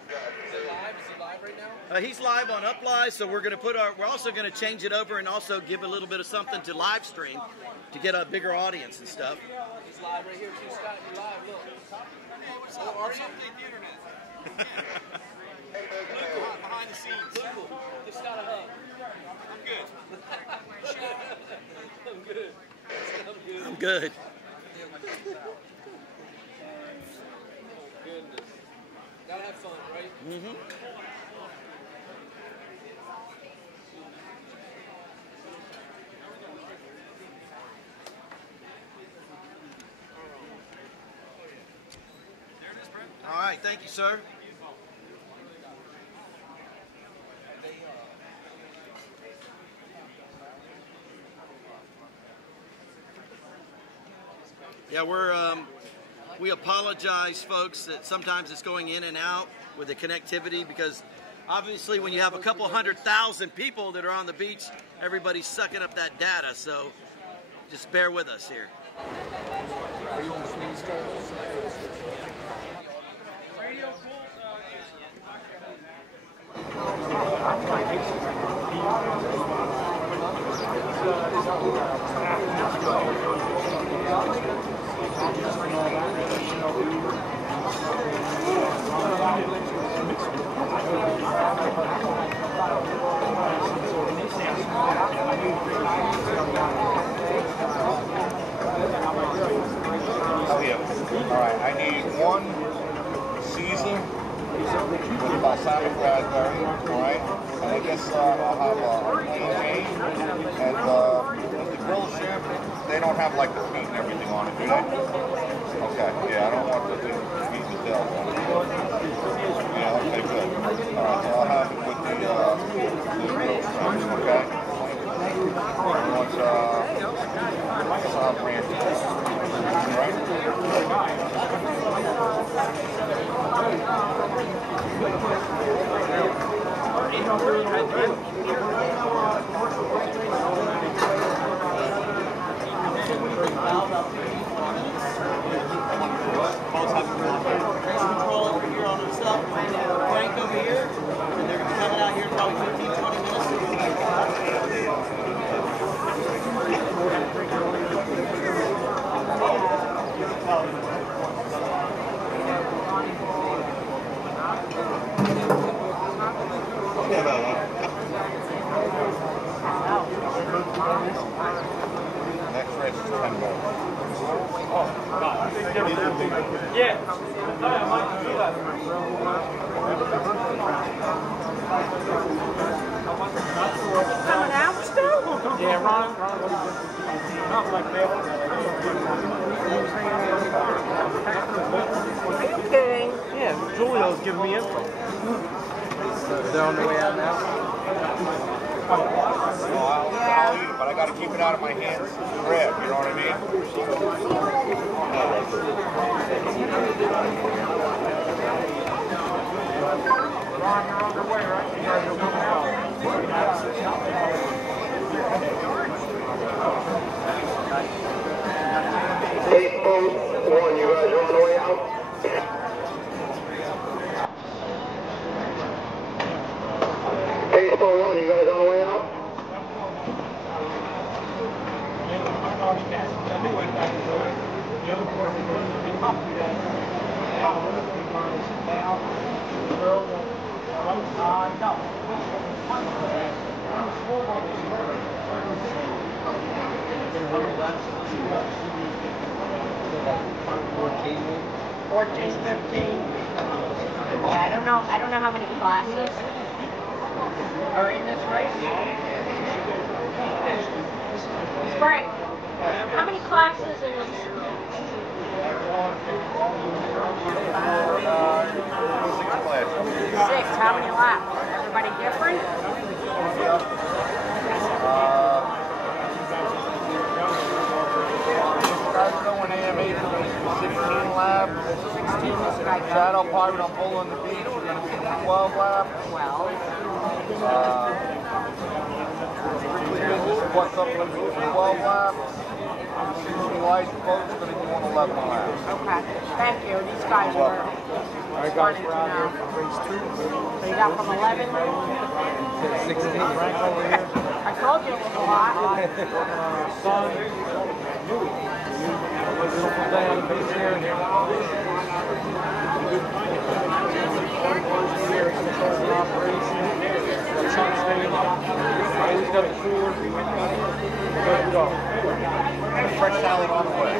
Is he live right now? He's live on Uplive, so we're going to we're also going to change it over and also give a little bit of something to live stream to get a bigger audience and stuff. He's live right here too, Scott. You're live. Look. What's up? Are you update the internet? Behind the scenes. Just got a hug. I'm good. I'm good. Goodness. Gotta have fun, right? Mm-hmm. All right, thank you, sir. Yeah, we apologize, folks, that sometimes it's going in and out with the connectivity because obviously when you have a couple 100,000 people that are on the beach, everybody's sucking up that data, so just bear with us here. Are you on the swing Radio cool. need 1 Caesar with balsamic raspberry, all right? And I guess I'll have a plain Jane. And the grilled shrimp, they don't have like the feet and everything on it, do they? Okay, yeah, I don't want the feet and tails on it. Yeah, okay, good. All right, so I'll have it with the grilled shrimp, okay? And once, I guess I'll have ranch. All right? Control over here on himself, Frank over here, and they're going to be coming out here probably 15, 20 minutes. Next race is $10. Yeah. Coming out still? Yeah, Ron. Not like that. Are you kidding? Yeah, Julio's giving me info. They're on the way out now. I'll eat it, but I got to keep it out of my hands to grab, you know what I mean? Ron, you're on the way, right? You guys are coming out. Baseball 1, you guys are on the way out? Baseball 1, you guys on the way out? Yeah, I don't know how many classes are in this race. Frank, how many classes in this? 6 classes. 6. How many laps? Everybody different? Guys going AMA for the 16 laps. 16 Shadow Pirate on Bull on the Beach. We're going to be doing 12 laps. 12. What's up? Going to be doing 12 laps. Light Boat's going to be doing 11 laps. Okay. Thank you. These guys were. All right, guys, we're out here for race 2. So you got from 11 to 16. Frank over here. I told you it was a lot. Son, beautiful day on the beach here. Operation. Always got a cooler. Good to go. Fresh salad on the way.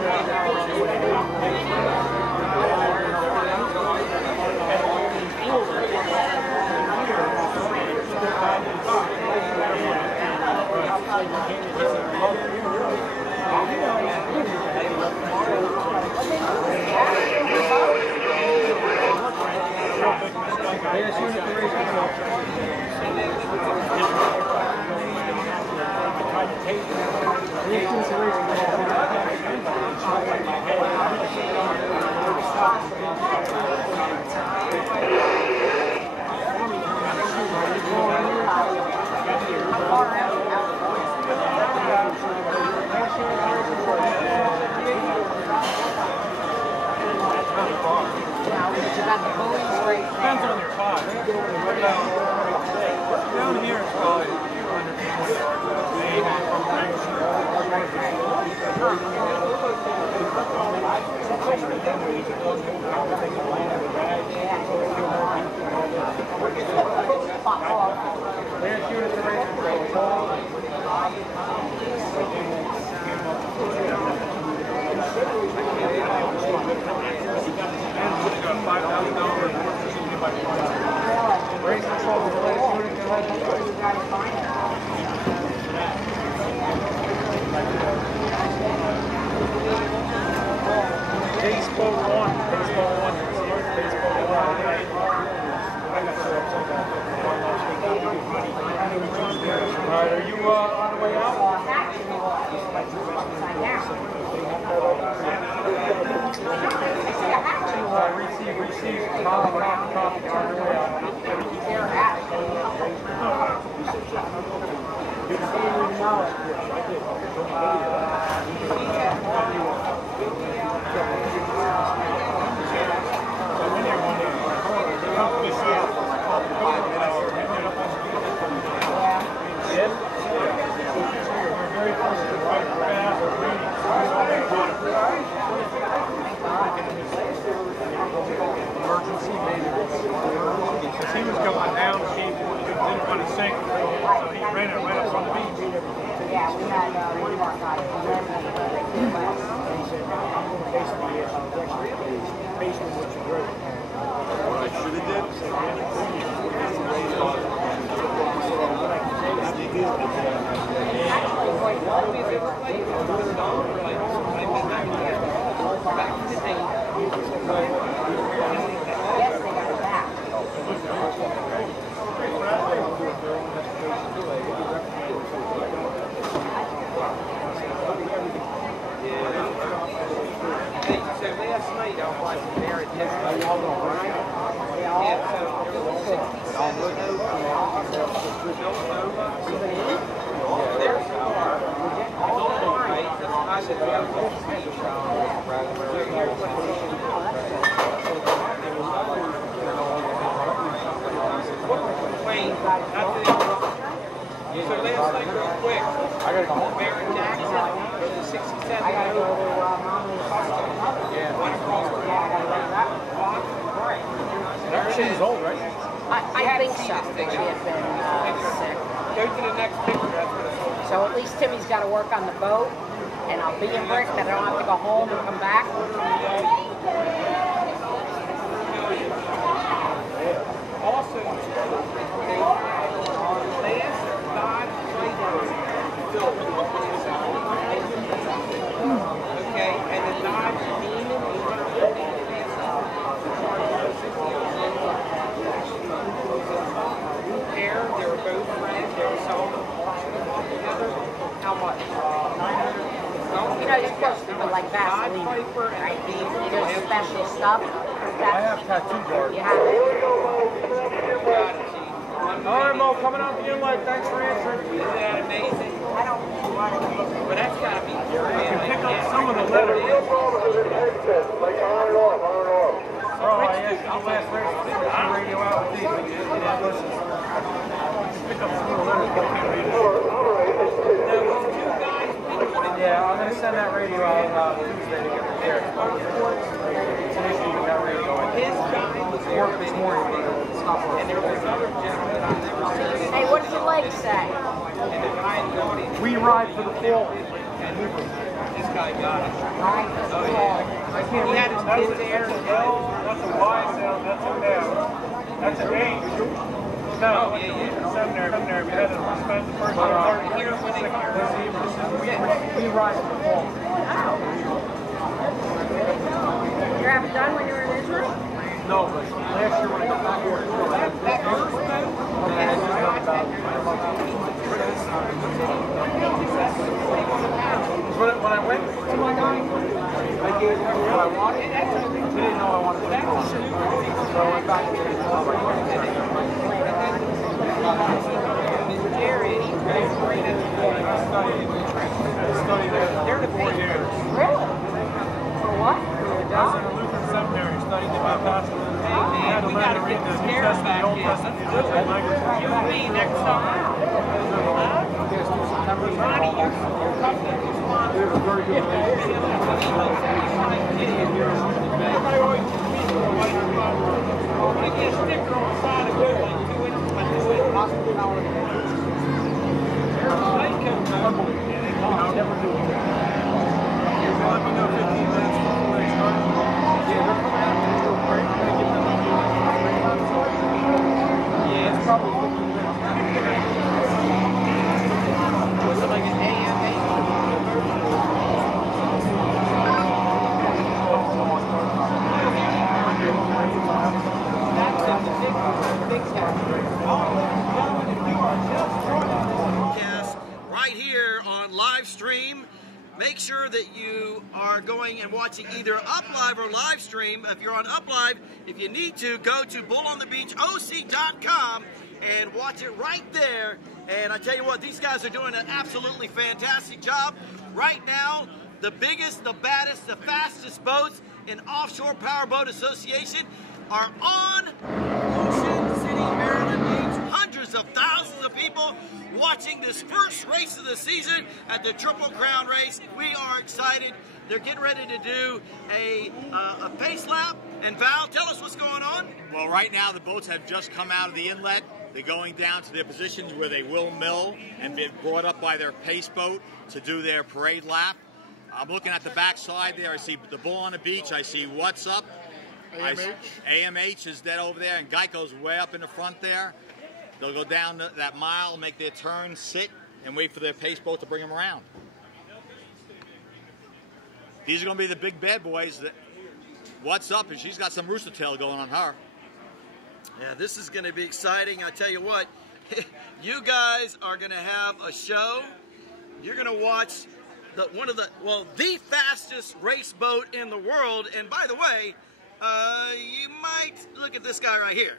Depends on your car. Down here it's probably 200. Alright, are you on the way out? Receive, copy, on the way out. He was going down, he didn't want to sink, so he ran it right up on the beach. Yeah, we had one of our guys. He said, I'm going to basically what you wrote. What I should have did? So last night, real quick, I gotta go home. Barrett Jackson, 67. I gotta go to one across the She's old, right? I think so. She had been sick. Go to the next picture. That's what it's called. So at least Timmy's got to work on the boat, and I'll be in Brick, that I don't have to go home and come back. Also, okay, and the Dodge Demon pair, they were both friends, they were selling them together. How much? You know, you're supposed to put like Vaseline, right? There's special stuff. I have tattoo guards. You have it. All right, Mo, coming out the inlet. Thanks for answering. Isn't that amazing? I don't But that's got to be You can pick up some of the letters. Oh, I asked you last race. I'm radio out with these. You didn't listen. Pick up some of the letters. Yeah, I'm going to send that radio out Tuesday to get repaired. It's an issue with that radio. His guy was work this morning. and there was another gentleman I've never seen. Hey, what did your leg say? And the guy in the audience. We ride for the fall. This guy got it. Ride for the fall. I can't He had his kids there. That's a Y sound. That's a F. That's an H. No, seminary. We had to spend the first year here when they we ride for the fall. You haven't done when you were in Israel? No, but last year when I got back here, That first when I went to my guy, I gave him what I wanted. He didn't know I wanted to go. So I went back to the they're the 4 years. Really? For what? I was in a Lutheran seminary studying to be a pastor. Hey man, we gotta get the scares back in. You and me next summer. Ronnie, your company responds. We have a very good relationship. Everybody always competes for what you want. Give me a sticker on the side of it, like 2 inches by 2 inches. I'll never do it. Let me know 15 minutes before they start. make sure that you are going and watching either Up Live or live stream. If you're on Up Live, if you need to, go to bullonthebeachoc.com and watch it right there. And I tell you what, these guys are doing an absolutely fantastic job. Right now, the biggest, the baddest, the fastest boats in Offshore Powerboat Association are on Ocean City, Maryland Beach. Hundreds of thousands of people watching this first race of the season at the Triple Crown race. We are excited. They're getting ready to do a pace lap. And Val, tell us what's going on. Well, right now the boats have just come out of the inlet. They're going down to their positions where they will mill and be brought up by their pace boat to do their parade lap. I'm looking at the back side there. I see the Bull on the Beach. I see What's Up. AMH is dead over there, and Geico's way up in the front there. They'll go down that mile, make their turn, sit, and wait for their pace boat to bring them around. These are going to be the big bad boys. What's Up? And she's got some rooster tail going on her. Yeah, this is going to be exciting. I tell you what, you guys are going to have a show. You're going to watch the fastest race boat in the world. And by the way, you might look at this guy right here.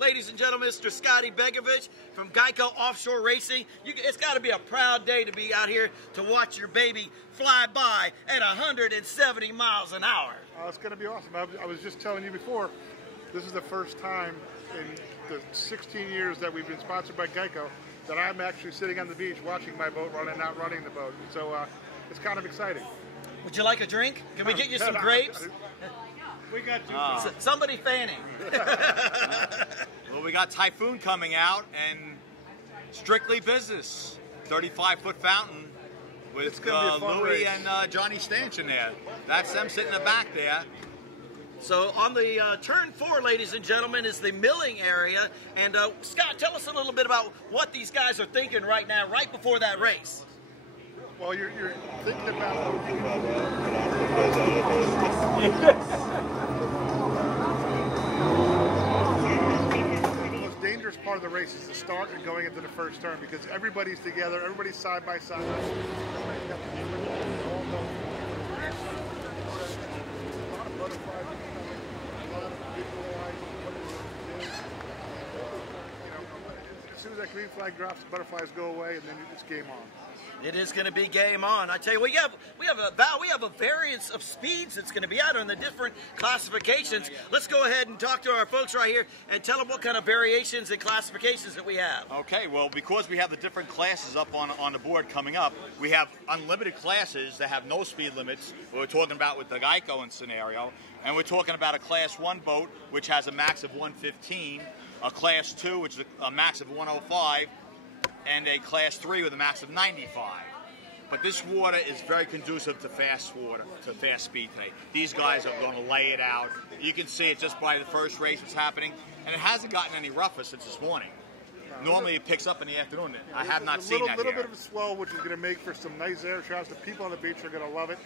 Ladies and gentlemen, Mr. Scotty Begovich from Geico Offshore Racing. It's got to be a proud day to be out here to watch your baby fly by at 170 miles an hour. It's going to be awesome. I was just telling you before, this is the first time in the 16 years that we've been sponsored by Geico that I'm actually sitting on the beach watching my boat run and not running the boat. So it's kind of exciting. Would you like a drink? Can we get you some grapes? We got you. Somebody fanning. Well, we got Typhoon coming out and Strictly Business, 35-foot fountain with Louie and Johnny Stanchion there. That's them sitting in the back there. So on the turn 4, ladies and gentlemen, is the milling area. And Scott, tell us a little bit about what these guys are thinking right now, right before that race. Well, you're thinking about... The most dangerous part of the race is the start and going into the first turn because everybody's together, everybody's side by side. As soon as that green flag drops, the butterflies go away, and then it's game on. It is going to be game on. I tell you, we have a variance of speeds that's going to be out on the different classifications. Let's go ahead and talk to our folks right here and tell them what kind of variations and classifications that we have. Okay, well, because we have the different classes up on the board coming up, we have unlimited classes that have no speed limits. We're talking about with the Geico scenario, and we're talking about a Class 1 boat, which has a max of 115, a Class 2, which is a max of 105, and a Class 3 with a max of 95. But this water is very conducive to fast water, to fast speed today. These guys are going to lay it out. You can see it just by the first race that's happening, and it hasn't gotten any rougher since this morning. Normally it picks up in the afternoon. I have not seen that A little bit of a swell, which is going to make for some nice air shots. The people on the beach are going to love it.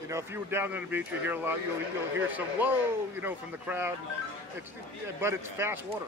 You know, if you were down on the beach, you hear a lot. You'll hear some whoa, you know, from the crowd. But it's fast water.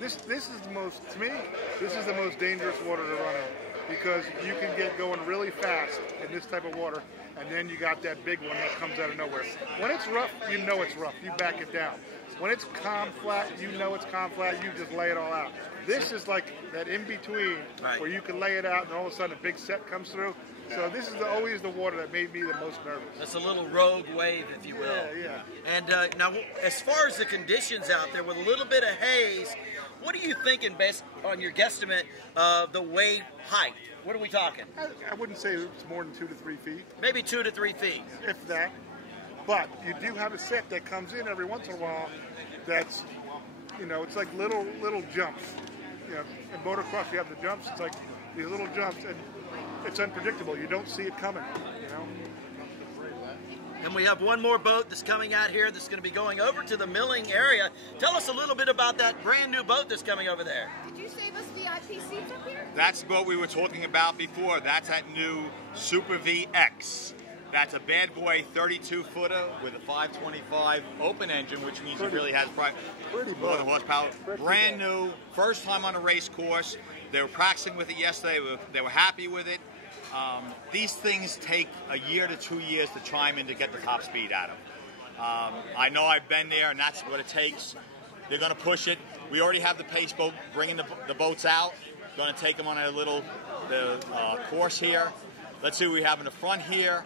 This is the most, to me, this is the most dangerous water to run in because you can get going really fast in this type of water, and then you got that big one that comes out of nowhere. When it's rough, you know it's rough. You back it down. When it's calm flat, you know it's calm flat. You just lay it all out. This is like that in between where you can lay it out, and all of a sudden a big set comes through. So this is always the water that made me the most nervous. That's a little rogue wave, if you will. Yeah. And now, as far as the conditions out there, with a little bit of haze, what are you thinking based on your guesstimate of the wave height? What are we talking? I wouldn't say it's more than 2 to 3 feet. Maybe 2 to 3 feet. If that. But you do have a set that comes in every once in a while that's, you know, it's like little jumps. You know, in motocross you have the jumps, it's like these little jumps, and it's unpredictable. You don't see it coming, you know. And we have one more boat that's coming out here that's going to be going over to the milling area. Tell us a little bit about that brand new boat that's coming over there. Did you save us VIP seats up here? That's what we were talking about before. That's that new Super VX. That's a bad boy 32-footer with a 525 open engine, which means it really has more than horsepower. Brand new, first time on a race course. They were practicing with it yesterday. They were happy with it. These things take a year to 2 years to chime in to get the top speed out of them. I know I've been there, and that's what it takes. They're going to push it. We already have the pace boat bringing the boats out. Going to take them on a little course here. Let's see what we have in the front here.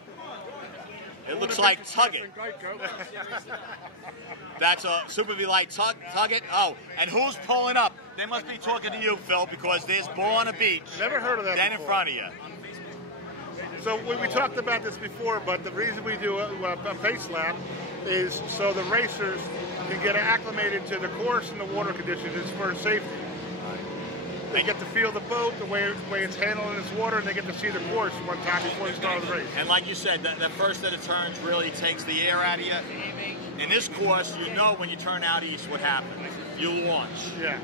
It looks like Tug It. That's a Super V Light Tug It. Oh, and who's pulling up? They must be talking to you, Phil, because there's Bull on the Beach. Never heard of that Then before. in front of you. So we talked about this before, but the reason we do a pace lap is so the racers can get acclimated to the course and the water conditions. It's for safety. They get to feel the boat, the way it's handling its water, and they get to see the course one time before the start of the race. And like you said, the first set of turns really takes the air out of you. In this course, you know when you turn out east what happens. You launch. Yeah.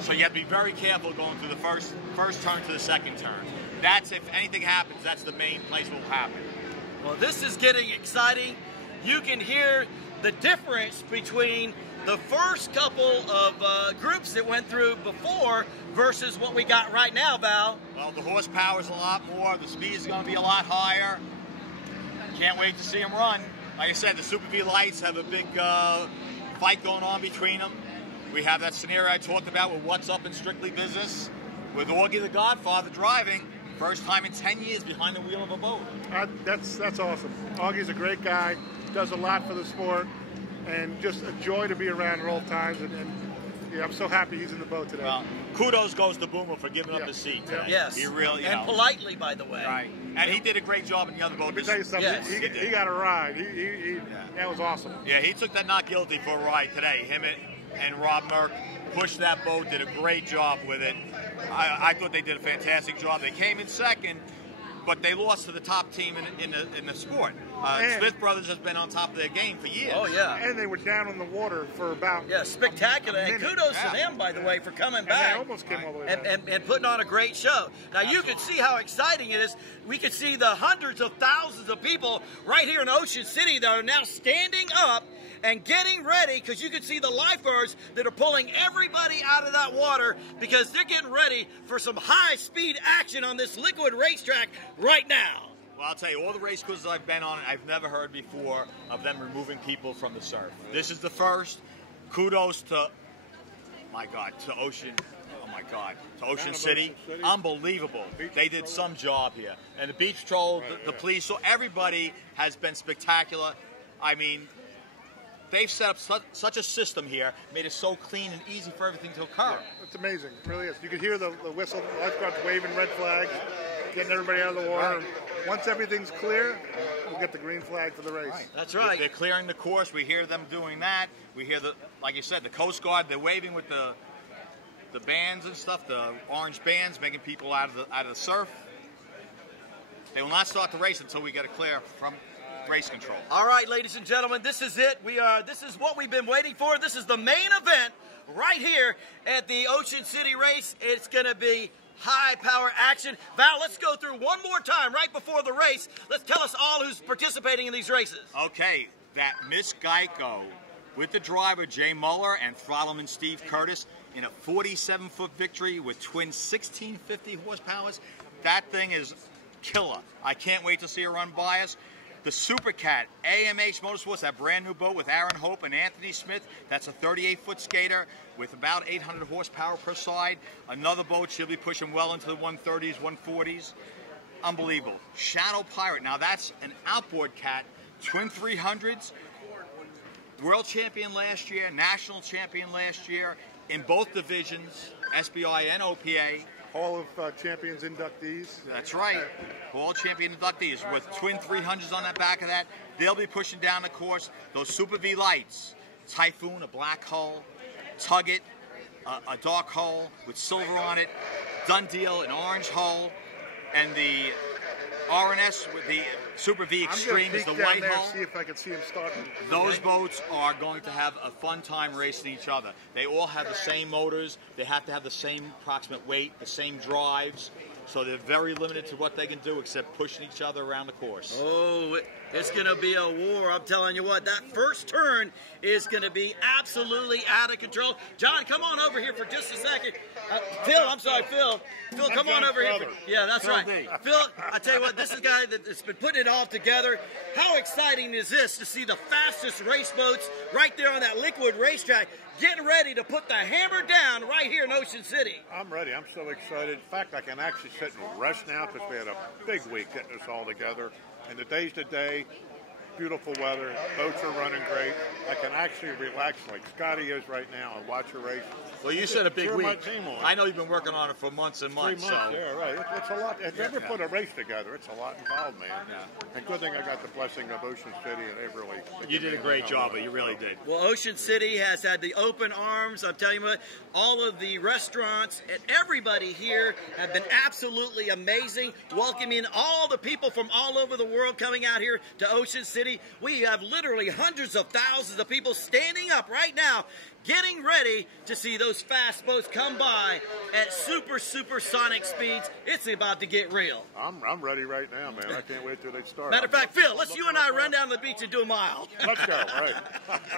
So you have to be very careful going through the first turn to the second turn. That's, if anything happens, that's the main place will happen. Well, this is getting exciting. You can hear the difference between the first couple of groups that went through before versus what we got right now, Val. Well, the horsepower is a lot more. The speed is going to be a lot higher. Can't wait to see them run. Like I said, the Super V Lights have a big fight going on between them. We have that scenario I talked about with What's Up in Strictly Business, with Augie the Godfather driving. First time in 10 years behind the wheel of a boat. That's awesome. Augie's a great guy, does a lot for the sport, and just a joy to be around at all times. And yeah, I'm so happy he's in the boat today. Well, kudos goes to Boomer for giving up his seat today. Yes. He really, and politely, by the way. Right. And he did a great job in the other boat. Let me tell you something. Yes. He got a ride. That was awesome. Yeah, he took that not guilty for a ride today. Him and Rob Merck pushed that boat, did a great job with it. I thought they did a fantastic job. They came in second, but they lost to the top team in the sport. Smith Brothers has been on top of their game for years. Oh, yeah. And they were down on the water for about spectacular. And kudos to them, by the way, for coming back. They almost came all the way back. And putting on a great show. Now, you can see how exciting it is. We could see the hundreds of thousands of people right here in Ocean City that are now standing up and getting ready, because you can see the lifeguards that are pulling everybody out of that water because they're getting ready for some high-speed action on this liquid racetrack right now. Well, I'll tell you, all the race cruises I've been on, I've never heard before of them removing people from the surf. This is the first. Kudos to, my God, to Ocean. Oh my God, to Ocean City. Unbelievable. They did some job here. And the Beach Patrol, the police, so everybody has been spectacular. I mean, they've set up such a system here, made it so clean and easy for everything to occur. Yeah, it's amazing. It really is. You can hear the whistle, the lifeguards waving red flags, getting everybody out of the water. Once everything's clear, we'll get the green flag for the race. That's right. They're clearing the course. We hear them doing that. We hear, like you said, the Coast Guard, they're waving with the bands and stuff, the orange bands, making people out of the surf. They will not start the race until we get a clear from race control. All right, ladies and gentlemen, this is it. This is what we've been waiting for. This is the main event right here at the Ocean City race. It's going to be high-power action. Val, let's go through one more time right before the race. Let's tell us all who's participating in these races. Okay, that Miss Geico with the driver Jay Muller and Throttleman Steve Curtis in a 47-foot victory with twin 1650 horsepowers. That thing is killer. I can't wait to see her run by us. The Super Cat, AMH Motorsports, that brand new boat with Aaron Hope and Anthony Smith. That's a 38-foot skater with about 800 horsepower per side. Another boat, she'll be pushing well into the 130s, 140s. Unbelievable. Shadow Pirate, now that's an outboard cat, twin 300s. World champion last year, national champion last year in both divisions, SBI and OPA. Hall of Champions inductees. That's right. Hall champion inductees with twin 300s on the back of that. They'll be pushing down the course. Those Super V Lights. Typhoon, a black hull. Tug It, a dark hull with silver on it. Done Deal, an orange hull. And the RNS with the Super V Extreme is the white hull. See if I can see him starting. Those boats are going to have a fun time racing each other. They all have the same motors. They have to have the same approximate weight, the same drives. So they're very limited to what they can do except pushing each other around the course. Oh, It's going to be a war. I'm telling you what, that first turn is going to be absolutely out of control. John, come on over here for just a second. Phil, I'm sorry, Phil. Phil, come on over here. Yeah, that's right. Phil, I tell you what, this is a guy that's been putting it all together. How exciting is this to see the fastest race boats right there on that liquid racetrack getting ready to put the hammer down right here in Ocean City? I'm ready. I'm so excited. In fact, I can actually sit and rest now because we had a big week getting this all together. And the day's the day, beautiful weather, boats are running great. I can actually relax like Scotty is right now and watch a race. Well, you said a big Cheer my week. team on. I know you've been working on it for months and months. 3 months, so. yeah, right. It's a lot. If you ever put a race together, it's a lot involved, man. And good thing I got the blessing of Ocean City, and they really... You did a great job, but you really did. Well, Ocean City has had the open arms. I'm telling you what, all of the restaurants and everybody here have been absolutely amazing, welcoming all the people from all over the world coming out here to Ocean City. We have literally hundreds of thousands of people standing up right now, getting ready to see those fast boats come by at supersonic speeds. It's about to get real. I'm ready right now, man. I can't wait till they start. Matter of fact, Phil, let's you and I run down the beach and do a mile. Let's go, right.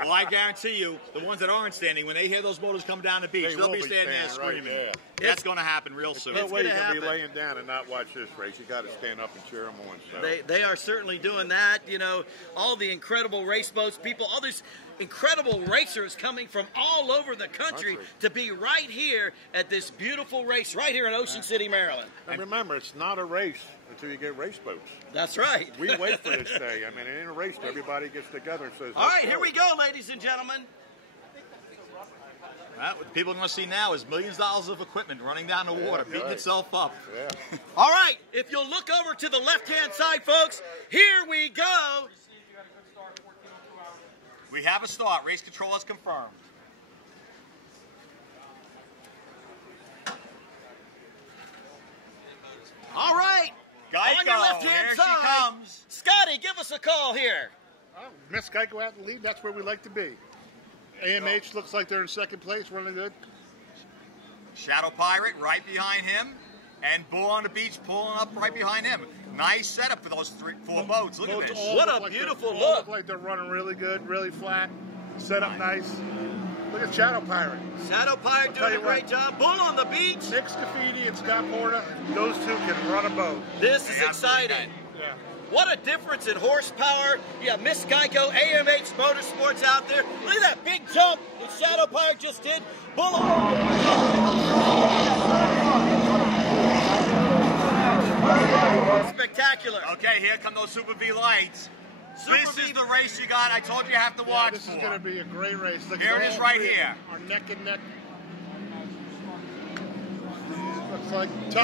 Well, I guarantee you, the ones that aren't standing, when they hear those motors come down the beach, they'll be standing there screaming. Right, yeah. That's going to happen real soon. No way you're going to be laying down and not watch this race. You got to stand up and cheer them on. So. They are certainly doing that. You know, all the incredible race boats, people, all these incredible racers coming from all over the country to be right here at this beautiful race right here in Ocean City, Maryland. And remember, it's not a race until you get race boats. That's right. We wait for this day. I mean, it ain't a race. Everybody gets together and says, all right, here we go, ladies and gentlemen. What people are going to see now is millions of dollars of equipment running down the water, beating itself up. Yeah. All right, if you'll look over to the left-hand side, folks, here we go. We have a start. Race control is confirmed. All right. Geico, on your left-hand side, here she comes. Scotty, give us a call here. Miss Geico out in the lead. That's where we like to be. AMH looks like they're in second place, running good. Shadow Pirate right behind him, and Bull on the Beach pulling up right behind him. Nice setup for those 4 boats. Look at this. What a beautiful look. Look like they're running really good, really flat. Set up nice. Look at Shadow Pirate. Shadow Pirate doing a great job. Bull on the Beach. Nick Scafidi and Scott Porta, those two can run a boat. This is exciting. Yeah. What a difference in horsepower. You have Miss Geico, AMH Motorsports out there. Look at that big jump that Shadow Pirate just did. Bull spectacular. Okay, here come those Super V lights. This is the race you got. I told you have to watch This is going to be a great race. Look, here it is right here. Are neck and neck.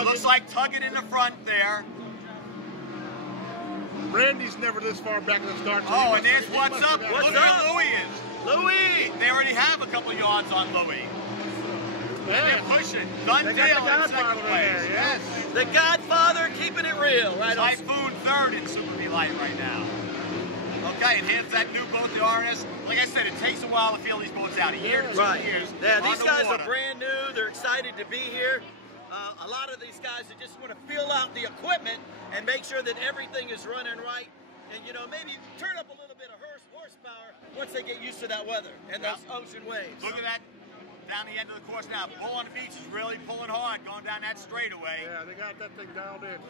Looks like Tuggett in the front there. Randy's never this far back in the start. Oh, and there's what's up. What's Look up? where Louis is. Louis! They already have a couple yards on Louis. Yeah. And they're pushing. Done deal in second place. Yes. The Godfather keeping it real. Right on. Typhoon third in Super V Light right now. Okay, and here's that new boat, the RNS. Like I said, it takes a while to feel these boats out. A year to 2 years. Yeah, these guys water. are brand new. They're excited to be here. A lot of these guys that just want to feel out the equipment and make sure that everything is running right. And, you know, maybe turn up a little bit of horsepower once they get used to that weather and those ocean waves. Look at that down the end of the course now. Bull on the Beach is really pulling hard, going down that straightaway. Yeah, they got that thing dialed in.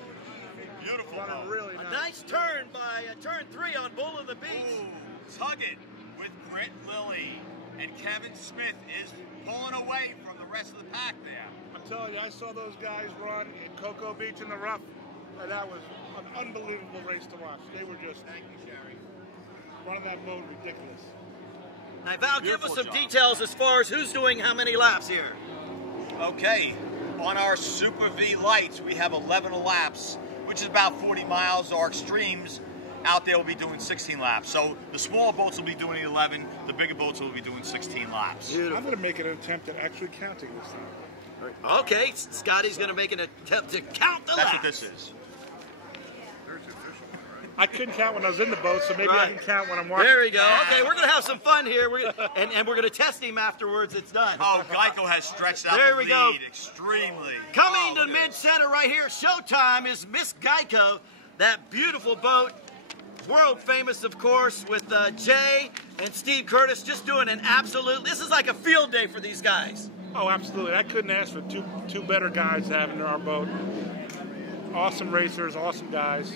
Beautiful. Running really A nice. nice turn by turn 3 on Bull on the Beach. Ooh, Tuggett with Britt Lilly. And Kevin Smith is pulling away from the rest of the pack there. I'm telling you, I saw those guys run in Cocoa Beach in the rough, and that was an unbelievable race to watch. They were just running that boat ridiculous. Now, Val, give us some details as far as who's doing how many laps here. Okay, on our Super V lights, we have 11 laps, which is about 40 miles. Our extremes out there will be doing 16 laps. So the smaller boats will be doing 11, the bigger boats will be doing 16 laps. Beautiful. I'm going to make an attempt at actually counting this thing. Okay, Scotty's going to make an attempt to count the laps. That's what this is. I couldn't count when I was in the boat, so maybe I can count when I'm watching. There we go. Okay, we're going to have some fun here, and we're going to test him afterwards. It's done. Oh, Geico has stretched out the lead extremely. Coming to mid-center right here, showtime is Miss Geico, that beautiful boat. world famous, of course, with Jay and Steve Curtis just doing an absolute, this is like a field day for these guys. Oh, absolutely. I couldn't ask for two better guys to have in our boat. Awesome racers, awesome guys.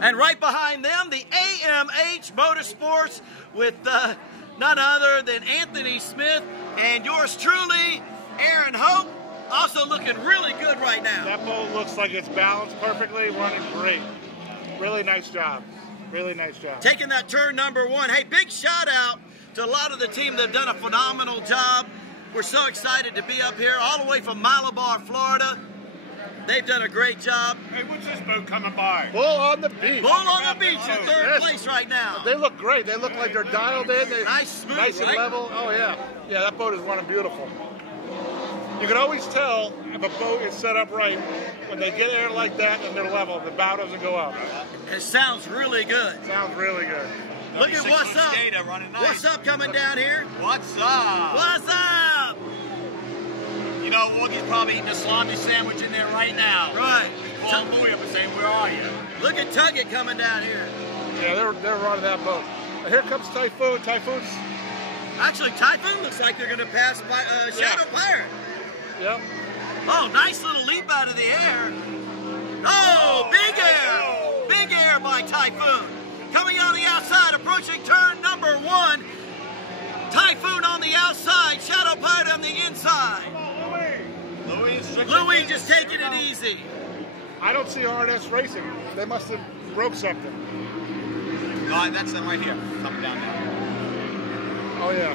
And right behind them, the AMH Motorsports with none other than Anthony Smith and yours truly, Aaron Hope, also looking really good right now. That boat looks like it's balanced perfectly, running great. Really nice job. Really nice job. Taking that turn number 1. Hey, big shout out to a lot of the team that have done a phenomenal job. We're so excited to be up here all the way from Malabar, Florida. They've done a great job. Hey, what's this boat coming by? Bull on the Beach. Bull on the Beach in third place right now. They look great. They look like they're dialed in. Nice, smooth, nice and right? level. Oh, yeah. Yeah, that boat is running beautiful. You can always tell if a boat is set up right when they get air like that and they're level. The bow doesn't go up. It sounds really good. Sounds really good. Look at what's up. Nice. What's up coming down here? What's up? What's up? You know, Augie's probably eating a salami sandwich in there right now. Right. Call Louie up and say, where are you? Look at Tuggett coming down here. Yeah, they're running that boat. And here comes Typhoon. Typhoon's... Actually, Typhoon looks like they're going to pass by Shadow Pirate. Yep. Oh, nice little leap out of the air. Oh, big air. Big air by Typhoon. Coming on the outside, approaching turn number 1. Typhoon on the outside, Shadow Pirate on the inside. Louie just taking it easy. I don't see RNS racing. They must have broke something. No, that's them right here, coming down there. Oh, yeah.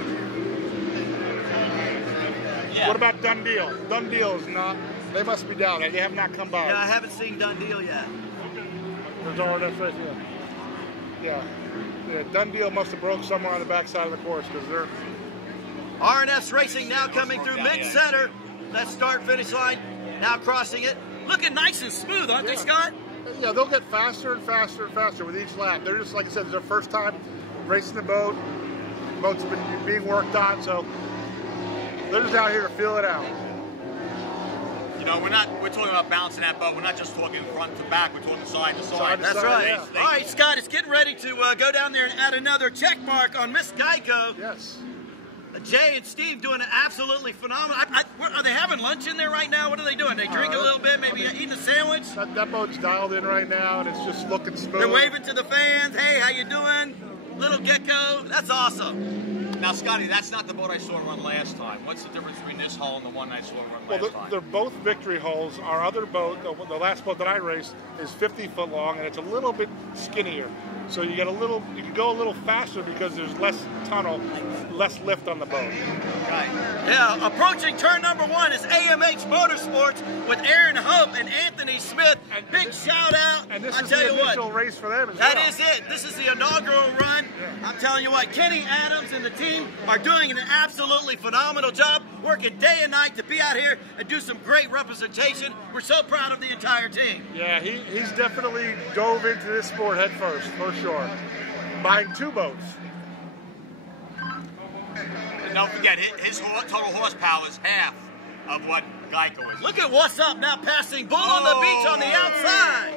Yeah. What about Dundeel? Dundeel is not. They must be down there. They have not come by. Yeah, I haven't seen Dundeel yet. There's RNS racing. Yeah. Dundeel must have broke somewhere on the backside of the course because they're... RNS Racing now coming through mid-center. That start-finish line, now crossing it. Looking nice and smooth, aren't they, Scott? Yeah, they'll get faster and faster and faster with each lap. They're just, like I said, it's their first time racing the boat. The boat's been being worked on, so they're just out here to feel it out. You know, we're talking about balancing that boat. We're not just talking front to back. We're talking side to side. That's right. Yeah. All right, Scott, it's getting ready to go down there and add another check mark on Miss Geico. Yes. Jay and Steve doing an absolutely phenomenal. Are they having lunch in there right now? What are they doing? They drink a little bit, maybe eating a sandwich? That boat's dialed in right now, and it's just looking smooth. They're waving to the fans. Hey, how you doing? Little gecko. That's awesome. Now, Scotty, that's not the boat I saw run last time. What's the difference between this hull and the one I saw run last time? They're both victory hulls. Our other boat, the last boat that I raced, is 50 foot long, and it's a little bit skinnier. So you can go a little faster because there's less tunnel, less lift on the boat. Right. Yeah, approaching turn number 1 is AMH Motorsports with Aaron Hope and Anthony Smith. Big shout out. And this is the initial race for them as well. That is it. This is the inaugural run. Yeah. I'm telling you what, Kenny Adams and the team are doing an absolutely phenomenal job, working day and night to be out here and do some great representation. We're so proud of the entire team. Yeah, he's definitely dove into this sport head first, for sure. Buying 2 boats. And don't forget, his total horsepower is half of what Geico is. Look at what's up now, passing Bull on the Beach on the outside.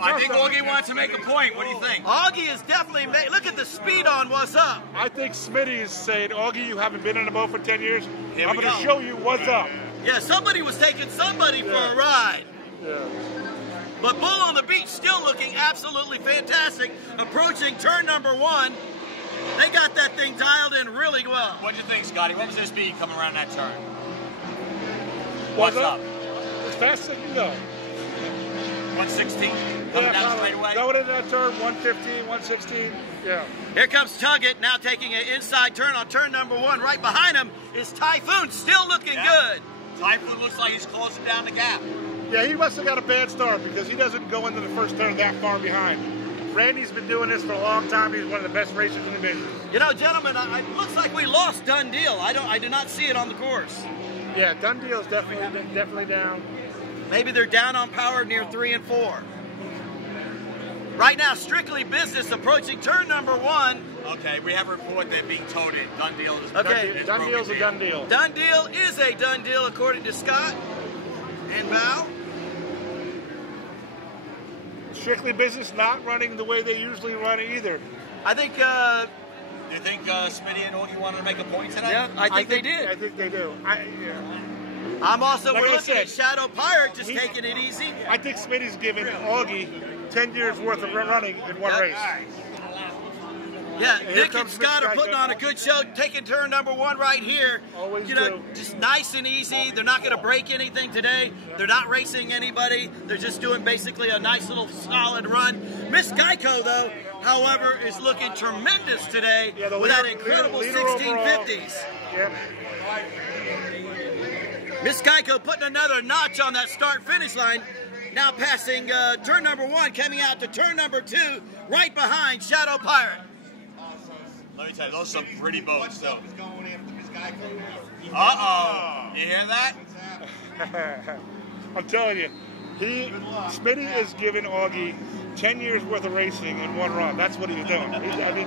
I think Augie wants to make a point. What do you think? Augie is definitely look at the speed on what's up. I think Smitty is saying, Augie, you haven't been in a boat for 10 years. I'm going to go. show you what's up. Yeah, somebody was taking somebody for a ride. Yeah. But Bull on the Beach still looking absolutely fantastic. Approaching turn number 1. They got that thing dialed in really well. What'd you think, Scotty? What was their speed coming around that turn? What's up? As fast as it can go. 116? Coming down straight away? Going into that turn, 115, 116. Yeah. Here comes Tuggett now taking an inside turn on turn number 1. Right behind him is Typhoon, still looking good. Typhoon looks like he's closing down the gap. Yeah, he must have got a bad start because he doesn't go into the first turn that far behind. Randy's been doing this for a long time. He's one of the best racers in the business. You know, gentlemen, it looks like we lost Dundeel. I do not see it on the course. Yeah, Dundeel's definitely down. Maybe they're down on power near 3 and 4. Right now, strictly business approaching turn number 1. Okay, we have a report they're being towed in. Dundeel is Dundeel's a done deal. Dundeel is a done deal according to Scott and Val. Strictly Business not running the way they usually run either. I think. Do you think Smitty and Augie wanted to make a point today? Yeah, I think they did. I think they do. I'm also Like we're I looking said, at Shadow Pirate just taking it easy. I think Smitty's given Augie 10 years worth of running in one race. Yeah, And here Nick and comes Scott Miss are putting on a good show, taking turn number 1 right here. Always you know, do. just nice and easy. They're not going to break anything today. They're not racing anybody. They're just doing basically a nice little solid run. Miss Geico, though, however, is looking tremendous today with that incredible 1650s. Yeah. Miss Geico putting another notch on that start-finish line. Now passing turn number 1, coming out to turn number 2, right behind Shadow Pirate. Let me tell you, those are some pretty boats, though. Uh-oh. You hear that? I'm telling you, Smitty is giving Augie 10 years worth of racing in one run. That's what he's doing. I mean,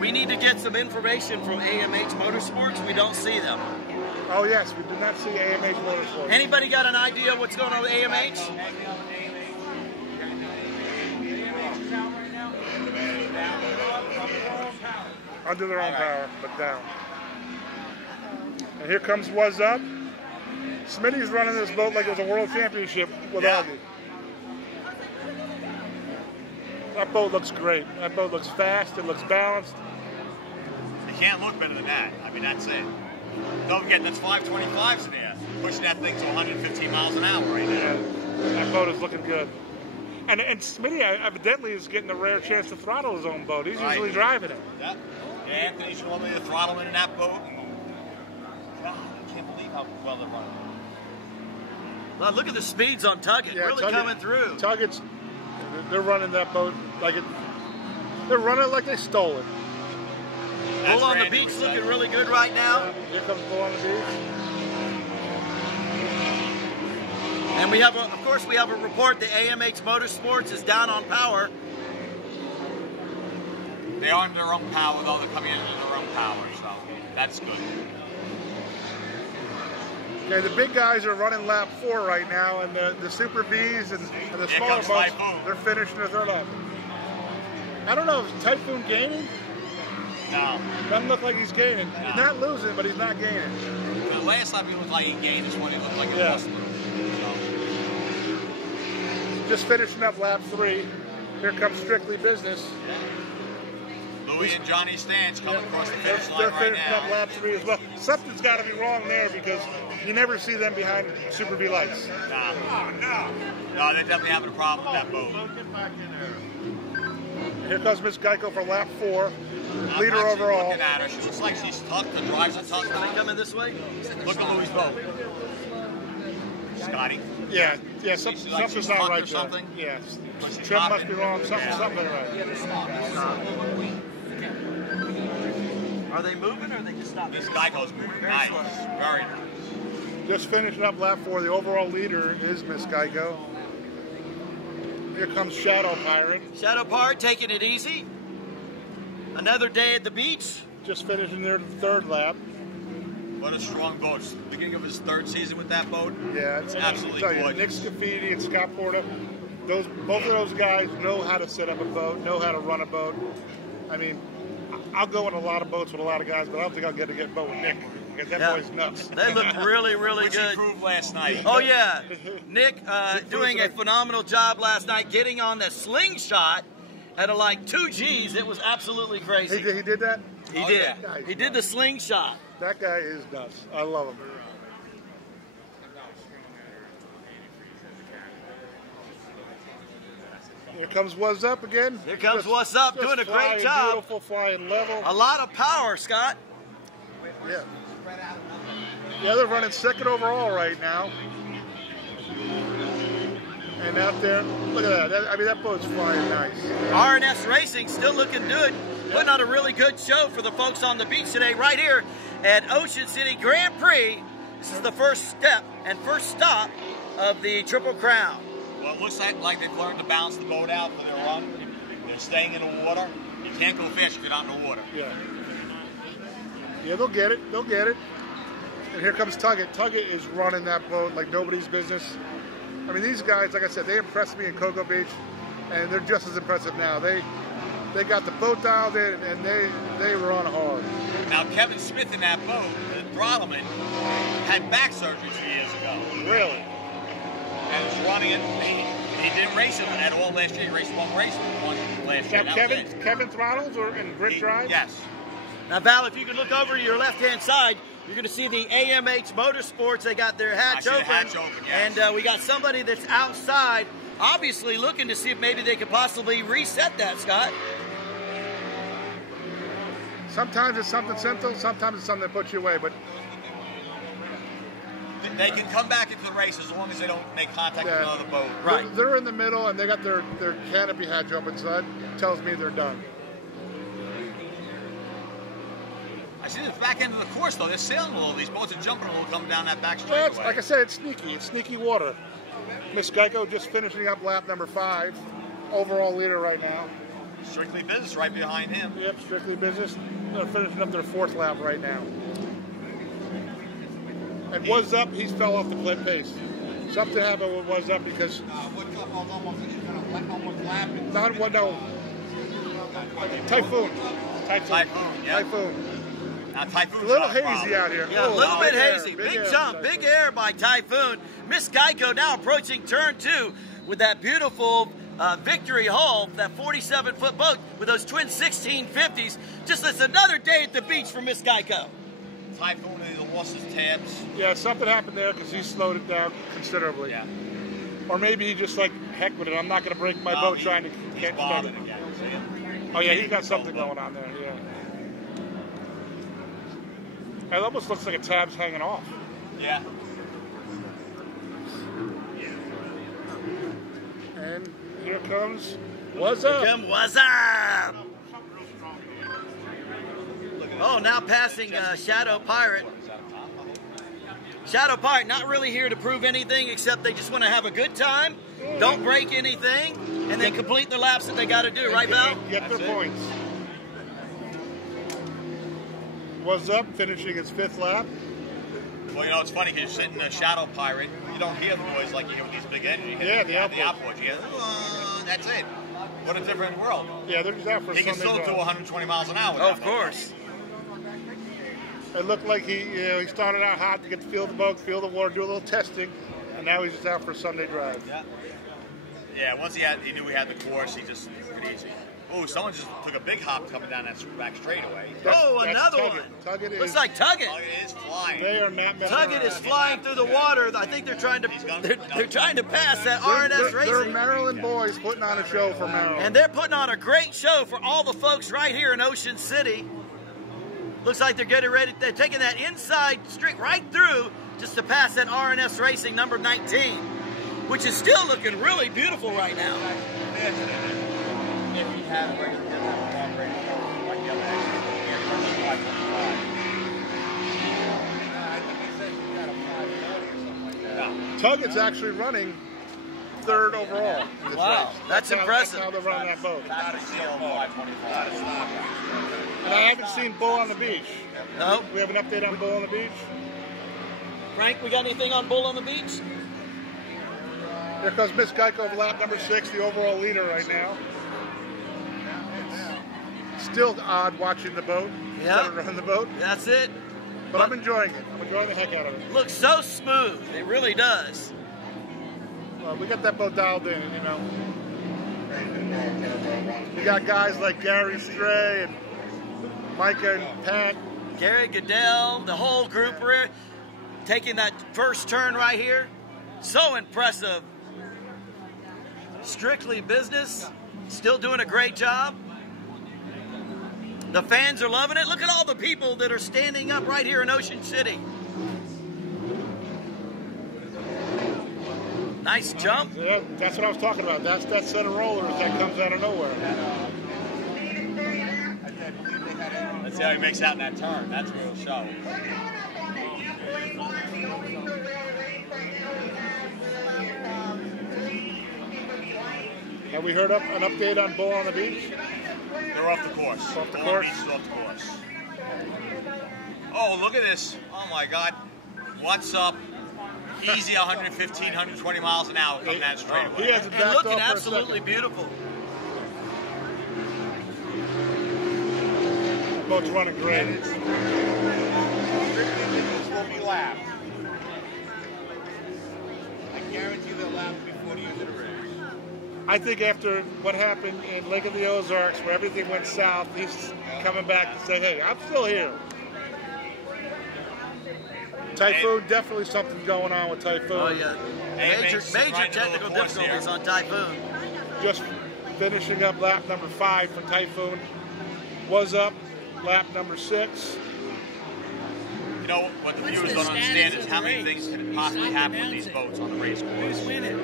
we need to get some information from AMH Motorsports. We don't see them. Oh yes, we do not see AMH Motorsports. Anybody got an idea what's going on with AMH? Under their own power, but down. And here comes Was Up. Smitty's running this boat like it was a world championship with Augie. That boat looks great. That boat looks fast. It looks balanced. You can't look better than that. I mean, that's it. Don't forget, that's 525s in there. Pushing that thing to 115 miles an hour right now. Yeah, that boat is looking good. And Smitty evidently is getting a rare chance to throttle his own boat. He's usually driving it. Yeah, Anthony's normally the throttleman in that boat. God, I can't believe how well they're running. Well, look at the speeds on Tuggett, really coming through. Tuggett's, they're running that boat like it. They're running like they stole it. Bull on the Beach looking really good right now. Here comes Bull on the Beach. And we have, of course, we have a report that AMH Motorsports is down on power. They are in their own power, though. They're coming in their own power, so that's good. Okay, the big guys are running lap 4 right now, and the Super Vs and the smaller boats, they're finishing their third lap. I don't know, is Typhoon gaining? No. Doesn't look like he's gaining. No. He's not losing, but he's not gaining. The last time he looked like he gained, this one he looked like he lost a little. Just finishing up lap 3. Here comes Strictly Business. Louis and Johnny Stans coming across the finish line They're right finishing now. up lap 3 as well. Something's got to be wrong there because you never see them behind Super V lights. No, they're definitely having a problem with that boat. Here comes Miss Geico for lap 4. Leader overall. Looking at her, she looks like she's tough. The drives are tough. Are they coming this way? Look at Louis' boat. Scotty? Yeah, something's not right there. Yeah, trim must be wrong. Something ain't right. Are they moving or are they just stopping? This Geico's moving. Nice. Very nice. Just finishing up lap 4. The overall leader is Miss Geico. Here comes Shadow Pirate. Shadow Pirate taking it easy. Another day at the beach. Just finishing their third lap. What a strong boat. Beginning of his third season with that boat. Yeah, it's absolutely gorgeous. Nick Scafidi and Scott Porta, both of those guys know how to set up a boat, know how to run a boat. I mean, I'll go in a lot of boats with a lot of guys, but I don't think I'll get to get a boat with Nick. Because that boy's nuts. They look really, really Which good. he proved last night. Oh, yeah. Nick doing a phenomenal job last night, getting on the slingshot at like 2 Gs. It was absolutely crazy. He did that? He did. Yeah. He did the slingshot. That guy is nuts. I love him. Here comes What's Up again. Here comes What's Up, doing a great job. Beautiful, flying level. A lot of power, Scott. Yeah. Yeah, they're running second overall right now. And out there, look at that. I mean, that boat's flying nice. RNS Racing still looking good. Putting on a really good show for the folks on the beach today, right here at Ocean City Grand Prix. This is the first step and first stop of the Triple Crown. Well, it looks like they've learned to balance the boat out for their run. They're staying in the water. You can't go fish if you're not in the water. Yeah. Yeah, they'll get it. They'll get it. And here comes Tuggett. Tuggett is running that boat like nobody's business. I mean, these guys, like I said, they impressed me in Cocoa Beach. and they're just as impressive now. They got the boat dialed in, and they run hard. Now, Kevin Smith in that boat, the throttleman, had back surgery 2 years ago. Really? And was running it. He didn't race it at all last year. He raced one race last year. Now, Kevin throttles and grit drive? Yes. Now, Val, if you can look over to your left-hand side, you're going to see the AMH Motorsports. They got their hatch open. Yes. And we got somebody that's outside, obviously looking to see if maybe they could possibly reset that, Scott. Sometimes it's something simple, sometimes it's something that puts you away, but they can come back into the race as long as they don't make contact with another boat. Right. They're in the middle, and they got their canopy hatch open, so that tells me they're done. I see the back end of the course, though. They're sailing a little. These boats are jumping a little coming down that back Well, straightaway. like I said, it's sneaky. It's sneaky water. Miss Geico just finishing up lap number 5, overall leader right now. Strictly Business right behind him. Yep, Strictly Business. They're finishing up their 4th lap right now. And Was Up, he's fell off the cliff pace. Something happened with Was Up because... Not one, no. Typhoon. Now, Typhoon's a little not a hazy problem. out here. Yeah, a little bit hazy. Big Big air, jump, big air by Typhoon. Miss Geico now approaching turn 2 with that beautiful Victory Hull, that 47-foot boat with those twin 1650s. Just as another day at the beach for Miss Geico. Typhoon either lost his tabs. Yeah, something happened there because he slowed it down considerably. Yeah. Or maybe he just like, heck with it, I'm not going to break my boat trying to catch bothered it. again. Oh yeah, he's got something going on there, yeah. It almost looks like a tab's hanging off. Yeah. And here comes Was Up. Here comes Was Up. Oh, now passing Shadow Pirate. Shadow Pirate not really here to prove anything except they just want to have a good time, don't break anything, and then complete the laps that they got to do, right, Val? Get their points. Was Up, finishing his 5th lap. Well, you know, it's funny because you're sitting in a Shadow Pirate, you don't hear the noise like you hear with these big engines. You hear the outboards. You hear, that's it. What a different world. Yeah, they're just out for He can Sunday still do drive. 120 miles an hour. Oh, of course. It looked like he started out hot to get to feel the boat, feel the water, do a little testing, and now he's just out for a Sunday drive. Yeah. Yeah, once he knew he had the course, he just took it easy. Oh, someone just took a big hop coming down that back straightaway. Another one. Tuggett Looks like Tuggett. Tuggett is flying. They are not messing Tuggett around. is flying through the water. I think they're trying to they're trying to pass that RNS They're Racing. Maryland boys putting on a show for Maryland. And they're putting on a great show for all the folks right here in Ocean City. Looks like they're getting ready. They're taking that inside street right through just to pass that RNS Racing number 19, which is still looking really beautiful right now. If he had a regular like the other Tuggett's actually running 3rd overall in this Wow, race. that's impressive. That's how they're running that boat. And I haven't seen Bull on the Beach. No. We have an update on Bull on the Beach. Frank, we got anything on Bull on the Beach? Here comes Miss Geico, lap number 6, the overall leader right now. Still odd watching the boat. Yeah. Run the boat. That's it. But I'm enjoying it. I'm enjoying the heck out of it. Looks so smooth. It really does. Well, we got that boat dialed in, you know. We got guys like Gary Stray and Micah and Pat. Gary Goodell, the whole group are taking that first turn right here. So impressive. Strictly Business, still doing a great job. The fans are loving it. Look at all the people that are standing up right here in Ocean City. Nice jump. Yeah, that's what I was talking about. That's that set of rollers that comes out of nowhere. Let's see how he makes out in that turn. That's a real show. Have we heard an update on Bull on the Beach? They're off the course. Off the Bull course? Beach is off the course. Oh, look at this. Oh, my God. What's up? easy 115, 120 miles an hour coming that straightaway. He hasn't And backed looking off for a absolutely second. beautiful. Boat's running great. This will be lapped. I guarantee they'll lap before the end of the race. I think after what happened in Lake of the Ozarks, where everything went south, he's coming back to say, hey, I'm still here. Typhoon, definitely something going on with Typhoon. Oh, yeah. Major technical difficulties on Typhoon. Just finishing up lap number 5 for Typhoon. Was up lap number 6. You know, what the viewers don't understand is how many things can possibly happen with these boats on the race course. Who's winning?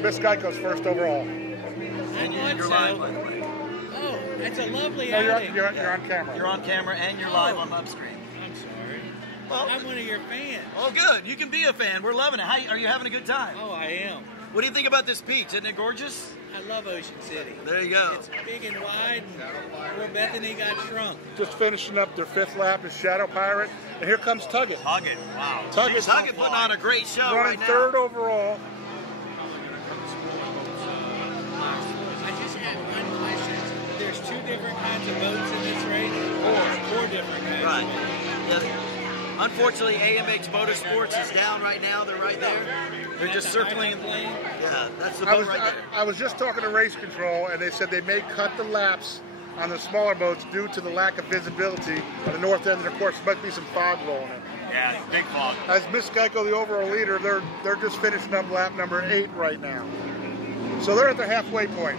Miss Geico's first overall. I You're live, by the way. Oh, that's a lovely No, outing. you're on camera. You're on camera and you're live on upstream. I'm sorry. Well, I'm one of your fans. Oh, good. You can be a fan. We're loving it. How are you having a good time? Oh, I am. What do you think about this beach? Isn't it gorgeous? I love Ocean City. There you go. It's big and wide, and where Bethany got shrunk. Just finishing up their 5th lap is Shadow Pirate. And here comes Tuggett. Tuggett, wow. Tuggett putting on a great show running right now. 3rd overall. I just had one question. There's 2 different kinds of boats in this race? 4 different kinds. Right. Yeah. Unfortunately, AMH Motorsports is down right now. They're right there. They're just circling. Yeah, that's the boat right there. I was just talking to race control, and they said they may cut the laps on the smaller boats due to the lack of visibility on the north end of the course. There might be some fog rolling in. Yeah, big fog. As Miss Geico, the overall leader, they're just finishing up lap number 8 right now. So they're at the halfway point.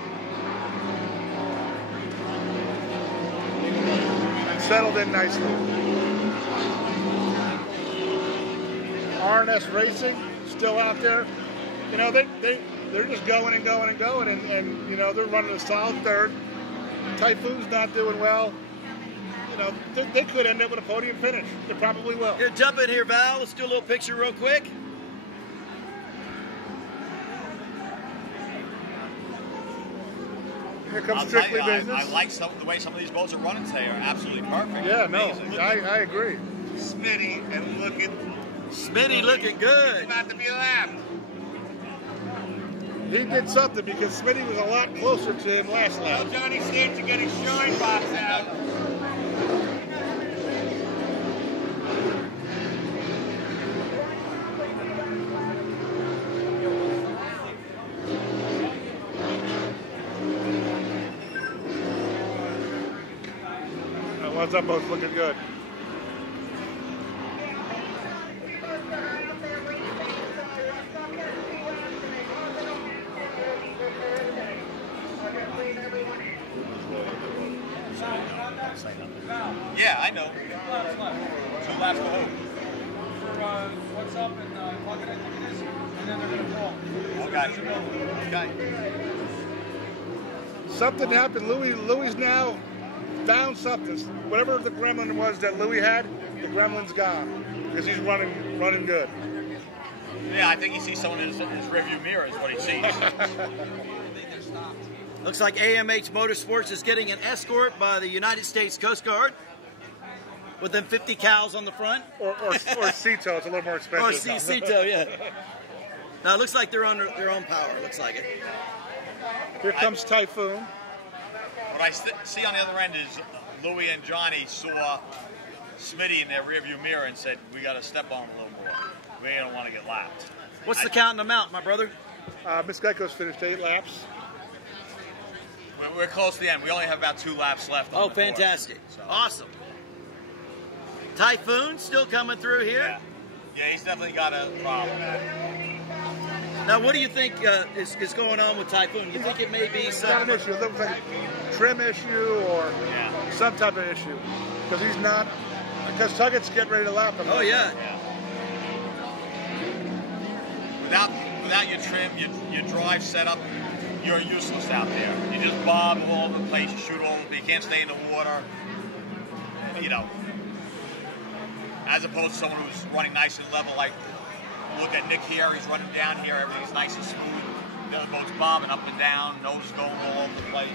And settled in nicely. RNS Racing still out there. You know, they're just going and going and going, and you know, they're running a solid 3rd. Typhoon's not doing well. You know, they could end up with a podium finish. They probably will. Here, jump in here, Val. Let's do a little picture real quick. Here comes Strictly Business. I like the way some of these boats are running today. Are absolutely perfect. Yeah, amazing. no, I agree. Smitty and Smitty looking good. about to be lapped. He did something because Smitty was a lot closer to him last lap. Tell Johnny Sam to get his shine box out. What's up, both looking good. Yeah, I know. 2 laps to hold. What's up and plug it, I think it is, and then they're going to fall. Okay. Something happened. Louis now found something. Whatever the gremlin was that Louis had, the gremlin's gone because he's running good. Yeah, I think he sees someone in his rearview mirror is what he sees. Looks like AMH Motorsports is getting an escort by the United States Coast Guard with them 50 cows on the front. Or Cito, it's a little more expensive. Or Cito, yeah. Now it looks like they're on their own power, looks like it. Here comes Typhoon. What I see on the other end is Louis and Johnny saw Smitty in their rearview mirror and said, we got to step on him a little more. We don't want to get lapped. What's the count in the mount, my brother? Miss Geico's finished 8 laps. We're close to the end. We only have about 2 laps left. Oh, fantastic. Awesome. Typhoon still coming through here. Yeah, he's definitely got a problem. Now, what do you think is going on with Typhoon? You think it may be It's not an issue. It looks like a trim issue or some type of issue. Because he's not, because Tuggett's getting ready to lap him. Oh, yeah. Without your trim, your drive setup, you're useless out there. You just bob all over the place, you shoot all over, you can't stay in the water. You know, as opposed to someone who's running nice and level, like look at Nick here, he's running down here, everything's nice and smooth. The other boat's bobbing up and down, nose going all over the place.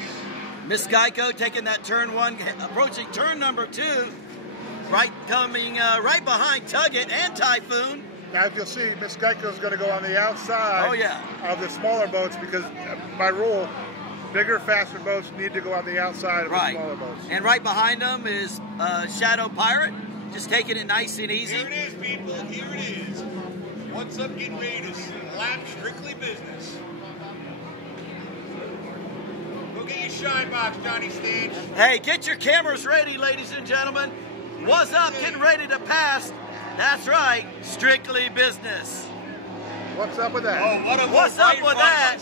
Miss Geico taking that turn 1, approaching turn number 2, right behind Tuggett and Typhoon. Now, as you'll see, Miss Geico's going to go on the outside of the smaller boats because, by rule, bigger, faster boats need to go on the outside of the smaller boats. And right behind them is Shadow Pirate, just taking it nice and easy. Here it is, people. Here it is. What's up? Getting ready to slap Strictly Business. Go get your shine box, Johnny Stanch. Hey, get your cameras ready, ladies and gentlemen. What's up? Getting ready to pass. That's right, Strictly Business. What's up with that? Oh, what's up with that?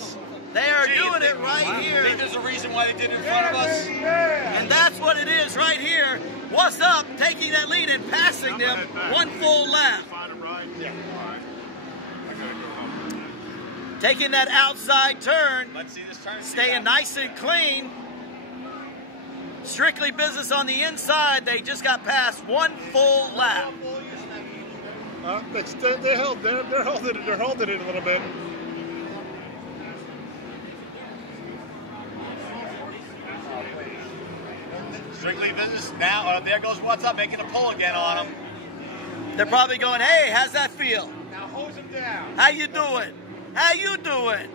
They are doing it right here. Think there's a reason why they did it in front of us? And that's what it is right here. What's up? Taking that lead and passing them one full lap. Taking that outside turn. Let's see this turn. Staying nice and clean. Strictly Business on the inside. They just got past one full lap. They're holding it a little bit. Strictly Business now. There goes What's Up, making a pull again on them. They're probably going, hey, how's that feel? Now hose them down. How you doing? How you doing?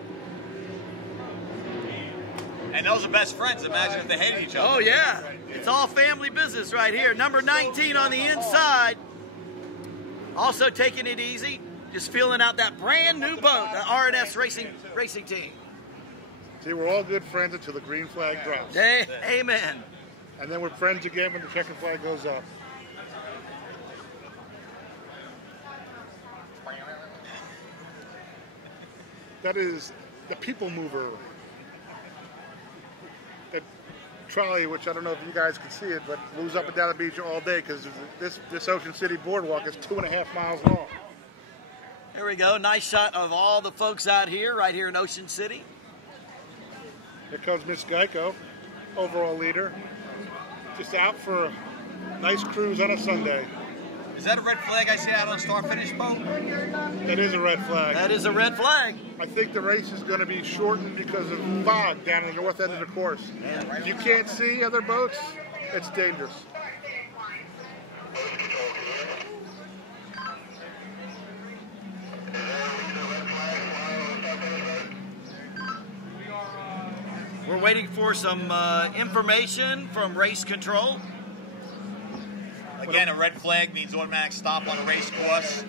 And those are best friends. Imagine if they hated each other. Oh, yeah. It's all family business right here. Number 19 on the inside. Also taking it easy. Just feeling out that brand new boat, the RNS racing team. See, we're all good friends until the green flag drops. Hey, amen. And then we're friends again when the checkered flag goes up. That is the people mover. That trolley, which I don't know if you guys can see it, but moves up and down the beach all day because this Ocean City boardwalk is 2.5 miles long. There we go. Nice shot of all the folks out here, right here in Ocean City. Here comes Miss Geico, overall leader. Just out for a nice cruise on a Sunday. Is that a red flag I see out on Star Finish boat? That is a red flag. That is a red flag. I think the race is going to be shortened because of fog down in the north end of the course. If you can't see other boats, it's dangerous. We're waiting for some information from race control. Again, a red flag means automatic stop on the race course.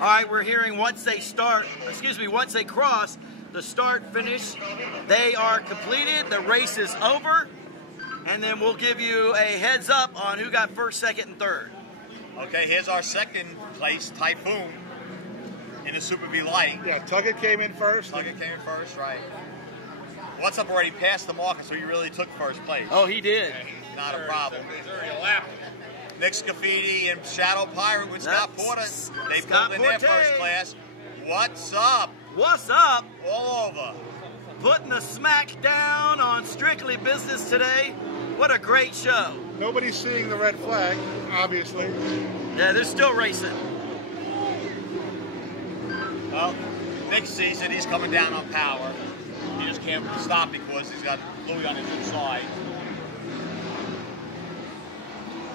All right, we're hearing once they cross the start finish, they are completed. The race is over, and then we'll give you a heads up on who got first, second, and third. Okay, here's our second place, Typhoon, in the Super V Light. Yeah, Tuggett came in first. Tuggett came in first, right. What's Up already passed the marker, so he really took first place. Oh, he did. Yeah, not a problem. Nick Scafidi and Shadow Pirate with Scott Porter. They pulled in their first class. What's up? What's up? All over. Putting the smack down on Strictly Business today. What a great show. Nobody's seeing the red flag, obviously. Yeah, they're still racing. Well, Nick sees it. He's coming down on power. He just can't stop because he's got Louis on his inside.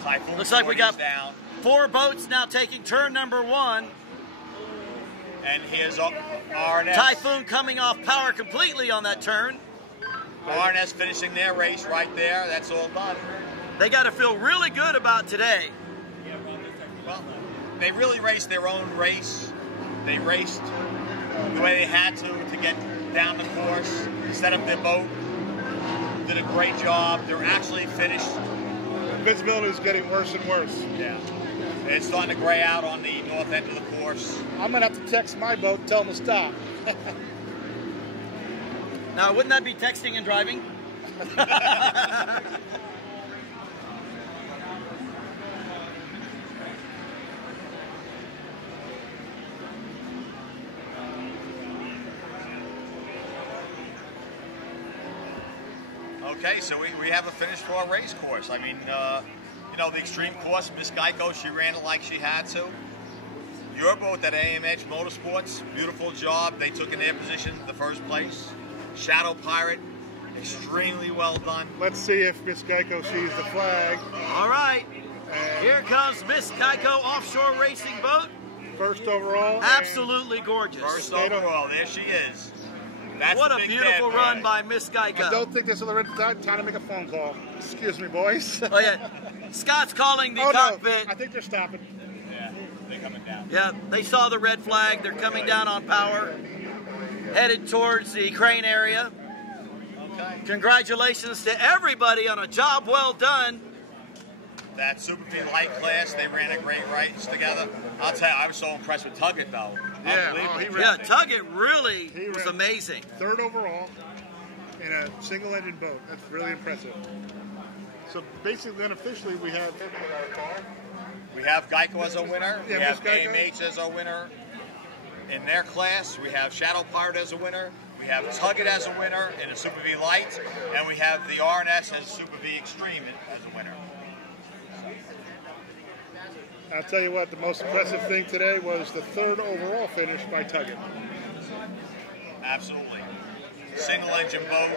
Typhoon looks like we got down. 4 boats now taking turn number 1. And here's RNS. Typhoon coming off power completely on that turn. RNS finishing their race right there. That's all done. They got to feel really good about today. Well, they really raced their own race. They raced the way they had to get down the course, set up their boat, did a great job. They're actually finished. Visibility is getting worse and worse. Yeah. It's starting to gray out on the north end of the course. I'm going to have to text my boat and tell them to stop. Now, wouldn't that be texting and driving? Okay, so we have a finish for our race course. I mean, you know, the extreme course, Miss Geico, she ran it like she had to. Your boat at AMH Motorsports, beautiful job. They took in their position the first place. Shadow Pirate, extremely well done. Let's see if Miss Geico sees the flag. All right. Here comes Miss Geico offshore racing boat. First overall. Absolutely gorgeous. First overall, there she is. That's what a beautiful run by Miss Geico. I don't think this is the right time to make a phone call. Excuse me, boys. Oh yeah, Scott's calling the cockpit. No, I think they're stopping. Yeah, they're coming down. Yeah, they saw the red flag. They're coming down on power, headed towards the crane area. Okay. Congratulations to everybody on a job well done. That Super V light class, they ran a great race together. I'll tell you, I was so impressed with Tuggett though. Yeah, Tuggett really was amazing. Third overall in a single engine boat. That's really impressive. So basically, unofficially, we have Geico as a winner. Yeah, we have Geico. AMH as a winner. In their class, we have Shadow Pirate as a winner. We have Tuggett as a winner in a Super V Light. And we have the RNS as Super V Extreme as a winner. I'll tell you what, the most impressive thing today was the third overall finish by Tuggett. Absolutely. Single engine boat.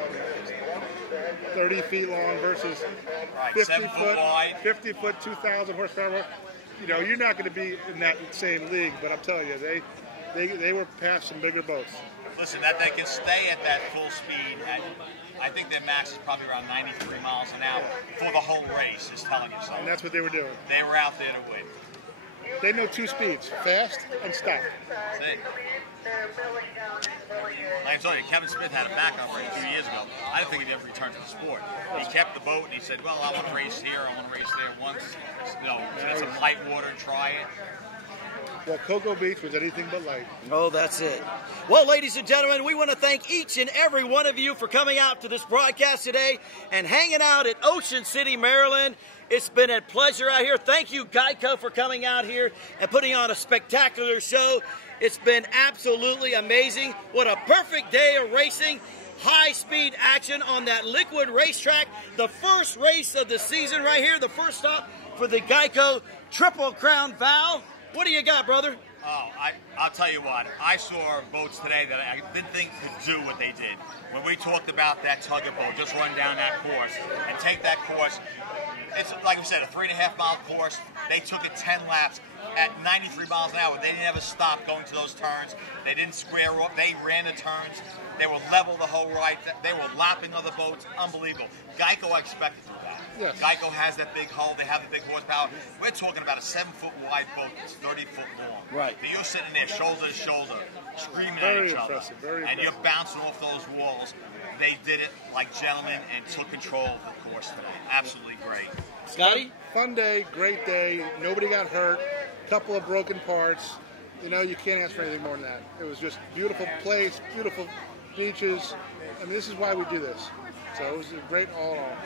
30 feet long versus 50 foot wide. 50 foot, 2,000 horsepower. You know, you're not going to be in that same league, but I'm telling you, they were past some bigger boats. Listen, that they can stay at that full speed. I think their max is probably around 93 miles an hour for the whole race, is telling you something. And that's what they were doing. They were out there to win. They know two speeds, fast and stop. That's it. Like I told you, Kevin Smith had a backup race a few years ago. I didn't think he'd ever return to the sport. He kept the boat and he said, well, I want to race here, I want to race there once. You know, get some light water, try it. Well, Cocoa Beach was anything but light. Oh, that's it. Well, ladies and gentlemen, we want to thank each and every one of you for coming out to this broadcast today and hanging out at Ocean City, Maryland. It's been a pleasure out here. Thank you, Geico, for coming out here and putting on a spectacular show. It's been absolutely amazing. What a perfect day of racing. High-speed action on that liquid racetrack. The first race of the season right here. The first stop for the Geico Triple Crown Valve. What do you got, brother? Oh, I'll tell you what. I saw boats today that I didn't think could do what they did. When we talked about that Tuggett boat, just run down that course and take that course. It's, like we said, a 3.5-mile course. They took it 10 laps at 93 miles an hour. They didn't ever stop going to those turns. They didn't square up. They ran the turns. They were level the whole ride. They were lapping other boats. Unbelievable. Geico, I expected to do that. Yes. Geico has that big hull. They have the big horsepower. We're talking about a 7-foot wide boat that's 30 foot long. Right. So you're sitting there shoulder to shoulder, screaming Very at each other. impressive, very and impressive. you're bouncing off those walls. They did it like gentlemen and took control of the course today. Absolutely great. Scotty? Fun day, great day. Nobody got hurt. Couple of broken parts. You know, you can't ask for anything more than that. It was just beautiful place, beautiful beaches. I mean, this is why we do this. So it was a great all in all.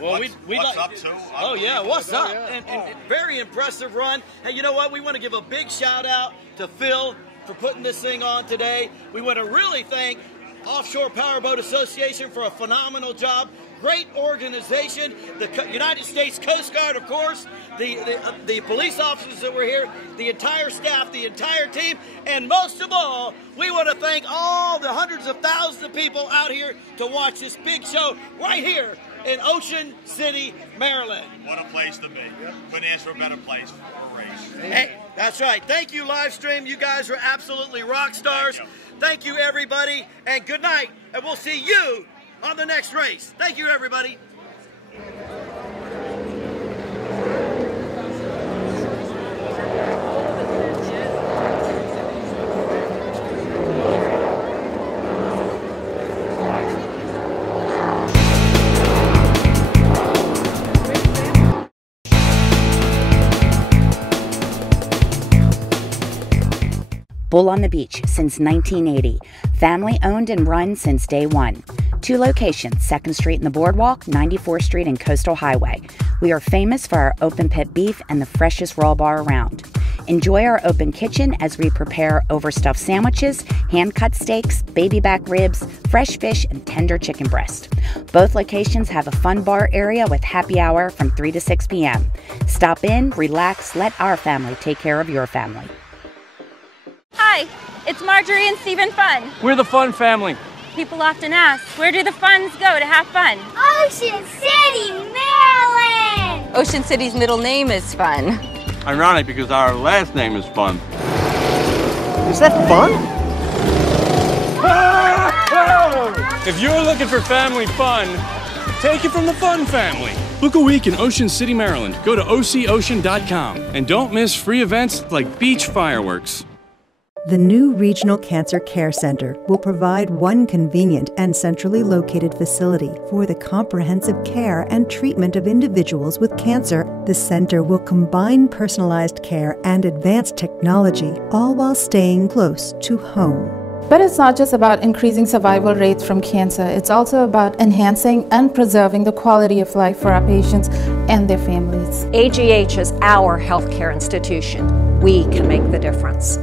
Well, what's up, too? Oh, yeah, what's up? Yeah. And very impressive run. Hey, you know what? We want to give a big shout out to Phil for putting this thing on today. We want to really thank Offshore Powerboat Association for a phenomenal job. Great organization. The United States Coast Guard, of course, the police officers that were here, the entire staff, the entire team, and most of all, we want to thank all the hundreds of thousands of people out here to watch this big show right here in Ocean City, Maryland. What a place to be. Couldn't ask for a better place for a race. Hey, that's right. Thank you, Livestream. You guys are absolutely rock stars. Thank you, everybody, and good night, and we'll see you on the next race. Thank you, everybody. Bull on the Beach since 1980. Family owned and run since day one. 2 locations, 2nd Street and the Boardwalk, 94th Street and Coastal Highway. We are famous for our open pit beef and the freshest raw bar around. Enjoy our open kitchen as we prepare overstuffed sandwiches, hand-cut steaks, baby back ribs, fresh fish, and tender chicken breast. Both locations have a fun bar area with happy hour from 3 to 6 p.m. Stop in, relax, let our family take care of your family. Hi, it's Marjorie and Stephen Fun. We're the Fun Family. People often ask, where do the funds go to have fun? Ocean City, Maryland! Ocean City's middle name is fun. Ironic because our last name is fun. Is that fun? If you're looking for family fun, take it from the fun family. Book a week in Ocean City, Maryland. Go to OCOcean.com and don't miss free events like beach fireworks. The new Regional Cancer Care Center will provide one convenient and centrally located facility for the comprehensive care and treatment of individuals with cancer. The center will combine personalized care and advanced technology, all while staying close to home. But it's not just about increasing survival rates from cancer, it's also about enhancing and preserving the quality of life for our patients and their families. AGH is our healthcare institution. We can make the difference.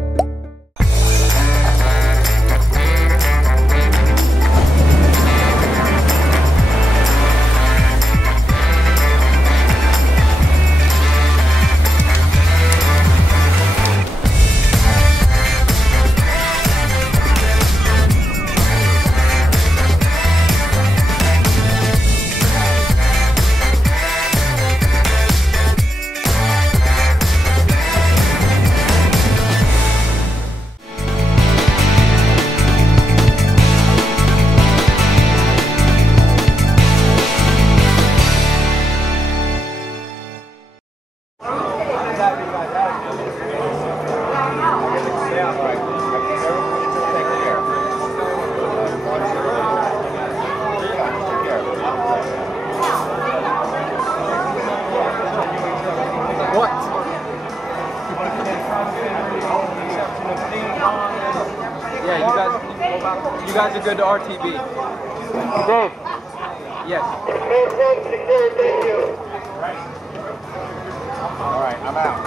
You guys are good to RTB. Dave. Yes. Thank you. All right, I'm out.